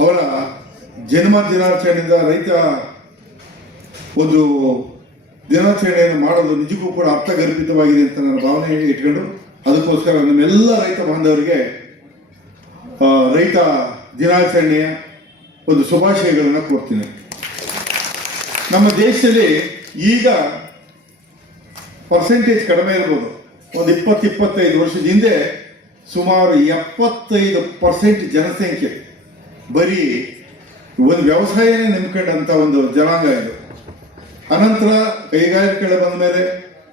ಅವರ ಜನ್ಮ ದಿನಾಚರಣೆಯಿಂದ ರೈತ ಒಂದು ದಿನಾಚರಣೆಯನ್ನು ಮಾಡೋದು ನಿಜಕ್ಕೂ ಕೂಡ ಅರ್ಥಗರ್ಭಿತವಾಗಿದೆ ಅಂತ ನನ್ನ ಭಾವನೆ ಇಟ್ಕೊಂಡು ಅದಕ್ಕೋಸ್ಕರ ನಮ್ಮೆಲ್ಲ ರೈತ ಬಾಂಧವರಿಗೆ ರೈತ ದಿನಾಚರಣೆಯ ಒಂದು ಶುಭಾಶಯಗಳನ್ನು ಕೋರ್ತೀನಿ. ನಮ್ಮ ದೇಶದಲ್ಲಿ ಈಗ ಪರ್ಸೆಂಟೇಜ್ ಕಡಿಮೆ ಇರ್ಬೋದು. ಒಂದು 20-25 ವರ್ಷದ ಹಿಂದೆ ಸುಮಾರು 75% ಜನಸಂಖ್ಯೆ ಬರೀ ಒಂದು ವ್ಯವಸಾಯನೇ ನಂಬ್ಕೊಂಡಂಥ ಒಂದು ಜನಾಂಗ ಇದು. ಅನಂತರ ಕೈಗಾರಿಕೆಗಳು ಬಂದ ಮೇಲೆ,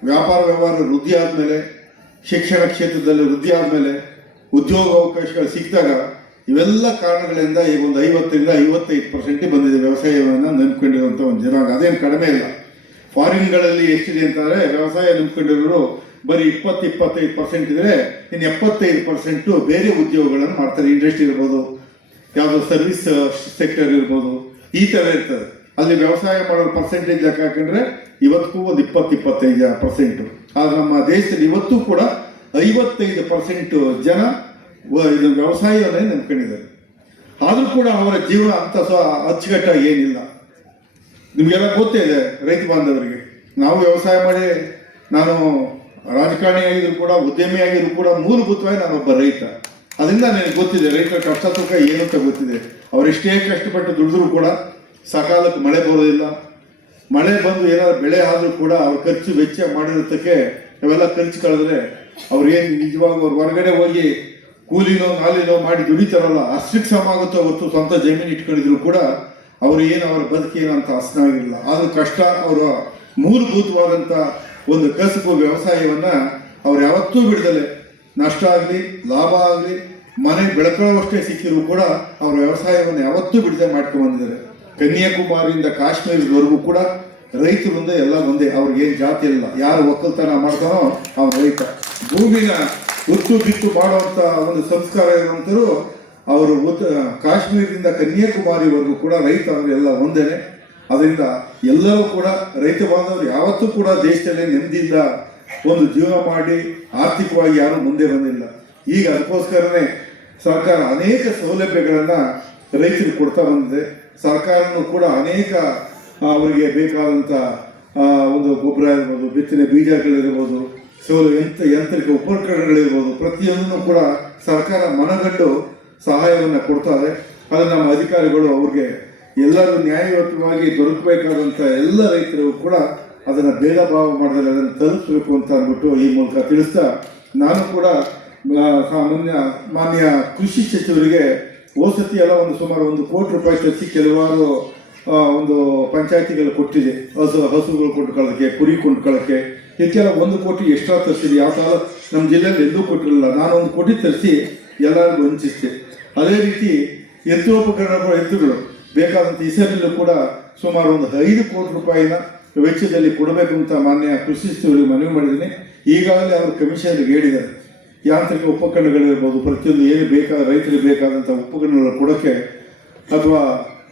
ವ್ಯಾಪಾರ ವ್ಯವಹಾರ ವೃದ್ಧಿ ಆದಮೇಲೆ, ಶಿಕ್ಷಣ ಕ್ಷೇತ್ರದಲ್ಲಿ ವೃದ್ಧಿ ಆದಮೇಲೆ, ಉದ್ಯೋಗಾವಕಾಶಗಳು ಸಿಕ್ಕಿದಾಗ ಇವೆಲ್ಲ ಕಾರಣಗಳಿಂದ ಈಗ ಒಂದು 50-55% ಬಂದಿದೆ ವ್ಯವಸಾಯವನ್ನು ನಂಬ್ಕೊಂಡಿರುವಂಥ ಒಂದು ಜನಾಂಗ. ಅದೇನು ಕಡಿಮೆ ಇಲ್ಲ. ಫಾರಿನ್ಗಳಲ್ಲಿ ಎಷ್ಟಿದೆ ಅಂತಂದರೆ ವ್ಯವಸಾಯ ನಂಬ್ಕೊಂಡಿರೋರು ಬರೀ 20-25% ಇದ್ರೆ ಇನ್ನು 75% ಬೇರೆ ಉದ್ಯೋಗಗಳನ್ನು ಮಾಡ್ತಾರೆ. ಇಂಡಸ್ಟ್ರಿ ಇರ್ಬೋದು, ಯಾವುದೋ ಸರ್ವಿಸ್ ಸೆಕ್ಟರ್ ಇರ್ಬೋದು, ಈ ಥರ ಇರ್ತದೆ. ಅಲ್ಲಿ ವ್ಯವಸಾಯ ಮಾಡೋ ಪರ್ಸೆಂಟೇಜ್ ಲೆಕ್ಕ ಹಾಕೊಂಡ್ರೆ ಇವತ್ತಿಗೂ ಒಂದು 20-25%. ಆದರೆ ನಮ್ಮ ದೇಶದಲ್ಲಿ ಇವತ್ತು ಕೂಡ 55% ಜನ ಇದು ವ್ಯವಸಾಯವನ್ನೇ ನಂಬ್ಕೊಂಡಿದ್ದಾರೆ. ಆದರೂ ಕೂಡ ಅವರ ಜೀವನ ಅಂತ ಅಚ್ಚುಕಟ್ಟಾಗಿ ಏನಿಲ್ಲ. ನಿಮಗೆಲ್ಲ ಗೊತ್ತೇ ಇದೆ ರೈತ ಬಾಂಧವರಿಗೆ. ನಾವು ವ್ಯವಸಾಯ ಮಾಡಿ, ನಾನು ರಾಜಕಾರಣಿ ಆಗಿದ್ರು ಕೂಡ, ಉದ್ಯಮಿ ಆಗಿದ್ರು ಕೂಡ, ಮೂಲಭೂತವಾಗಿ ನಾನೊಬ್ಬ ರೈತ. ಅದರಿಂದ ನನಗೆ ಗೊತ್ತಿದೆ ರೈತರ ಕಷ್ಟ ಸುಖ ಏನು ಅಂತ ಗೊತ್ತಿದೆ. ಅವರೆಷ್ಟೇ ಕಷ್ಟಪಟ್ಟು ದುಡಿದ್ರು ಕೂಡ ಸಕಾಲಕ್ಕೆ ಮಳೆ ಬರೋದಿಲ್ಲ. ಮಳೆ ಬಂದು ಏನಾದ್ರು ಬೆಳೆ ಆದರೂ ಕೂಡ ಅವ್ರ ಖರ್ಚು ವೆಚ್ಚ ಮಾಡಿರೋದಕ್ಕೆ ಅವೆಲ್ಲ ಖರ್ಚು ಕಳೆದ್ರೆ ಅವ್ರೇನು ನಿಜವಾಗ ಅವ್ರು ಹೊರಗಡೆ ಹೋಗಿ ಕೂಲಿನೋ ನಾಲಿನೋ ಮಾಡಿ ದುಡಿತಾರಲ್ಲ ಅಷ್ಟಕ್ಕೆ ಸಮ ಆಗುತ್ತೋ ಹೊರತು ಸ್ವಂತ ಜಮೀನು ಇಟ್ಕೊಂಡಿದ್ರು ಕೂಡ ಅವ್ರು ಏನು ಅವರ ಬದುಕೇನು ಅಂತ ಹಸನಾಗಿಲ್ಲ. ಆದ್ರೂ ಕಷ್ಟ ಅವರ ಮೂಲಭೂತವಾದಂಥ ಒಂದು ಕಸುಬು ವ್ಯವಸಾಯವನ್ನ ಅವ್ರು ಯಾವತ್ತೂ ಬಿಡದಲೆ, ನಷ್ಟ ಆಗಲಿ ಲಾಭ ಆಗಲಿ ಮನೆಗೆ ಬೆಳ್ಕೊಳ್ಳೋವಷ್ಟೇ ಸಿಕ್ಕಿದ್ರು ಕೂಡ ಅವ್ರ ವ್ಯವಸಾಯವನ್ನು ಯಾವತ್ತೂ ಬಿಡದೆ ಮಾಡ್ಕೊಂಡು ಬಂದಿದ್ದಾರೆ. ಕನ್ಯಾಕುಮಾರಿಯಿಂದ ಕಾಶ್ಮೀರದವರೆಗೂ ಕೂಡ ರೈತರಿಂದ ಎಲ್ಲ ಒಂದೇ, ಅವ್ರಿಗೇನು ಜಾತಿ ಇಲ್ಲ. ಯಾರು ಒಕ್ಕಲ್ತನ ಮಾಡ್ತಾನೋ ಅವ್ರ ರೈತ. ಭೂಮಿನ ಉತ್ತು ಬಿತ್ತು ಮಾಡುವಂಥ ಒಂದು ಸಂಸ್ಕಾರ ಇರುವಂಥರು ಅವರು ಕಾಶ್ಮೀರದಿಂದ ಕನ್ಯಾಕುಮಾರಿವರೆಗೂ ಕೂಡ ರೈತ ಎಲ್ಲ ಒಂದೇನೆ. ಅದರಿಂದ ಎಲ್ಲರೂ ಕೂಡ ರೈತ ಬಾಂಧವರು ಯಾವತ್ತೂ ಕೂಡ ದೇಶದಲ್ಲಿ ನೆಮ್ಮದಿಯಿಂದ ಒಂದು ಜೀವನ ಮಾಡಿ ಆರ್ಥಿಕವಾಗಿ ಯಾರೂ ಮುಂದೆ ಬಂದಿಲ್ಲ. ಈಗ ಅದಕ್ಕೋಸ್ಕರನೇ ಸರ್ಕಾರ ಅನೇಕ ಸೌಲಭ್ಯಗಳನ್ನು ರೈತರಿಗೆ ಕೊಡ್ತಾ ಬಂದಿದೆ. ಸರ್ಕಾರನೂ ಕೂಡ ಅನೇಕ ಅವರಿಗೆ ಬೇಕಾದಂಥ ಒಂದು ಗೊಬ್ಬರ ಇರ್ಬೋದು, ಬಿತ್ತನೆ ಬೀಜಗಳಿರ್ಬೋದು, ಯಂತ್ರಿಕ ಉಪಕರಣಗಳಿರ್ಬೋದು, ಪ್ರತಿಯೊಂದನ್ನು ಕೂಡ ಸರ್ಕಾರ ಮನಗಂಡು ಸಹಾಯವನ್ನು ಕೊಡ್ತಾರೆ. ಅದು ನಮ್ಮ ಅಧಿಕಾರಿಗಳು ಅವ್ರಿಗೆ ಎಲ್ಲರೂ ನ್ಯಾಯಯುತವಾಗಿ ದೊರಕಬೇಕಾದಂಥ ಎಲ್ಲ ರೈತರಿಗೂ ಕೂಡ ಅದನ್ನು ಭೇದ ಭಾವ ಮಾಡಿದ್ರೆ ಅದನ್ನು ತಲುಪಿಸಬೇಕು ಅಂತ ಅಂದ್ಬಿಟ್ಟು ಈ ಮೂಲಕ ತಿಳಿಸ್ತಾ, ನಾನು ಕೂಡ ಮಾನ್ಯ ಕೃಷಿ ಸಚಿವರಿಗೆ ಹೋಸತಿ ಎಲ್ಲ ಸುಮಾರು 1 ಕೋಟಿ ರೂಪಾಯಿ ತರಿಸಿ ಕೆಲವಾರು ಒಂದು ಪಂಚಾಯತಿಗಳು ಕೊಟ್ಟಿದೆ. ಹಸುಗಳು ಕೊಂಡ್ಕೊಳ್ಳೋಕ್ಕೆ, ಕುರಿ ಕೊಂಡ್ಕೊಳ್ಳೋಕ್ಕೆ, ಇದಕ್ಕೆಲ್ಲ 1 ಕೋಟಿ ಎಕ್ಸ್ಟ್ರಾ ತರಿಸಿದೆ. ಯಾವ ಥರ ನಮ್ಮ ಜಿಲ್ಲೆಯಲ್ಲಿ ಎಲ್ಲೂ ಕೊಟ್ಟಿರಲಿಲ್ಲ. ನಾನು 1 ಕೋಟಿ ತರಿಸಿ ಎಲ್ಲರಿಗೂ ಹಂಚಿಸಿದೆ. ಅದೇ ರೀತಿ ಯಂತ್ರೋಪಕರಣಗಳು ಬೇಕಾದಂಥ ಹೆಸರಲ್ಲೂ ಕೂಡ ಸುಮಾರು 5 ಕೋಟಿ ರೂಪಾಯಿನ ವೆಚ್ಚದಲ್ಲಿ ಕೊಡಬೇಕು ಅಂತ ಮಾನ್ಯ ಕೃಷಿ ಸಚಿವರಿಗೆ ಮನವಿ ಮಾಡಿದ್ದೀನಿ. ಈಗಾಗಲೇ ಅವರು ಕಮಿಷನ್ಗೆ ಹೇಳಿದ್ದಾರೆ, ಯಾಂತ್ರಿಕ ಉಪಕರಣಗಳಿರ್ಬೋದು, ಪ್ರತಿಯೊಂದು ಏನು ರೈತರಿಗೆ ಬೇಕಾದಂಥ ಉಪಕರಣಗಳು ಕೊಡೋಕ್ಕೆ ಅಥವಾ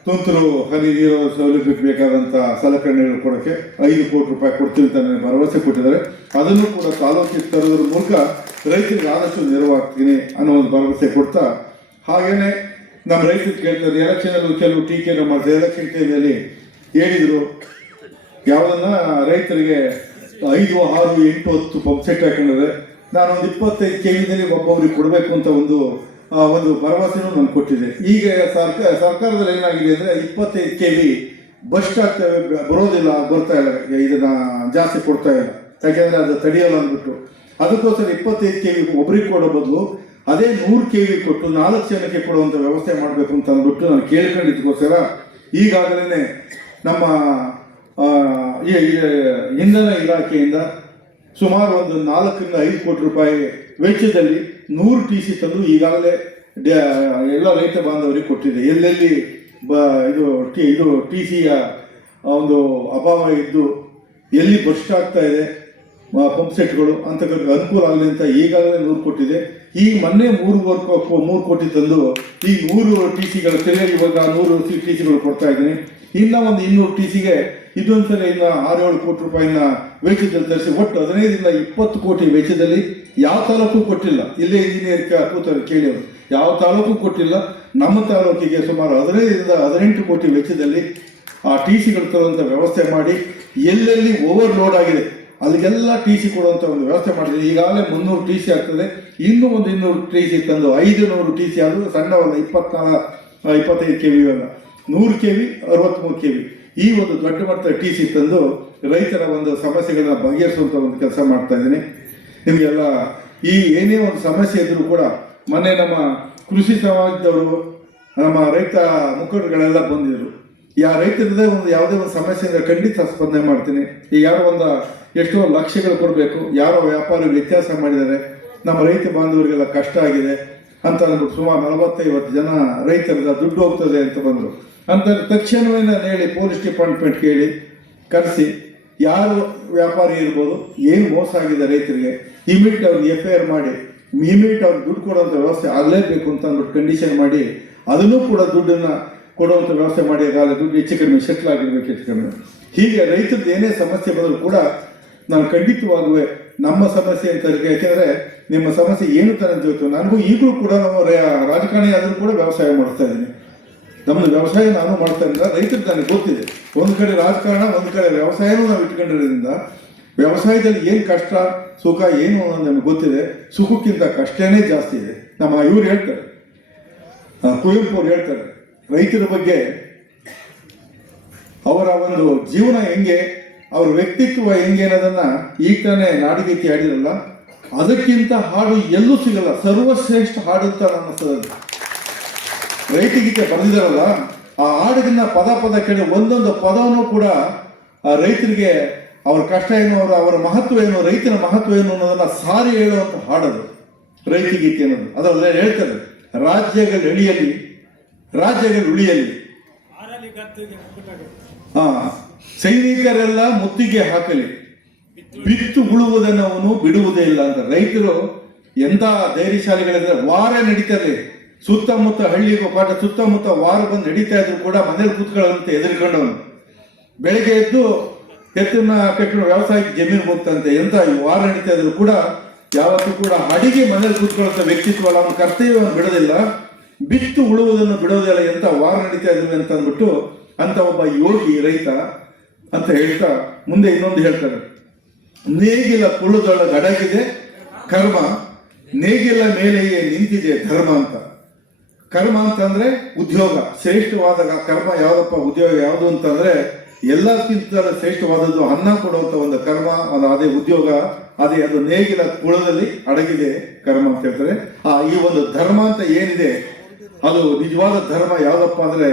ತುಂತುರು ಹನಿ ನೀರು ಸೌಲಭ್ಯಕ್ಕೆ ಬೇಕಾದಂಥ ಸಲಕರಣೆಗಳು ಕೊಡೋಕ್ಕೆ 5 ಕೋಟಿ ರೂಪಾಯಿ ಕೊಡ್ತೀವಿ ಅಂತ ನನಗೆ ಭರವಸೆ ಕೊಟ್ಟಿದ್ದಾರೆ. ಅದನ್ನು ಕೂಡ ತಾಲೂಕಿಗೆ ತರೋದ್ರ ಮೂಲಕ ರೈತರಿಗೆ ಆದಷ್ಟು ನೆರವಾಗ್ತೀನಿ ಅನ್ನೋ ಒಂದು ಭರವಸೆ ಕೊಡ್ತಾ, ಹಾಗೇನೆ ನಮ್ಮ ರೈತರು ಕೇಳ್ತಾರೆ, ಎಲೆಕ್ಷನಲ್ಲಿ ಕೆಲವು ಟೀಕೆಯನ್ನು ಮಾಡ್ತಾರೆ. ಎಲೆಕ್ಷನ್ ಟೈಮಲ್ಲಿ ಹೇಳಿದರು, ಯಾವುದನ್ನ ರೈತರಿಗೆ 5, 6, 8, 10 ಪಂಪ್ ಸೆಟ್ ಹಾಕೊಂಡಿದ್ರೆ ನಾನು ಒಂದು 25 KVದಲ್ಲಿ ಒಬ್ಬೊಬ್ರಿಗೆ ಕೊಡಬೇಕು ಅಂತ ಒಂದು ಭರವಸೆನೂ ನಾನು ಕೊಟ್ಟಿದ್ದೆ. ಈಗ ಸರ್ಕಾರದಲ್ಲಿ ಏನಾಗಿದೆ ಅಂದರೆ 25 KV ಬಸ್ಟ್ ಆಗ್ತವೆ, ಬರ್ತಾ ಇಲ್ಲ, ಇದನ್ನ ಜಾಸ್ತಿ ಕೊಡ್ತಾ ಇಲ್ಲ, ಯಾಕೆಂದರೆ ಅದು ತಡೆಯಲ್ಲ ಅಂದ್ಬಿಟ್ಟು. ಅದಕ್ಕೋಸ್ಕರ 25 KV ಒಬ್ರಿಗೆ ಕೊಡೋ ಬದಲು ಅದೇ 100 KV ಕೊಟ್ಟು 4 ಜನಕ್ಕೆ ಕೊಡುವಂಥ ವ್ಯವಸ್ಥೆ ಮಾಡಬೇಕು ಅಂತ ಅಂದ್ಬಿಟ್ಟು ನಾನು ಕೇಳ್ಕೊಂಡಿದ್ದಕ್ಕೋಸ್ಕರ ಈಗಾಗಲೇ ನಮ್ಮ ಇಂಧನ ಇಲಾಖೆಯಿಂದ ಸುಮಾರು 4 ರಿಂದ 5 ಕೋಟಿ ರೂಪಾಯಿ ವೆಚ್ಚದಲ್ಲಿ 100 TC ತಂದು ಈಗಾಗಲೇ ಎಲ್ಲ ರೈತ ಬಾಂಧವರಿಗೆ ಕೊಟ್ಟಿದೆ. ಎಲ್ಲೆಲ್ಲಿ ಇದು TCಯ ಒಂದು ಅಭಾವ ಇದ್ದು ಎಲ್ಲಿ ಬಸ್ಟ್ ಆಗ್ತಾ ಇದೆ ಪಂಪ್ ಸೆಟ್ಗಳು ಅಂತ ಅನುಕೂಲ ಆಗಲಿ ಅಂತ ಈಗಾಗಲೇ 100 ಕೊಟ್ಟಿದೆ. ಈ ಮೊನ್ನೆ 3 ಕೋಟಿ ತಂದು ಈ 100 TCಗಳ ತಿರುಗಿ ಇವಾಗ 100 TCಗಳು ಕೊಡ್ತಾ ಇದ್ದೀನಿ. ಇನ್ನು ಒಂದು 200 TCಗೆ ಇದೊಂದ್ಸಲ ಇನ್ನು 6-7 ಕೋಟಿ ರೂಪಾಯಿನ ವೆಚ್ಚದಲ್ಲಿ ತರಿಸಿ ಒಟ್ಟು 15 ರಿಂದ 20 ಕೋಟಿ ವೆಚ್ಚದಲ್ಲಿ ಯಾವ ತಾಲೂಕು ಕೊಟ್ಟಿಲ್ಲ. ಇಲ್ಲೇ ಇಂಜಿನಿಯರ್ ಕೂತಾರೆ ಕೇಳಿಅವರು, ಯಾವ ತಾಲೂಕು ಕೊಟ್ಟಿಲ್ಲ. ನಮ್ಮ ತಾಲೂಕಿಗೆ ಸುಮಾರು 15 ರಿಂದ 18 ಕೋಟಿ ವೆಚ್ಚದಲ್ಲಿ ಆ TCಗಳು ತರುವಂಥ ವ್ಯವಸ್ಥೆ ಮಾಡಿ, ಎಲ್ಲೆಲ್ಲಿ ಓವರ್ಲೋಡ್ ಆಗಿದೆ ಅಲ್ಲಿಗೆಲ್ಲ TC ಕೊಡುವಂಥ ಒಂದು ವ್ಯವಸ್ಥೆ ಮಾಡಿದೆ. ಈಗಾಗಲೇ 300 TC ಆಗ್ತದೆ. ಇನ್ನೂ ಒಂದು 200 TC ತಂದು 500 TC ಆದರೂ ಸಣ್ಣವಲ್ಲ, 25 KV ಅಲ್ಲ, 100 KV, 63 KV ಈ ಒಂದು ದೊಡ್ಡ ಮಟ್ಟದ TC ತಂದು ರೈತರ ಒಂದು ಸಮಸ್ಯೆಗಳನ್ನ ಬಗೆಹರಿಸುವಂಥ ಒಂದು ಕೆಲಸ ಮಾಡ್ತಾ ಇದ್ದೀನಿ. ನಿಮಗೆಲ್ಲ ಈ ಏನೇ ಒಂದು ಸಮಸ್ಯೆ ಇದ್ರೂ ಕೂಡ ಮೊನ್ನೆ ನಮ್ಮ ಕೃಷಿ ಸಮಾಜದವರು, ನಮ್ಮ ರೈತ ಮುಖಂಡರುಗಳೆಲ್ಲ ಬಂದಿದ್ರು. ರೈತರದೇ ಯಾವುದೇ ಒಂದು ಸಮಸ್ಯೆ ಅಂದರೆ ಖಂಡಿತ ಸ್ಪಂದನೆ ಮಾಡ್ತೀನಿ. ಈಗ ಯಾರೋ ಎಷ್ಟೋ ಲಕ್ಷಗಳು ಕೊಡಬೇಕು, ಯಾರೋ ವ್ಯಾಪಾರಿ ವ್ಯತ್ಯಾಸ ಮಾಡಿದ್ದಾರೆ, ನಮ್ಮ ರೈತ ಬಾಂಧವರಿಗೆಲ್ಲ ಕಷ್ಟ ಆಗಿದೆ ಅಂತ ಅಂದ್ಬಿಟ್ಟು ಸುಮಾರು 40-50 ಜನ ರೈತರದ ದುಡ್ಡು ಹೋಗ್ತದೆ ಅಂತ ಬಂದರು. ಅಂತ ತಕ್ಷಣವೇ ನಾನು ಹೇಳಿ ಪೊಲೀಸ್ ಡಿಪಾರ್ಟ್ಮೆಂಟ್ ಕೇಳಿ ಕರೆಸಿ, ಯಾರು ವ್ಯಾಪಾರಿ ಇರ್ಬೋದು, ಏನು ಮೋಸ ಆಗಿದೆ ರೈತರಿಗೆ ಇಮಿಡಿಯೇಟ್ ಅವ್ರಿಗೆ FIR ಮಾಡಿ ಇಮಿಡಿಯೇಟ್ ಅವ್ರಿಗೆ ದುಡ್ಡು ಕೊಡುವಂಥ ವ್ಯವಸ್ಥೆ ಆಗಲೇಬೇಕು ಅಂತ ಅಂದ್ಬಿಟ್ಟು ಕಂಡೀಷನ್ ಮಾಡಿ ಅದನ್ನು ಕೂಡ ದುಡ್ಡನ್ನು ಕೊಡುವಂಥ ವ್ಯವಸ್ಥೆ ಮಾಡಿ, ಅದಾಗಲೇ ದುಡ್ಡು ಹೆಚ್ಚು ಕಡಿಮೆ ಸೆಟ್ಲ್ ಆಗಿರ್ಬೇಕು ಹೆಚ್ಚು ಕಡಿಮೆ. ಹೀಗೆ ರೈತರದ್ದು ಏನೇ ಸಮಸ್ಯೆ ಬಂದರೂ ಕೂಡ ನಾನು ಖಂಡಿತವಾಗುವೆ ನಮ್ಮ ಸಮಸ್ಯೆ ಅಂತ. ಯಾಕೆಂದರೆ ನಿಮ್ಮ ಸಮಸ್ಯೆ ಏನು ತಾನೇ ಗೊತ್ತು. ನನಗೂ ಈಗಲೂ ಕೂಡ ನಾವು ರಾಜಕಾರಣಿ ಆದರೂ ಕೂಡ ವ್ಯವಸಾಯ ಮಾಡ್ತಾ ಇದ್ದೀನಿ. ನಮ್ಮದು ವ್ಯವಸಾಯ ನಾನು ಮಾಡ್ತಾ ಇದ್ದ ರೈತರಿಗೆ ನನಗೆ ಗೊತ್ತಿದೆ. ಒಂದು ಕಡೆ ರಾಜಕಾರಣ, ಒಂದು ಕಡೆ ವ್ಯವಸಾಯನೂ ನಾವು ಇಟ್ಕೊಂಡಿರೋದ್ರಿಂದ ವ್ಯವಸಾಯದಲ್ಲಿ ಏನು ಕಷ್ಟ ಸುಖ ಏನು ಅನ್ನೋದು ನಮಗೆ ಗೊತ್ತಿದೆ. ಸುಖಕ್ಕಿಂತ ಕಷ್ಟನೇ ಜಾಸ್ತಿ ಇದೆ. ನಮ್ಮ ಇವ್ರು ಹೇಳ್ತಾರೆ, ಕುವೆಂಪು ಅವ್ರು ಹೇಳ್ತಾರೆ, ರೈತರ ಬಗ್ಗೆ ಅವರ ಒಂದು ಜೀವನ ಹೆಂಗೆ, ಅವ್ರ ವ್ಯಕ್ತಿತ್ವ ಹೆಂಗೆ ಅನ್ನೋದನ್ನ ಈಗ ತಾನೇ ನಾಡಗೀತೆ ಹಾಡಿರಲ್ಲ, ಅದಕ್ಕಿಂತ ಹಾಡು ಎಲ್ಲೂ ಸಿಗಲ್ಲ, ಸರ್ವಶ್ರೇಷ್ಠ ಹಾಡು ಅಂತ ಅನ್ನಿಸ್ತದೆ. ರೈತಗೀತೆ ಬರೆದಿದ್ದಾರಲ್ಲ, ಆ ಹಾಡಿನ ಪದ ಕೇಳಿ ಒಂದೊಂದು ಪದವನ್ನು ಕೂಡ ಆ ರೈತರಿಗೆ ಅವ್ರ ಕಷ್ಟ ಏನು, ಅವರ ಮಹತ್ವ ಏನು, ರೈತನ ಮಹತ್ವ ಏನು ಅನ್ನೋದನ್ನ ಸಾರಿ ಹೇಳುವಂಥ ಹಾಡದು ರೈತಗೀತೆ ಅನ್ನೋದು. ಅದರಲ್ಲೇ ಹೇಳ್ತಾರೆ, ರಾಜ್ಯಗಳು ಉಳಿಯಲಿ, ಸೈನಿಕರೆಲ್ಲ ಮುತ್ತಿಗೆ ಹಾಕಲಿ, ಬಿತ್ತು ಉಳುವುದನ್ನು ಅವನು ಬಿಡುವುದೇ ಇಲ್ಲ ಅಂತ. ರೈತರು ಎಂಥ ಧೈರ್ಯಶಾಲಿಗಳಿದ್ರೆ, ವಾರ ನಡೀತಾರೆ ಸುತ್ತಮುತ್ತ ಹಳ್ಳಿಗೂ ಪಾಠ ಸುತ್ತಮುತ್ತ ವಾರ ಬಂದು ನಡೀತಾ ಇದ್ರು ಕೂಡ ಮನೇಲಿ ಕೂತ್ಕೊಳ್ಳೋಂತ ಎದುರ್ಕೊಂಡವನು. ಬೆಳಗ್ಗೆ ಎದ್ದು ಎತ್ತನ್ನ ಕಟ್ಕೊಂಡು ವ್ಯವಸಾಯಕ್ಕೆ ಜಮೀನು ಹೋಗ್ತಂತೆ. ಎಂತ ವಾರ ನಡೀತಾ ಇದ್ರು ಕೂಡ ಯಾವತ್ತೂ ಕೂಡ ಅಡಿಗೆ ಮನೇಲಿ ಕೂತ್ಕೊಳ್ಳುವಂಥ ವ್ಯಕ್ತಿತ್ವ ಅಲ್ಲ, ಅವನ ಕರ್ತವ್ಯವನ್ನು ಬಿಡೋದಿಲ್ಲ, ಬಿತ್ತು ಉಳುವುದನ್ನು ಬಿಡೋದಿಲ್ಲ ಅಂತ ವಾರ ನಡೀತಾ ಇದ್ವಿ ಅಂತ ಅಂದ್ಬಿಟ್ಟು ಅಂತ ಒಬ್ಬ ಯೋಗಿ ರೈತ ಅಂತ ಹೇಳ್ತಾ ಮುಂದೆ ಇನ್ನೊಂದು ಹೇಳ್ತಾರೆ, ನೇಗಿಲ ಕುಳುದೊಳಗೆ ಅಡಗಿದೆ ಕರ್ಮ, ನೇಗಿಲ ಮೇಲೆಯೇ ನಿಂತಿದೆ ಧರ್ಮ ಅಂತ. ಕರ್ಮ ಅಂತಂದ್ರೆ ಉದ್ಯೋಗ, ಶ್ರೇಷ್ಠವಾದ ಕರ್ಮ ಯಾವುದಪ್ಪ, ಉದ್ಯೋಗ ಯಾವುದು ಅಂತಂದ್ರೆ ಎಲ್ಲಕ್ಕಿಂತ ಶ್ರೇಷ್ಠವಾದದ್ದು ಅನ್ನ ಕೊಡುವಂತ ಒಂದು ಕರ್ಮ, ಅದೇ ಉದ್ಯೋಗ, ಅದೇ ಅದು ನೇಗಿಲ ಕುಳದಲ್ಲಿ ಅಡಗಿದೆ ಕರ್ಮ ಅಂತ ಹೇಳ್ತಾರೆ. ಈ ಒಂದು ಧರ್ಮ ಅಂತ ಏನಿದೆ ಅದು ನಿಜವಾದ ಧರ್ಮ ಯಾವುದಪ್ಪ ಅಂದ್ರೆ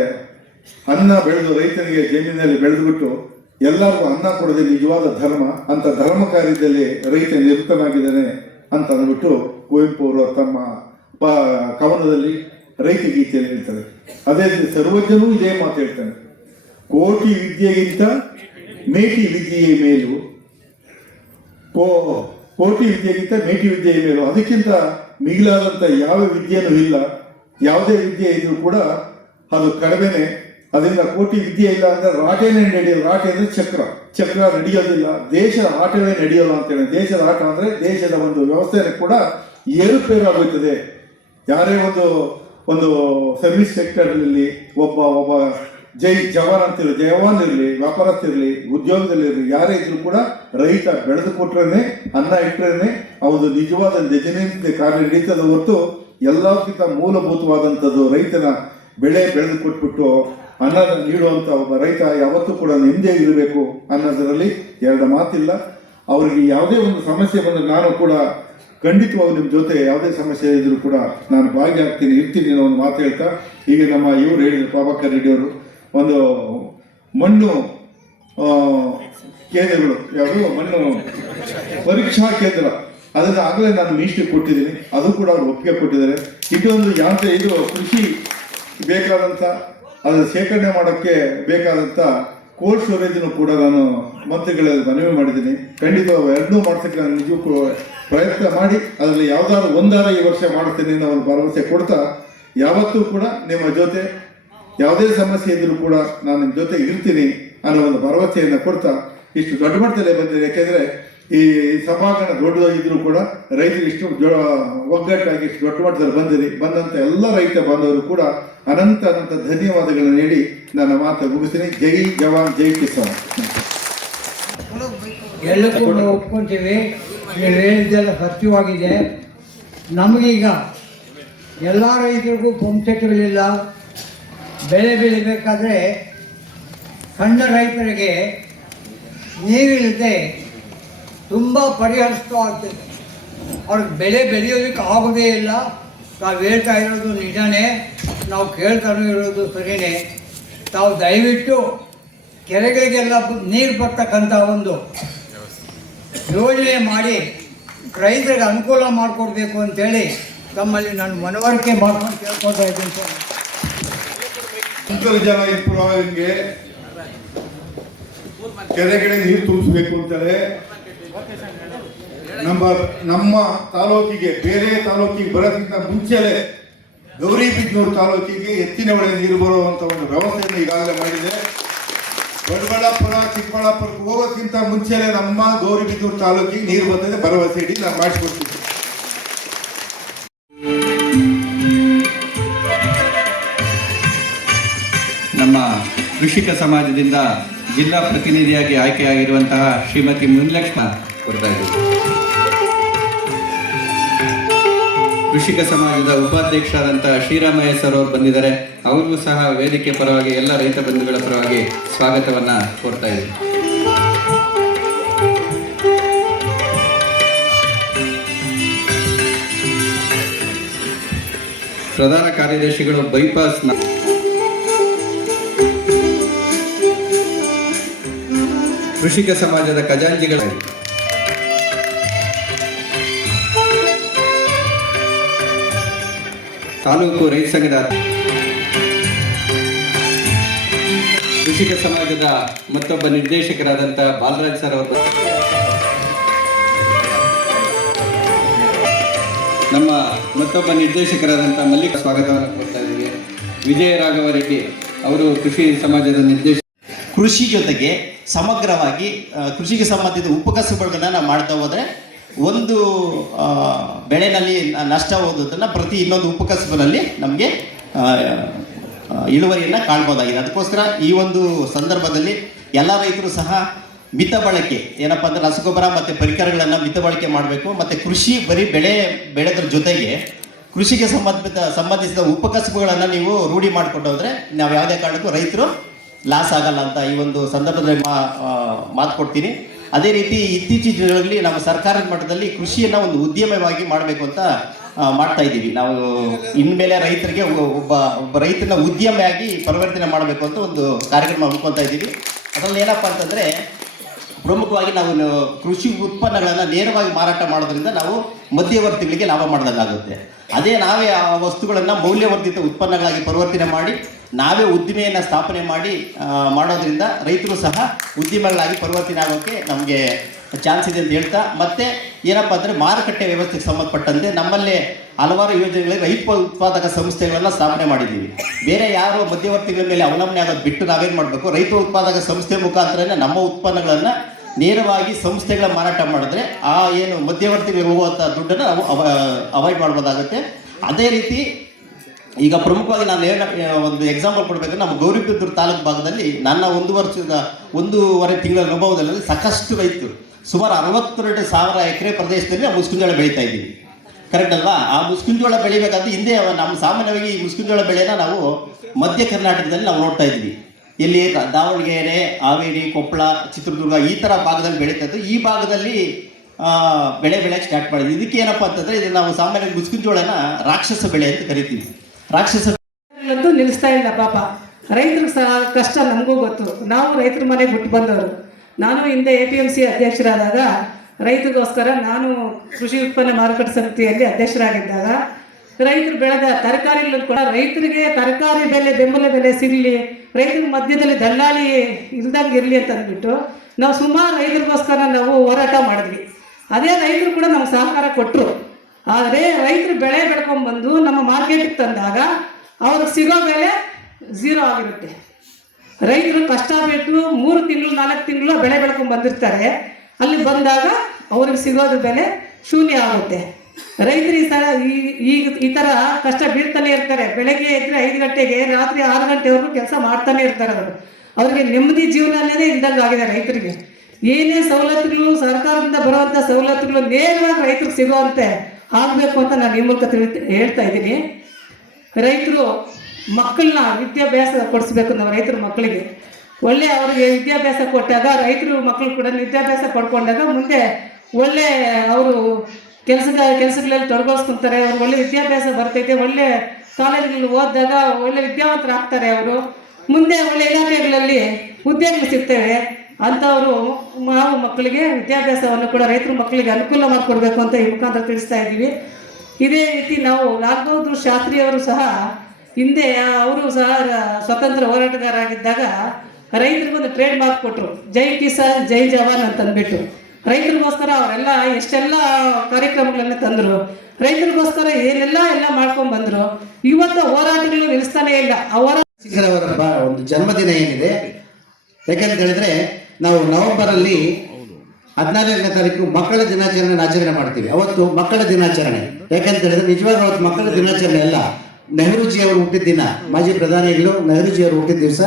ಅನ್ನ ಬೆಳೆದು ರೈತನಿಗೆ ಜಮೀನಿನಲ್ಲಿ ಬೆಳೆದುಬಿಟ್ಟು ಎಲ್ಲರಿಗೂ ಅನ್ನ ಕೊಡೋದೇ ನಿಜವಾದ ಧರ್ಮ. ಅಂತ ಧರ್ಮ ಕಾರ್ಯದಲ್ಲಿ ರೈತ ನಿರತನಾಗಿದ್ದಾನೆ ಅಂತ ಅಂದ್ಬಿಟ್ಟು ಕುವೆಂಪು ಅವರು ತಮ್ಮ ಕವನದಲ್ಲಿ ರೈತ ಗೀತೆಯಲ್ಲಿ ಹೇಳ್ತಾರೆ. ಅದೇ ಸರ್ವಜ್ಞನೂ ಇದೇ ಮಾತು ಹೇಳ್ತಾನೆ, ಕೋಟಿ ವಿದ್ಯೆಗಿಂತ ಮೇಟಿ ವಿದ್ಯೆಯೇ ಮೇಲು, ಕೋಟಿ ವಿದ್ಯೆಗಿಂತ ಮೇಟಿ ವಿದ್ಯೆಯ ಮೇಲು, ಅದಕ್ಕಿಂತ ಮಿಗಿಲಾದಂಥ ಯಾವ ವಿದ್ಯೆನೂ ಇಲ್ಲ. ಯಾವುದೇ ವಿದ್ಯೆ ಇದ್ರೂ ಕೂಡ ಅದು ಕಡಿಮೆನೆ. ಅದರಿಂದ ಕೋಟಿ ವಿದ್ಯೆ ಇಲ್ಲ ಅಂದ್ರೆ ರಾಟೇನೇ ನಡೆಯೋಲ್ಲ. ರಾಟೆ ಅಂದ್ರೆ ಚಕ್ರ ನಡೆಯೋದಿಲ್ಲ, ದೇಶದ ಆಟವೇ ನಡೆಯೋಲ್ಲ ಅಂತೇಳಿ. ದೇಶದ ಆಟ ಅಂದ್ರೆ ದೇಶದ ಒಂದು ವ್ಯವಸ್ಥೆಯನ್ನು ಕೂಡ ಏರುಪೇರು ಆಗುತ್ತದೆ. ಯಾರೇ ಒಂದು ಸರ್ವಿಸ್ ಸೆಕ್ಟರ್ನಲ್ಲಿ ಒಬ್ಬ ಜವಾನ್ ಅಂತಿರಲಿ, ಜವಾನ್ ಇರಲಿ, ವ್ಯಾಪಾರಸ್ಥಿರಲಿ, ಉದ್ಯೋಗದಲ್ಲಿರಲಿ, ಯಾರೇ ಇದ್ರೂ ಕೂಡ ರೈತ ಬೆಳೆದು ಕೊಟ್ರೇನೆ, ಅನ್ನ ಇಟ್ಟರೇನೆ ಅವನು ನಿಜವಾದ ನಿಜನಿಂದ ಕಾರ್ಯ ನಡೀತದ ಹೊರತು ಎಲ್ಲಕ್ಕಿಂತ ಮೂಲಭೂತವಾದಂಥದ್ದು ರೈತನ ಬೆಳೆ ಬೆಳೆದು ಕೊಟ್ಬಿಟ್ಟು ಅನ್ನ ನೀಡುವಂಥ ಒಬ್ಬ ರೈತ ಯಾವತ್ತೂ ಕೂಡ ನೆಮ್ಮದಿಯಾಗಿರಬೇಕು ಅನ್ನೋದರಲ್ಲಿ ಎರಡು ಮಾತಿಲ್ಲ. ಅವರಿಗೆ ಯಾವುದೇ ಒಂದು ಸಮಸ್ಯೆ ಬಂದರೆ ನಾನು ಕೂಡ ಖಂಡಿತವಾಗಿ ನಿಮ್ಮ ಜೊತೆ ಯಾವುದೇ ಸಮಸ್ಯೆ ಇದ್ರೂ ಕೂಡ ನಾನು ಭಾಗಿಯಾಗ್ತೀನಿ, ಇರ್ತೀನಿ ಅನ್ನೋ ಒಂದು ಮಾತು ಹೇಳ್ತಾ, ಈಗ ನಮ್ಮ ಇವರು ಹೇಳಿದ್ರು ಪ್ರಭಾಕರ್ ರೆಡ್ಡಿ ಅವರು, ಒಂದು ಮಣ್ಣು ಕೇಂದ್ರಗಳು, ಯಾವುದು ಮಣ್ಣು ಪರೀಕ್ಷಾ ಕೇಂದ್ರ, ಅದನ್ನು ಆಗಲೇ ನಾನು ಮೀಸ್ಟಿಗೆ ಕೊಟ್ಟಿದ್ದೀನಿ, ಅದು ಕೂಡ ಅವರು ಒಪ್ಪಿಗೆ ಕೊಟ್ಟಿದ್ದಾರೆ. ಇದೊಂದು ಇದು ಕೃಷಿ ಬೇಕಾದಂಥ ಅದನ್ನು ಶೇಖರಣೆ ಮಾಡೋಕ್ಕೆ ಬೇಕಾದಂಥ ಕೋಲ್ಡ್ ಸ್ಟೋರೇಜನ್ನು ಕೂಡ ನಾನು ಮಂತ್ರಿಗಳಲ್ಲಿ ಮನವಿ ಮಾಡಿದ್ದೀನಿ. ಖಂಡಿತ ಎರಡನ್ನೂ ಮಾಡ್ಸೋಕ್ಕೆ ನಾನು ನಿಜಕ್ಕೂ ಪ್ರಯತ್ನ ಮಾಡಿ ಅದರಲ್ಲಿ ಯಾವುದಾದ್ರು ಒಂದಾರ ಈ ವರ್ಷ ಮಾಡ್ತೀನಿ ಅನ್ನೋ ಒಂದು ಭರವಸೆ ಕೊಡ್ತಾ, ಯಾವತ್ತೂ ಕೂಡ ನಿಮ್ಮ ಜೊತೆ ಯಾವುದೇ ಸಮಸ್ಯೆ ಇದ್ರೂ ಕೂಡ ನಾನು ನಿಮ್ಮ ಜೊತೆ ಇರ್ತೀನಿ ಅನ್ನೋ ಒಂದು ಭರವಸೆಯನ್ನು ಕೊಡ್ತಾ ಇಷ್ಟು ದೊಡ್ಡ ಮಟ್ಟದಲ್ಲೇ ಬಂದಿದೆ. ಯಾಕೆಂದರೆ ಈ ಸಭಾಂಗಣ ದೊಡ್ಡದಾಗಿದ್ರೂ ಕೂಡ ರೈತರು ಇಷ್ಟು ಒಗ್ಗಟ್ಟಾಗಿ ಇಷ್ಟು ದೊಡ್ಡ ಮಟ್ಟದಲ್ಲಿ ಬಂದಂಥ ಎಲ್ಲ ರೈತ ಬಾಂಧವರು ಕೂಡ ಅನಂತ ಧನ್ಯವಾದಗಳನ್ನು ನೀಡಿ ನನ್ನ ಮಾತು ಮುಗಿಸ್ತೀನಿ. ಜೈ ಜವಾನ್ ಜೈ ಕಿಸಾನ್. ಎಲ್ಲಕ್ಕೂ ನಾವು ಒಪ್ಕೊಂತೀವಿ, ನೀವು ಹೇಳಿದ್ದೆಲ್ಲ ಸತ್ಯವಾಗಿದೆ. ನಮಗೀಗ ಎಲ್ಲ ರೈತರಿಗೂ ಪಂಪ್ಸೆಟ್ಗಳಿಲ್ಲ, ಬೆಳೆ ಬೆಳಿಬೇಕಾದ್ರೆ ಸಣ್ಣ ರೈತರಿಗೆ ನೀರಿಲ್ಲದೆ ತುಂಬ ಪರಿಹರಿಸ್ತವಾಗ್ತದೆ. ಅವ್ರಿಗೆ ಬೆಳೆ ಬೆಳೆಯೋದಕ್ಕೆ ಆಗೋದೇ ಇಲ್ಲ. ನಾವು ಹೇಳ್ತಾ ಇರೋದು ನಿಜನೇ, ನಾವು ಕೇಳ್ತಾನೂ ಇರೋದು ಸರಿಯೇ. ತಾವು ದಯವಿಟ್ಟು ಕೆರೆಗಳಿಗೆಲ್ಲ ನೀರು ಬರ್ತಕ್ಕಂಥ ಒಂದು ಯೋಜನೆ ಮಾಡಿ ರೈತರಿಗೆ ಅನುಕೂಲ ಮಾಡಿಕೊಡ್ಬೇಕು ಅಂತೇಳಿ ತಮ್ಮಲ್ಲಿ ನಾನು ಮನವರಿಕೆ ಮಾಡ್ಕೊಂಡು ಕೇಳ್ಕೊಳ್ತಾ ಇದ್ದೀನಿ ಸರ್. ಅಂತರ್ಜಲ ಇಂಪ್ರೂವ್ ಆಗಂಗೆ ಕೆರೆಗಳಿಗೆ ನೀರು ತುಂಬಿಸ್ಬೇಕು ಅಂತಾರೆ. ನಮ್ಮ ತಾಲೂಕಿಗೆ ಬೇರೆ ತಾಲೂಕಿಗೆ ಬರೋದಕ್ಕಿಂತ ಮುಂಚೆಲೆ ಗೌರಿಬಿದನೂರು ತಾಲೂಕಿಗೆ ಎತ್ತಿನ ಹೊಳೆ ನೀರು ಬರುವಂಥ ಒಂದು ವ್ಯವಸ್ಥೆಯನ್ನು ಈಗಾಗಲೇ ಮಾಡಿದೆ. ದೊಡ್ಡಬಳ್ಳಾಪುರ ಚಿಕ್ಕಬಳ್ಳಾಪುರಕ್ಕೆ ಹೋಗೋಕ್ಕಿಂತ ಮುಂಚೆಲೆ ನಮ್ಮ ಗೌರಿಬಿದನೂರು ತಾಲೂಕಿಗೆ ನೀರು ಬರ್ತದೆ, ಭರವಸೆ ಇಡಿ ನಾನು ಮಾಡಿಸ್ಕೊಡ್ತೀನಿ. ನಮ್ಮ ಕೃಷಿಕ ಸಮಾಜದಿಂದ ಜಿಲ್ಲಾ ಪ್ರತಿನಿಧಿಯಾಗಿ ಆಯ್ಕೆಯಾಗಿರುವಂತಹ ಶ್ರೀಮತಿ ಮುನಿಲಕ್ಷ್ಮಿ ಕೊಡ್ತಾ ಇದ್ದೀವಿ. ಕೃಷಿಕ ಸಮಾಜದ ಉಪಾಧ್ಯಕ್ಷರಾದಂತಹ ಶ್ರೀರಾಮಯ್ಯ ಸರ್ ಅವರು ಬಂದಿದ್ದಾರೆ. ಅವ್ರಿಗೂ ಸಹ ವೇದಿಕೆ ಪರವಾಗಿ ಎಲ್ಲ ರೈತ ಬಂಧುಗಳ ಪರವಾಗಿ ಸ್ವಾಗತವನ್ನ ಕೋರ್ತಾ ಇದ್ದೀವಿ. ಪ್ರಧಾನ ಕಾರ್ಯದರ್ಶಿಗಳು ಬೈಪಾಸ್ ಕೃಷಿಕ ಸಮಾಜದ ಖಜಾಂಚಿಗಳ ತಾಲೂಕು ರೈತ ಸಂಘದ ಕೃಷಿಕ ಸಮಾಜದ ಮತ್ತೊಬ್ಬ ನಿರ್ದೇಶಕರಾದಂಥ ಬಾಲರಾಜ್ ಸರ್ ಅವರು, ನಮ್ಮ ಮತ್ತೊಬ್ಬ ನಿರ್ದೇಶಕರಾದಂಥ ಮಲ್ಲಿಕ ಸ್ವಾಗತವನ್ನು ಕೊಡ್ತಾ ಇದ್ದೀವಿ. ವಿಜಯ ರಾಘವ ರೆಡ್ಡಿ ಅವರು ಕೃಷಿ ಸಮಾಜದ ನಿರ್ದೇಶಕ. ಕೃಷಿ ಜೊತೆಗೆ ಸಮಗ್ರವಾಗಿ ಕೃಷಿಗೆ ಸಂಬಂಧಿತ ಉಪಕಸಬುಗಳನ್ನ ನಾವು ಮಾಡ್ತಾ ಹೋದರೆ ಒಂದು ಬೆಳೆನಲ್ಲಿ ನಷ್ಟ ಹೋಗೋದನ್ನು ಪ್ರತಿ ಇನ್ನೊಂದು ಉಪಕಸಬಿನಲ್ಲಿ ನಮಗೆ ಇಳುವರಿಯನ್ನು ಕಾಣ್ಬೋದಾಗಿದೆ. ಅದಕ್ಕೋಸ್ಕರ ಈ ಒಂದು ಸಂದರ್ಭದಲ್ಲಿ ಎಲ್ಲ ರೈತರು ಸಹ ಮಿತ ಬಳಕೆ ಏನಪ್ಪ ಅಂದರೆ ರಸಗೊಬ್ಬರ ಮತ್ತು ಪರಿಕರಗಳನ್ನು ಮಿತ ಬಳಕೆ ಮಾಡಬೇಕು. ಮತ್ತು ಕೃಷಿ ಬರೀ ಬೆಳೆದ್ರ ಜೊತೆಗೆ ಕೃಷಿಗೆ ಸಂಬಂಧಿಸಿದ ಉಪಕಸಬುಗಳನ್ನು ನೀವು ರೂಢಿ ಮಾಡಿಕೊಂಡು ಹೋದರೆ ನಾವು ಯಾವುದೇ ಕಾರಣಕ್ಕೂ ರೈತರು ಲಾಸ್ ಆಗಲ್ಲ ಅಂತ ಈ ಒಂದು ಸಂದರ್ಭದಲ್ಲಿ ಮಾತು ಕೊಡ್ತೀನಿ. ಅದೇ ರೀತಿ ಇತ್ತೀಚಿನ ದಿನಗಳಲ್ಲಿ ನಮ್ಮ ಸರ್ಕಾರದ ಮಟ್ಟದಲ್ಲಿ ಕೃಷಿಯನ್ನು ಒಂದು ಉದ್ಯಮವಾಗಿ ಮಾಡಬೇಕು ಅಂತ ಮಾಡ್ತಾ ಇದ್ದೀವಿ. ನಾವು ಇನ್ಮೇಲೆ ರೈತರಿಗೆ ಒಬ್ಬ ರೈತನ ಉದ್ಯಮಿಯಾಗಿ ಪರಿವರ್ತನೆ ಮಾಡಬೇಕು ಅಂತ ಒಂದು ಕಾರ್ಯಕ್ರಮ ಹಮ್ಮಿಕೊಳ್ತಾ ಇದ್ದೀವಿ. ಅದರಲ್ಲಿ ಏನಪ್ಪ ಅಂತಂದರೆ ಪ್ರಮುಖವಾಗಿ ನಾವು ಕೃಷಿ ಉತ್ಪನ್ನಗಳನ್ನು ನೇರವಾಗಿ ಮಾರಾಟ ಮಾಡೋದ್ರಿಂದ ನಾವು ಮಧ್ಯವರ್ತಿಗಳಿಗೆ ಲಾಭ ಮಾಡಿದಂಗಾಗುತ್ತೆ. ಅದೇ ನಾವೇ ಆ ವಸ್ತುಗಳನ್ನು ಮೌಲ್ಯವರ್ಧಿತ ಉತ್ಪನ್ನಗಳಾಗಿ ಪರಿವರ್ತನೆ ಮಾಡಿ ನಾವೇ ಉದ್ದಿಮೆಯನ್ನು ಸ್ಥಾಪನೆ ಮಾಡೋದ್ರಿಂದ ರೈತರು ಸಹ ಉದ್ಯಮಗಳಾಗಿ ಪರಿವರ್ತನೆ ಆಗೋಕ್ಕೆ ನಮಗೆ ಚಾನ್ಸ್ ಇದೆ ಅಂತ ಹೇಳ್ತಾ, ಮತ್ತೆ ಏನಪ್ಪ ಅಂದರೆ ಮಾರುಕಟ್ಟೆ ವ್ಯವಸ್ಥೆಗೆ ಸಂಬಂಧಪಟ್ಟಂತೆ ನಮ್ಮಲ್ಲೇ ಹಲವಾರು ಯೋಜನೆಗಳಲ್ಲಿ ರೈತ ಉತ್ಪಾದಕ ಸಂಸ್ಥೆಗಳನ್ನು ಸ್ಥಾಪನೆ ಮಾಡಿದ್ದೀವಿ. ಬೇರೆ ಯಾರು ಮಧ್ಯವರ್ತಿಗಳ ಮೇಲೆ ಅವಲಂಬನೆ ಆಗೋದು ಬಿಟ್ಟು ನಾವೇನು ಮಾಡಬೇಕು, ರೈತ ಉತ್ಪಾದಕ ಸಂಸ್ಥೆ ಮುಖಾಂತರನೇ ನಮ್ಮ ಉತ್ಪನ್ನಗಳನ್ನು ನೇರವಾಗಿ ಸಂಸ್ಥೆಗಳ ಮಾರಾಟ ಮಾಡಿದ್ರೆ ಆ ಏನು ಮಧ್ಯವರ್ತಿಗಳಿಗೆ ಹೋಗುವಂಥ ದುಡ್ಡನ್ನು ನಾವು ಅವಾಯ್ಡ್ ಮಾಡ್ಬೋದಾಗುತ್ತೆ. ಅದೇ ರೀತಿ ಈಗ ಪ್ರಮುಖವಾಗಿ ನಾನು ಒಂದು ಎಕ್ಸಾಂಪಲ್ ಕೊಡಬೇಕು. ನಮ್ಮ ಗೌರಿಬಿದೂರು ತಾಲೂಕು ಭಾಗದಲ್ಲಿ ನನ್ನ 1.5 ತಿಂಗಳ ಅನುಭವದಲ್ಲಿ ಸಾಕಷ್ಟು ರೈತರು ಸುಮಾರು 62,000 ಎಕರೆ ಪ್ರದೇಶದಲ್ಲಿ ನಾವು ಮುಸ್ಕಿನ ಬೆಳೀತಾ ಇದ್ದೀವಿ. ಕರೆಕ್ಟ್ ಅಲ್ವಾ? ಆ ಮುಸ್ಕಿನ ಜೋಳ ಬೆಳಿಬೇಕಾದ್ರೆ ಹಿಂದೆ ನಮ್ಮ ಸಾಮಾನ್ಯವಾಗಿ ಈ ಮುಸ್ಕಿನ ಜೋಳ ಬೆಳೆನ ನಾವು ಮಧ್ಯ ಕರ್ನಾಟಕದಲ್ಲಿ ನಾವು ನೋಡ್ತಾ ಇದ್ವಿ. ಇಲ್ಲಿ ದಾವಣಗೆರೆ, ಹಾವೇರಿ, ಕೊಪ್ಪಳ, ಚಿತ್ರದುರ್ಗ ಈ ಥರ ಭಾಗದಲ್ಲಿ ಬೆಳೀತಾ ಇದ್ದು. ಈ ಭಾಗದಲ್ಲಿ ಬೆಳೆಯಕ್ಕೆ ಸ್ಟಾರ್ಟ್ ಮಾಡಿದ್ವಿ. ಇದಕ್ಕೆ ಏನಪ್ಪ ಅಂತಂದರೆ ಇದು ನಾವು ಸಾಮಾನ್ಯವಾಗಿ ಮುಸ್ಕಿನ ಜೋಳನ ರಾಕ್ಷಸ ಬೆಳೆ ಅಂತ ಕರಿತೀವಿ. ರಾಕ್ಷಸ ನಿಲ್ಲಿಸ್ತಾ ಇಲ್ಲ ಪಾಪ. ರೈತರಿಗೆ ಸಹ ಕಷ್ಟ ನಮಗೂ ಗೊತ್ತು. ನಾವು ರೈತರ ಮನೆಗೆ ಹುಟ್ಟು ಬಂದವರು. ನಾನು ಹಿಂದೆ APMC ಅಧ್ಯಕ್ಷರಾದಾಗ ರೈತರಿಗೋಸ್ಕರ ನಾನು ಕೃಷಿ ಉತ್ಪನ್ನ ಮಾರುಕಟ್ಟೆ ಸಮಿತಿಯಲ್ಲಿ ಅಧ್ಯಕ್ಷರಾಗಿದ್ದಾಗ ರೈತರು ಬೆಳೆದ ತರಕಾರಿಗಳು ಕೂಡ ರೈತರಿಗೆ ತರಕಾರಿ ಬೆಲೆ ಬೆಂಬಲ ಬೆಲೆ ಸಿಗಲಿ, ರೈತರ ಮಧ್ಯದಲ್ಲಿ ದಲ್ಲಾಳಿ ಇಲ್ದಂಗೆ ಇರಲಿ ಅಂತ ಅಂದ್ಬಿಟ್ಟು ನಾವು ಸುಮಾರು ರೈತರಿಗೋಸ್ಕರ ನಾವು ಹೋರಾಟ ಮಾಡಿದ್ವಿ. ಅದೇ ರೈತರು ಕೂಡ ನಮ್ಗೆ ಸಹಕಾರ ಕೊಟ್ಟರು. ಆದರೆ ರೈತರು ಬೆಳೆ ಬೆಳ್ಕೊಂಡ್ಬಂದು ನಮ್ಮ ಮಾರ್ಕೆಟಿಗೆ ತಂದಾಗ ಅವ್ರಿಗೆ ಸಿಗೋ ಬೆಲೆ 0 ಆಗಿರುತ್ತೆ. ರೈತರು ಕಷ್ಟ ಬಿಟ್ಟು 3 ತಿಂಗಳು 4 ತಿಂಗಳು ಬೆಳೆ ಬೆಳ್ಕೊಂಡು ಬಂದಿರ್ತಾರೆ. ಅಲ್ಲಿ ಬಂದಾಗ ಅವ್ರಿಗೆ ಸಿಗೋದು ಬೆಲೆ ಶೂನ್ಯ ಆಗುತ್ತೆ. ರೈತರು ಈ ಥರ ಕಷ್ಟ ಬೀಳ್ತಾನೆ ಇರ್ತಾರೆ. ಬೆಳಗ್ಗೆ ಎದ್ದರೆ 5 ಗಂಟೆಗೆ ರಾತ್ರಿ 6 ಗಂಟೆವರೆಗೂ ಕೆಲಸ ಮಾಡ್ತಾನೆ ಇರ್ತಾರೆ. ಅವ್ರಿಗೆ ನೆಮ್ಮದಿ ಜೀವನ ಅನ್ನೋದೇ ಇಲ್ದಂಗೆ ಆಗಿದೆ ರೈತರಿಗೆ. ಏನೇ ಸವಲತ್ತುಗಳು ಸರ್ಕಾರದಿಂದ ಬರುವಂಥ ಸವಲತ್ತುಗಳು ನೇರವಾಗಿ ರೈತರಿಗೆ ಸಿಗುವಂತೆ ಆಗಬೇಕು ಅಂತ ನಾನು ಈ ಮೂಲಕ ಹೇಳ್ತಾ ಇದ್ದೀನಿ. ರೈತರು ಮಕ್ಕಳನ್ನ ವಿದ್ಯಾಭ್ಯಾಸ ಕೊಡಿಸ್ಬೇಕು. ನಾವು ರೈತರ ಮಕ್ಕಳಿಗೆ ಒಳ್ಳೆ ಅವ್ರಿಗೆ ವಿದ್ಯಾಭ್ಯಾಸ ಕೊಟ್ಟಾಗ ರೈತರು ಮಕ್ಕಳು ಕೂಡ ವಿದ್ಯಾಭ್ಯಾಸ ಪಡ್ಕೊಂಡಾಗ ಮುಂದೆ ಒಳ್ಳೆ ಅವರು ಕೆಲಸಗಳಲ್ಲಿ ತೊಡಗಿಸ್ಕೊತಾರೆ. ಅವ್ರು ಒಳ್ಳೆ ವಿದ್ಯಾಭ್ಯಾಸ ಬರ್ತೈತೆ. ಒಳ್ಳೆ ಕಾಲೇಜುಗಳಲ್ಲಿ ಓದಿದಾಗ ಒಳ್ಳೆ ವಿದ್ಯಾವಂತರಾಗ್ತಾರೆ. ಅವರು ಮುಂದೆ ಒಳ್ಳೆ ಇಲಾಖೆಗಳಲ್ಲಿ ಹುದ್ದೆಗಳು ಸಿಗ್ತವೆ. ಅಂಥವರು ನಾವು ಮಕ್ಕಳಿಗೆ ವಿದ್ಯಾಭ್ಯಾಸವನ್ನು ಕೂಡ ರೈತರ ಮಕ್ಕಳಿಗೆ ಅನುಕೂಲ ಮಾಡಿಕೊಡ್ಬೇಕು ಅಂತ ಈ ಮುಖಾಂತರ ತಿಳಿಸ್ತಾ ಇದ್ದೀವಿ. ಇದೇ ರೀತಿ ನಾವು ಲಾಲ್ ಬಹದ್ದೂರ್ ಶಾಸ್ತ್ರಿಯವರು ಸಹ ಹಿಂದೆ ಅವರು ಸಹ ಸ್ವತಂತ್ರ ಹೋರಾಟಗಾರರಾಗಿದ್ದಾಗ ರೈತರಿಗೊಂದು ಟ್ರೇಡ್ ಮಾರ್ಕ್ ಕೊಟ್ಟರು, ಜೈ ಕಿಸಾನ್ ಜೈ ಜವಾನ್ ಅಂತ ಅಂದ್ಬಿಟ್ಟು. ರೈತರಿಗೋಸ್ಕರ ಅವರೆಲ್ಲ ಎಷ್ಟೆಲ್ಲ ಕಾರ್ಯಕ್ರಮಗಳನ್ನ ತಂದರು. ರೈತರಿಗೋಸ್ಕರ ಎಲ್ಲ ಮಾಡ್ಕೊಂಡು ಬಂದರು. ಇವತ್ತು ಹೋರಾಟಗಳು ನಿಲ್ಲಿಸ್ತಾನೆ ಇಲ್ಲ. ಅವರ ಒಂದು ಜನ್ಮದಿನ ಏನಿದೆ, ಯಾಕಂತ ಹೇಳಿದ್ರೆ ನಾವು ನವೆಂಬರಲ್ಲಿ 14ನೇ ತಾರೀಕು ಮಕ್ಕಳ ದಿನಾಚರಣೆ ಆಚರಣೆ ಮಾಡ್ತೀವಿ. ಅವತ್ತು ಮಕ್ಕಳ ದಿನಾಚರಣೆ ಯಾಕಂತ ಹೇಳಿದ್ರೆ ನಿಜವಾಗ ಅವತ್ತು ಮಕ್ಕಳ ದಿನಾಚರಣೆ ಅಲ್ಲ, ನೆಹರೂಜಿಯವರು ಹುಟ್ಟಿದ ದಿನ. ಮಾಜಿ ಪ್ರಧಾನಿಗಳು ನೆಹರೂಜಿಯವರು ಹುಟ್ಟಿದ ದಿವಸ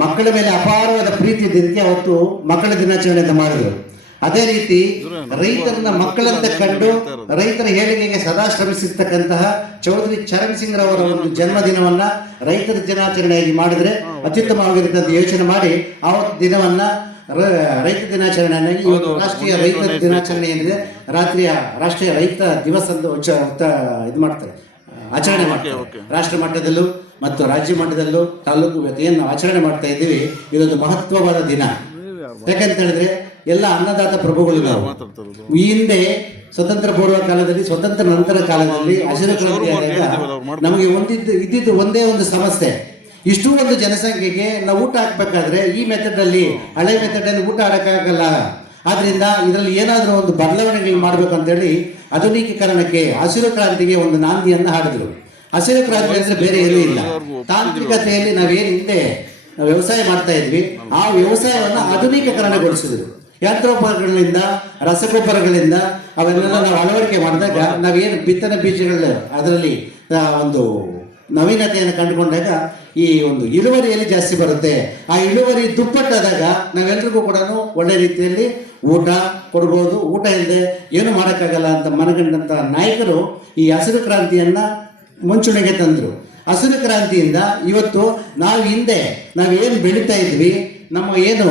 ಮಕ್ಕಳ ಮೇಲೆ ಅಪಾರವಾದ ಪ್ರೀತಿ ಇದ್ದಕ್ಕೆ ಅವತ್ತು ಮಕ್ಕಳ ದಿನಾಚರಣೆ ಅಂತ ಮಾಡಿದ್ರು. ಅದೇ ರೀತಿ ರೈತರನ್ನ ಮಕ್ಕಳಂತ ಕಂಡು ರೈತರ ಏಳಿಗೆಗೆ ಸದಾ ಶ್ರಮಿಸಿರ್ತಕ್ಕಂತಹ ಚೌಧರಿ ಚರಣ್ ಸಿಂಗ್ ರವರ ಒಂದು ಜನ್ಮದಿನವನ್ನ ರೈತರ ದಿನಾಚರಣೆಯಾಗಿ ಮಾಡಿದ್ರೆ ಅತ್ಯುತ್ತಮವಾಗಿರುತ್ತೆ ಅಂತ ಯೋಚನೆ ಮಾಡಿ ಆವತ್ತು ದಿನವನ್ನ ರೈತ ದಿನಾಚರಣೆಯಾಗಿ ಇವತ್ತು ರಾಷ್ಟ್ರೀಯ ರೈತ ದಿನಾಚರಣೆ ಏನಿದೆ ರಾಷ್ಟ್ರೀಯ ರೈತ ದಿವಸ ಅಂತ ಇದು ಮಾಡ್ತಾರೆ, ಆಚರಣೆ ಮಾಡ್ತಾರೆ. ರಾಷ್ಟ್ರ ಮಟ್ಟದಲ್ಲೂ ಮತ್ತು ರಾಜ್ಯ ಮಟ್ಟದಲ್ಲೂ ತಾಲೂಕು ಏನು ನಾವು ಆಚರಣೆ ಮಾಡ್ತಾ ಇದ್ದೀವಿ. ಇದೊಂದು ಮಹತ್ವವಾದ ದಿನ. ಯಾಕಂತ ಹೇಳಿದ್ರೆ ಎಲ್ಲ ಅನ್ನದಾತ ಪ್ರಭುಗಳು ನಾವು. ಈ ಹಿಂದೆ ಸ್ವತಂತ್ರ ಪೂರ್ವ ಕಾಲದಲ್ಲಿ, ಸ್ವತಂತ್ರ ನಂತರ ಕಾಲದಲ್ಲಿ ಹಸಿರು ಕ್ರಾಂತಿ ಆದಾಗ ನಮಗೆ ಇದ್ದಿದ್ದು ಒಂದೇ ಒಂದು ಸಮಸ್ಯೆ. ಇಷ್ಟು ಒಂದು ಜನಸಂಖ್ಯೆಗೆ ನಾವು ಊಟ ಹಾಕ್ಬೇಕಾದ್ರೆ ಈ ಮೆಥಡಲ್ಲಿ, ಹಳೆ ಮೆಥಡಲ್ಲಿ ಊಟ ಹಾಕಕ್ಕಾಗಲ್ಲ. ಆದ್ರಿಂದ ಇದರಲ್ಲಿ ಏನಾದರೂ ಒಂದು ಬದಲಾವಣೆಗಳು ಮಾಡಬೇಕು ಅಂತೇಳಿ ಆಧುನಿಕೀಕರಣಕ್ಕೆ, ಹಸಿರು ಕ್ರಾಂತಿಗೆ ಒಂದು ನಾಂದಿಯನ್ನು ಹಾಡಿದ್ರು. ಹಸಿರು ಕ್ರಾಂತಿ ಅಂದರೆ ಬೇರೆ ಏನೂ ಇಲ್ಲ. ತಾಂತ್ರಿಕತೆಯಲ್ಲಿ ನಾವೇನು ಹಿಂದೆ ವ್ಯವಸಾಯ ಮಾಡ್ತಾ ಇದ್ವಿ, ಆ ವ್ಯವಸಾಯವನ್ನು ಆಧುನಿಕೀಕರಣಗೊಳಿಸಿದ್ರು. ಯಂತ್ರೋಪಕರಣಗಳಿಂದ ರಸಗೊಬ್ಬರಗಳಿಂದ ಅವೆಲ್ಲ ನಾವು ಅಳವಡಿಕೆ ಮಾಡಿದಾಗ ನಾವೇನು ಬಿತ್ತನೆ ಬೀಜಗಳು ಅದರಲ್ಲಿ ಒಂದು ನವೀನತೆಯನ್ನು ಕಂಡುಕೊಂಡಾಗ ಈ ಒಂದು ಇಳುವರಿಯಲ್ಲಿ ಜಾಸ್ತಿ ಬರುತ್ತೆ. ಆ ಇಳುವರಿ ದುಪ್ಪಟ್ಟಾದಾಗ ನಾವೆಲ್ಲರಿಗೂ ಕೂಡ ಒಳ್ಳೆ ರೀತಿಯಲ್ಲಿ ಊಟ ಕೊಡ್ಬೋದು. ಊಟ ಇಲ್ಲದೆ ಏನು ಮಾಡೋಕ್ಕಾಗಲ್ಲ ಅಂತ ಮನಗಂಡಂಥ ನಾಯಕರು ಈ ಹಸಿರು ಕ್ರಾಂತಿಯನ್ನು ಮುಂಚೂಣಿಗೆ ತಂದರು. ಹಸಿರು ಕ್ರಾಂತಿಯಿಂದ ಇವತ್ತು ನಾವೇನು ಬೆಳೀತಾ ಇದ್ವಿ, ನಮ್ಮ ಏನು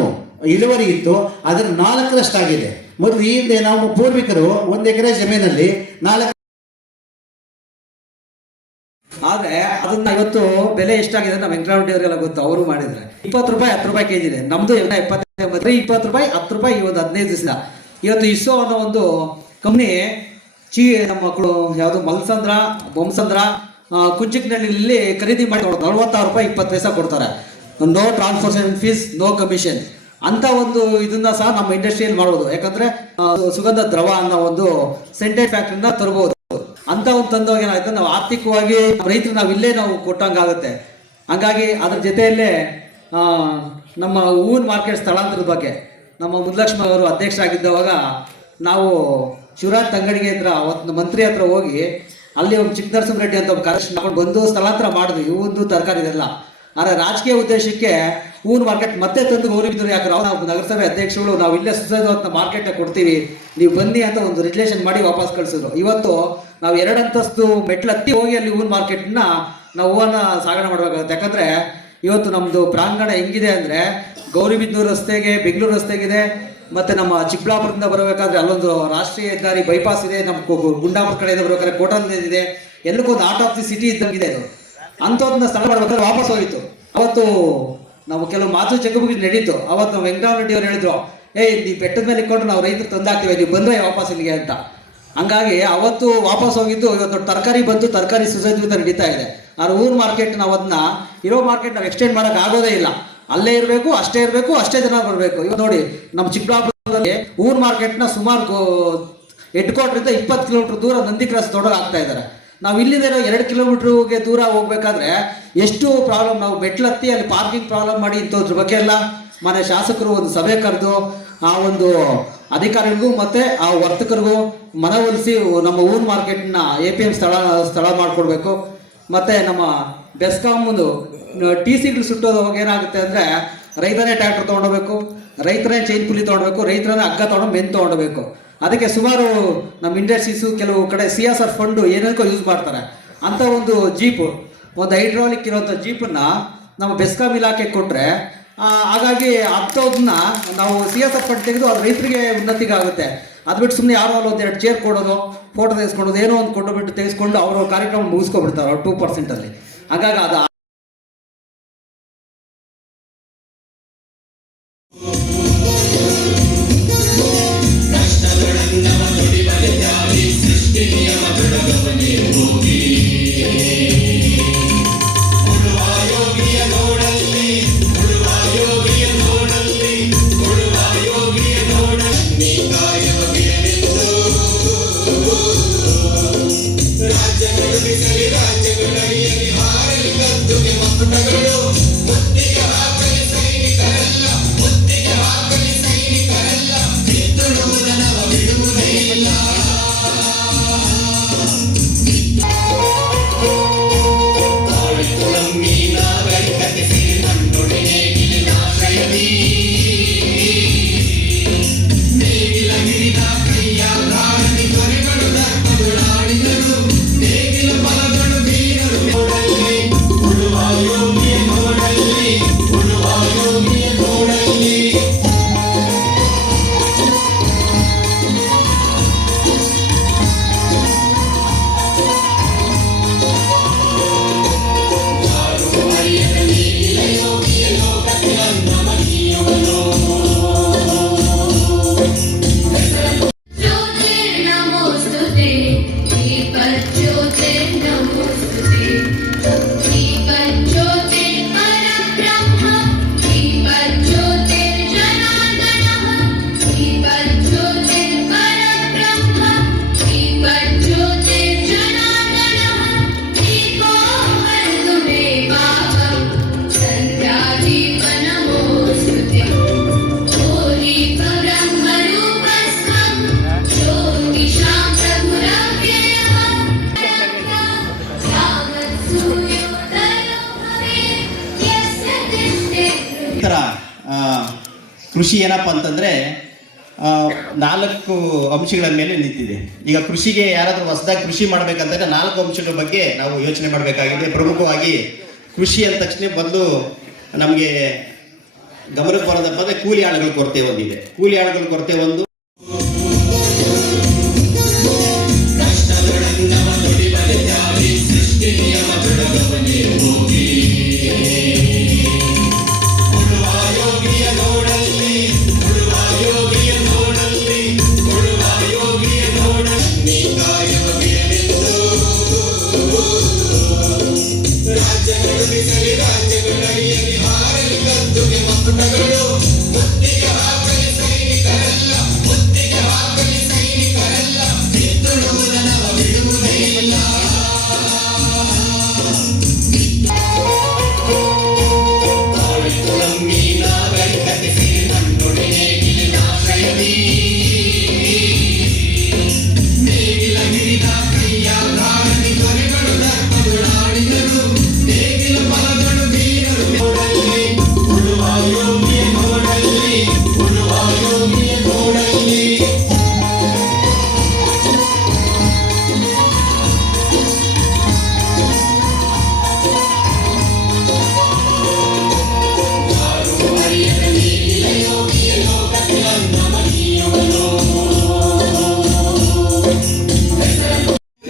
ಇಳುವರಿ ಇತ್ತು ಅದರ 4ರಷ್ಟಾಗಿದೆ. ಮೊದಲು ಈ ಹಿಂದೆ ನಾವು ಪೂರ್ವಿಕರು 1 ಎಕರೆ ಜಮೀನಲ್ಲಿ 4. ಆದರೆ ಅದನ್ನ ಇವತ್ತು ಬೆಲೆ ಎಷ್ಟಾಗಿದೆ ನಮ್ಮ ವೆಂಕಟರಮಣಿ ಅವರಿಗೆಲ್ಲ ಗೊತ್ತು, ಅವರು ಮಾಡಿದ್ರೆ 20 ರೂಪಾಯಿ 10 ರೂಪಾಯಿ ಕೆಜಿ ಇದೆ. ನಮ್ದು 20 ರೂಪಾಯಿ 10 ರೂಪಾಯಿ ಈ ಒಂದು 15 ದಿವಸ. ಇವತ್ತು ಇಸ್ಸೋ ಅನ್ನೋ ಒಂದು ಕಂಪ್ನಿ ನಮ್ಮ ಮಕ್ಕಳು ಯಾವುದು ಮಲ್ಸಂದ್ರ ಬೊಮ್ಮಸಂದ್ರ ಕುಂಚಿಕ್ನಳ್ಳಿಯಲ್ಲಿ ಖರೀದಿ ಮಾಡಿ 46 ರೂಪಾಯಿ 20 ಪೈಸೆ ಕೊಡ್ತಾರೆ. No transportation fees, no commission ಅಂತ ಒಂದು ಇದನ್ನ ಸಹ ನಮ್ಮ ಇಂಡಸ್ಟ್ರಿಯಲ್ಲಿ ಮಾಡ್ಬೋದು. ಯಾಕಂದ್ರೆ ಸುಗಂಧ ದ್ರವ ಅನ್ನೋ ಒಂದು ಸೆಂಟೆಡ್ ಫ್ಯಾಕ್ಟ್ರಿನ ತರಬಹುದು. ಅಂತ ಒಂದು ತಂದಾಗ ಏನಾಗುತ್ತೆ, ನಾವು ಆರ್ಥಿಕವಾಗಿ ರೈತರು ನಾವು ಕೊಟ್ಟಂಗಾಗುತ್ತೆ. ಹಂಗಾಗಿ ಅದ್ರ ಜೊತೆಯಲ್ಲೇ ನಮ್ಮ ಹೂವಿನ ಮಾರ್ಕೆಟ್ ಸ್ಥಳಾಂತರದ ಬಗ್ಗೆ ನಮ್ಮ ಮುದ್ಲಕ್ಷ್ಮಿ ಅವರು ಅಧ್ಯಕ್ಷರಾಗಿದ್ದವಾಗ ನಾವು ಶಿವರಾಜ್ ತಂಗಡಿಗೆ ಹತ್ರ ಅವತ್ತು ಮಂತ್ರಿ ಹತ್ರ ಹೋಗಿ ಅಲ್ಲಿ ಒಂದು ಚಿಕ್ಕನರಸಿಂಹ ರೆಡ್ಡಿ ಅಂತ ಒಬ್ಬ ಕಾರ್ಯಕ್ರಮ ಮಾಡ್ಕೊಂಡು ಬಂದು ಸ್ಥಳಾಂತರ ಮಾಡಿದ್ವಿ ಹೂವಿಂದು ತರಕಾರಿ ಇದೆಲ್ಲ. ಆದರೆ ರಾಜಕೀಯ ಉದ್ದೇಶಕ್ಕೆ ಹೂವಿನ ಮಾರ್ಕೆಟ್ ಮತ್ತೆ ತಂದು ಗೌರವಿದ್ರು. ಯಾಕಂದ್ರೆ ನಾವು ನಗರಸಭೆ ಅಧ್ಯಕ್ಷಗಳು ನಾವು ಇಲ್ಲೇ ಸುಸಜ್ಜಿತ ಮಾರ್ಕೆಟ್ನ ಕೊಡ್ತೀವಿ, ನೀವು ಬನ್ನಿ ಅಂತ ಒಂದು ರಿಲೇಷನ್ ಮಾಡಿ ವಾಪಸ್ ಕಳಿಸಿದ್ರು. ಇವತ್ತು ನಾವು 2 ಅಂತಸ್ತು ಮೆಟ್ಲು ಹತ್ತಿ ಹೋಗಿ ಅಲ್ಲಿ ಹೂವಿನ ಮಾರ್ಕೆಟ್ನ ನಾವು ಹೂವನ್ನು ಸಾಗಣೆ ಮಾಡಬೇಕಾಗುತ್ತೆ. ಯಾಕಂದರೆ ಇವತ್ತು ನಮ್ಮದು ಪ್ರಾಂಗಣ ಹೆಂಗಿದೆ ಅಂದರೆ ಗೌರಿಬಿದನೂರು ರಸ್ತೆಗೆ ಬೆಂಗಳೂರು ರಸ್ತೆಗಿದೆ, ಮತ್ತು ನಮ್ಮ ಚಿಕ್ಕಬಳ್ಳಾಪುರದಿಂದ ಬರಬೇಕಾದ್ರೆ ಅಲ್ಲೊಂದು ರಾಷ್ಟ್ರೀಯ ಹೆದ್ದಾರಿ ಬೈಪಾಸ್ ಇದೆ, ನಮ್ಮ ಗುಂಡಾಪುರ ಕಡೆಯಿಂದ ಬರಬೇಕಾದ್ರೆ ಕೋಟಲ್ ಇದೆ, ಎಲ್ಲಕ್ಕೊಂದು ಆರ್ಟ್ ಆಫ್ ದಿ ಸಿಟಿ ಇದ್ದಂಗಿದೆ. ಅದು ಅಂಥದ್ದನ್ನ ಸ್ಥಳ ಮಾಡಬೇಕಾದ್ರೆ ವಾಪಸ್ ಹೋಗಿತ್ತು. ಅವತ್ತು ನಾವು ಕೆಲವು ಮಾತು ಚಕಮಕಿ ನಡೀತು. ಅವತ್ತು ನಾವು ವೆಂಕಟರಮಣಿ ಅವರು ಹೇಳಿದ್ರು, ನೀವು ಬೆಟ್ಟದ ಮೇಲೆ ಇಟ್ಕೊಂಡು ನಾವು ರೈತರು ತಂದಾಕ್ತೀವಿ, ನೀವು ಬಂದರೆ ವಾಪಸ್ ಇಲ್ಲಿಗೆ ಅಂತ. ಹಂಗಾಗಿ ಅವತ್ತು ವಾಪಸ್ ಹೋಗಿದ್ದು. ಇವತ್ತು ತರಕಾರಿ ಬಂತು, ತರಕಾರಿ ಸುಸಜ್ಜಿತ ನಡೀತಾ ಇದೆ. ಆದ್ರೆ ಹೂವಿನ ಮಾರ್ಕೆಟ್ ನಾವು ಅದನ್ನ ಇರೋ ಮಾರ್ಕೆಟ್ ನಾವು ಎಕ್ಸ್ಟೆಂಡ್ ಮಾಡೋಕೆ ಆಗೋದೇ ಇಲ್ಲ. ಅಲ್ಲೇ ಇರಬೇಕು, ಅಷ್ಟೇ ಜನ ಬರಬೇಕು. ಇವಾಗ ನೋಡಿ ನಮ್ಮ ಚಿಕ್ಕಬಳ್ಳಾಪುರದಲ್ಲಿ ಹೂವಿನ ಮಾರ್ಕೆಟ್ನ ಸುಮಾರು ಹೆಡ್ ಕ್ವಾರ್ಟರಿಂದ 20 ಕಿಲೋಮೀಟರ್ ದೂರ ನಂದಿ ಕ್ರಾಸ್ ದೊಡ್ಡಗೆ ಆಗ್ತಾ ಇದ್ದಾರೆ. ನಾವು ಇಲ್ಲಿಂದ 2 ಕಿಲೋಮೀಟರ್ಗೆ ದೂರ ಹೋಗ್ಬೇಕಾದ್ರೆ ಎಷ್ಟು ಪ್ರಾಬ್ಲಮ್. ನಾವು ಮೆಟ್ಲತ್ತಿ ಅಲ್ಲಿ ಪಾರ್ಕಿಂಗ್ ಪ್ರಾಬ್ಲಮ್ ಮಾಡಿ ಇಂಥದ್ರ ಬಗ್ಗೆ ಎಲ್ಲ ಮನೆ ಶಾಸಕರು ಒಂದು ಸಭೆ ಕರೆದು ಆ ಒಂದು ಅಧಿಕಾರಿಗಳಿಗೂ ಮತ್ತು ಆ ವರ್ತಕರಿಗೂ ಮನವೊಲಿಸಿ ನಮ್ಮ ಹೂವಿನ ಮಾರ್ಕೆಟ್ನ APM ಸ್ಥಳ ಮಾಡಿಕೊಡ್ಬೇಕು. ಮತ್ತು ನಮ್ಮ ಬೆಸ್ಕಾಮ್ದು TCಗಳು ಸುಟ್ಟೋದಾಗ ಏನಾಗುತ್ತೆ ಅಂದರೆ ರೈತನೇ ಟ್ರ್ಯಾಕ್ಟರ್ ತೊಗೊಂಡೋಗ್ಬೇಕು, ರೈತರೇ ಚೈನ್ ಪುಲಿ ತೊಗೊಳ್ಬೇಕು, ರೈತರನ್ನೇ ಹಗ್ಗ ತೊಗೊಂಡು ಮೆನ್ ತೊಗೊಂಡೋಗ್ಬೇಕು. ಅದಕ್ಕೆ ಸುಮಾರು ನಮ್ಮ ಇಂಡಸ್ಟ್ರೀಸು ಕೆಲವು ಕಡೆ CSR ಫಂಡು ಏನೇನಕ್ಕೋ ಯೂಸ್ ಮಾಡ್ತಾರೆ. ಅಂಥ ಒಂದು ಜೀಪು, ಒಂದು ಹೈಡ್ರಾಲಿಕ್ ಇರೋಂಥ ಜೀಪನ್ನು ನಮ್ಮ ಬೆಸ್ಕಾಮ್ ಇಲಾಖೆಗೆ ಕೊಟ್ಟರೆ ಹಾಗಾಗಿ ಅಂಥದನ್ನ ನಾವು CSR ಫಂಡ್ ತೆಗೆದು ಅದು ರೈತರಿಗೆ ಉನ್ನತಿಗೆ ಆಗುತ್ತೆ. ಅದು ಬಿಟ್ಟು ಸುಮ್ಮನೆ ಯಾರೋ ಅಲ್ಲಿ 1-2 ಚೇರ್ ಕೊಡೋದು, ಫೋಟೋ ತೆಗೆಸ್ಕೊಡೋದು, ಏನೋ ಒಂದು ಕೊಟ್ಟುಬಿಟ್ಟು ತೆಗೆಸ್ಕೊಂಡು ಅವ್ರ ಕಾರ್ಯಕ್ರಮ ಮುಗಿಸ್ಕೊಬಿಡ್ತಾರೆ ಅವ್ರು 2%. ಹಾಗಾಗಿ ಅದು ರಾಜ್ಯಗಳು ಬಿಸಲಿ ರಾಜ್ಯಗಳು ರೈತರ ಕೃಷಿ ಏನಪ್ಪ ಅಂತಂದರೆ 4 ಅಂಶಗಳ ಮೇಲೆ ನಿಂತಿದೆ. ಈಗ ಕೃಷಿಗೆ ಯಾರಾದರೂ ಹೊಸದಾಗಿ ಕೃಷಿ ಮಾಡಬೇಕಂತಂದರೆ 4 ಅಂಶಗಳ ಬಗ್ಗೆ ನಾವು ಯೋಚನೆ ಮಾಡಬೇಕಾಗಿದೆ. ಪ್ರಮುಖವಾಗಿ ಕೃಷಿ ಅಂದ ತಕ್ಷಣ ಬಂದು ನಮಗೆ ಗಮನಕ್ಕೆ ಬರೋದಪ್ಪ ಅಂದರೆ ಕೂಲಿ ಆಳುಗಳ ಕೊರತೆ ಒಂದಿದೆ. ಕೂಲಿ ಆಳುಗಳ ಕೊರತೆ ಒಂದು,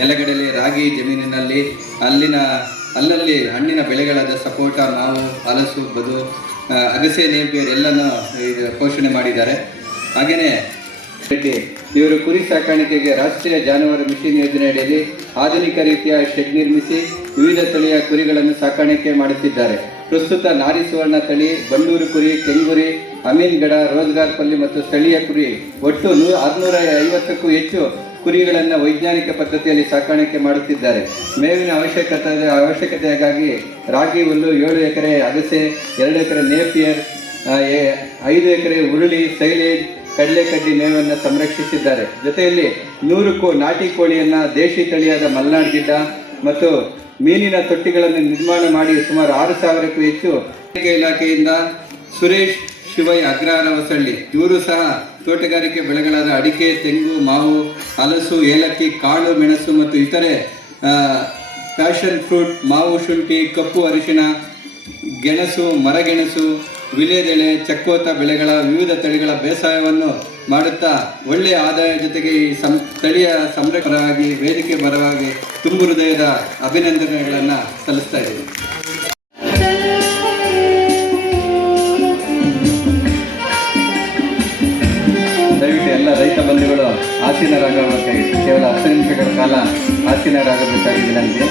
ನೆಲಗಡಲೆ, ರಾಗಿ ಜಮೀನಿನಲ್ಲಿ ಅಲ್ಲಲ್ಲಿ ಹಣ್ಣಿನ ಬೆಳೆಗಳಾದ ಸಪೋಟ, ಮಾವು, ಹಲಸು, ಬದು, ಅಗಸೆ, ನೇಪಿಯರ್ ಎಲ್ಲನೂ ಪೋಷಣೆ ಮಾಡಿದ್ದಾರೆ. ಹಾಗೆಯೇ ಇವರು ಕುರಿ ಸಾಕಾಣಿಕೆಗೆ ರಾಷ್ಟ್ರೀಯ ಜಾನುವಾರು ಮಿಷನ್ ಯೋಜನೆ ಅಡಿಯಲ್ಲಿ ಆಧುನಿಕ ರೀತಿಯ ಶೆಡ್ ನಿರ್ಮಿಸಿ ವಿವಿಧ ತಳಿಯ ಕುರಿಗಳನ್ನು ಸಾಕಾಣಿಕೆ ಮಾಡುತ್ತಿದ್ದಾರೆ. ಪ್ರಸ್ತುತ ನಾರಿ ಸುವರ್ಣ ತಳಿ, ಬಂಡೂರು ಕುರಿ, ಕೆಂಗುರಿ, ಅಮೀನ್ಗಢ, ರೋಜ್ಗಾರ್ ಪಲ್ಲಿ ಮತ್ತು ಸ್ಥಳೀಯ ಕುರಿ ಒಟ್ಟು 650ಕ್ಕೂ ಹೆಚ್ಚು ಕುರಿಗಳನ್ನು ವೈಜ್ಞಾನಿಕ ಪದ್ಧತಿಯಲ್ಲಿ ಸಾಕಾಣಿಕೆ ಮಾಡುತ್ತಿದ್ದಾರೆ. ಮೇವಿನ ಅವಶ್ಯಕತೆಯಾಗಿ ರಾಗಿ ಹುಲ್ಲು, 7 ಎಕರೆ ಅಗಸೆ, 2 ಎಕರೆ ನೇಪಿಯರ್, 5 ಎಕರೆ ಉರುಳಿ, ಸೈಲೇಜ್, ಕಡಲೆಕಡ್ಡಿ ಮೇವನ್ನು ಸಂರಕ್ಷಿಸಿದ್ದಾರೆ. ಜೊತೆಯಲ್ಲಿ 100ಕ್ಕೂ ನಾಟಿ ಕೋಳಿಯನ್ನು, ದೇಶಿ ತಳಿಯಾದ ಮಲ್ನಾಡ್ ಗಿಡ್ಡ ಮತ್ತು ಮೀನಿನ ತೊಟ್ಟಿಗಳನ್ನು ನಿರ್ಮಾಣ ಮಾಡಿ ಸುಮಾರು 6,000ಕ್ಕೂ ಹೆಚ್ಚು ಇಲಾಖೆಯಿಂದ ಸುರೇಶ್ ಶಿವಯ್ಯ ಅಗ್ರಹಾರ ಹೊಸಳ್ಳಿ ಇವರು ಸಹ ತೋಟಗಾರಿಕೆ ಬೆಳೆಗಳಾದ ಅಡಿಕೆ, ತೆಂಗು, ಮಾವು, ಹಲಸು, ಏಲಕ್ಕಿ, ಕಾಳು ಮೆಣಸು ಮತ್ತು ಇತರೆ ಪ್ಯಾಷನ್ ಫ್ರೂಟ್, ಮಾವು, ಶುಂಠಿ, ಕಪ್ಪು ಅರಿಶಿಣ, ಗೆಣಸು, ಮರಗೆಣಸು, ವಿಳ್ಯದೆಲೆ, ಚಕ್ಕೋತ ಬೆಳೆಗಳ ವಿವಿಧ ತಳಿಗಳ ಬೇಸಾಯವನ್ನು ಮಾಡುತ್ತಾ ಒಳ್ಳೆಯ ಆದಾಯ ಜೊತೆಗೆ ಈ ಸ್ಥಳೀಯ ಸಂರಕ್ಷಕರಾಗಿ ವೇದಿಕೆ ಬರವಾಗಿ ತುಂಬು ಹೃದಯದ ಅಭಿನಂದನೆಗಳನ್ನು ಸಲ್ಲಿಸ್ತಾ ಇದ್ದೀವಿ. ದಯವಿಟ್ಟು ಎಲ್ಲ ರೈತ ಬಂಧುಗಳು ಆಸೀನರಾಗಬೇಕಾಗಿ ಕೇವಲ 10 ನಿಮಿಷಗಳ ಕಾಲ ಆಸೀನರಾಗಬೇಕಾಗಿ ವಿನಂತಿ.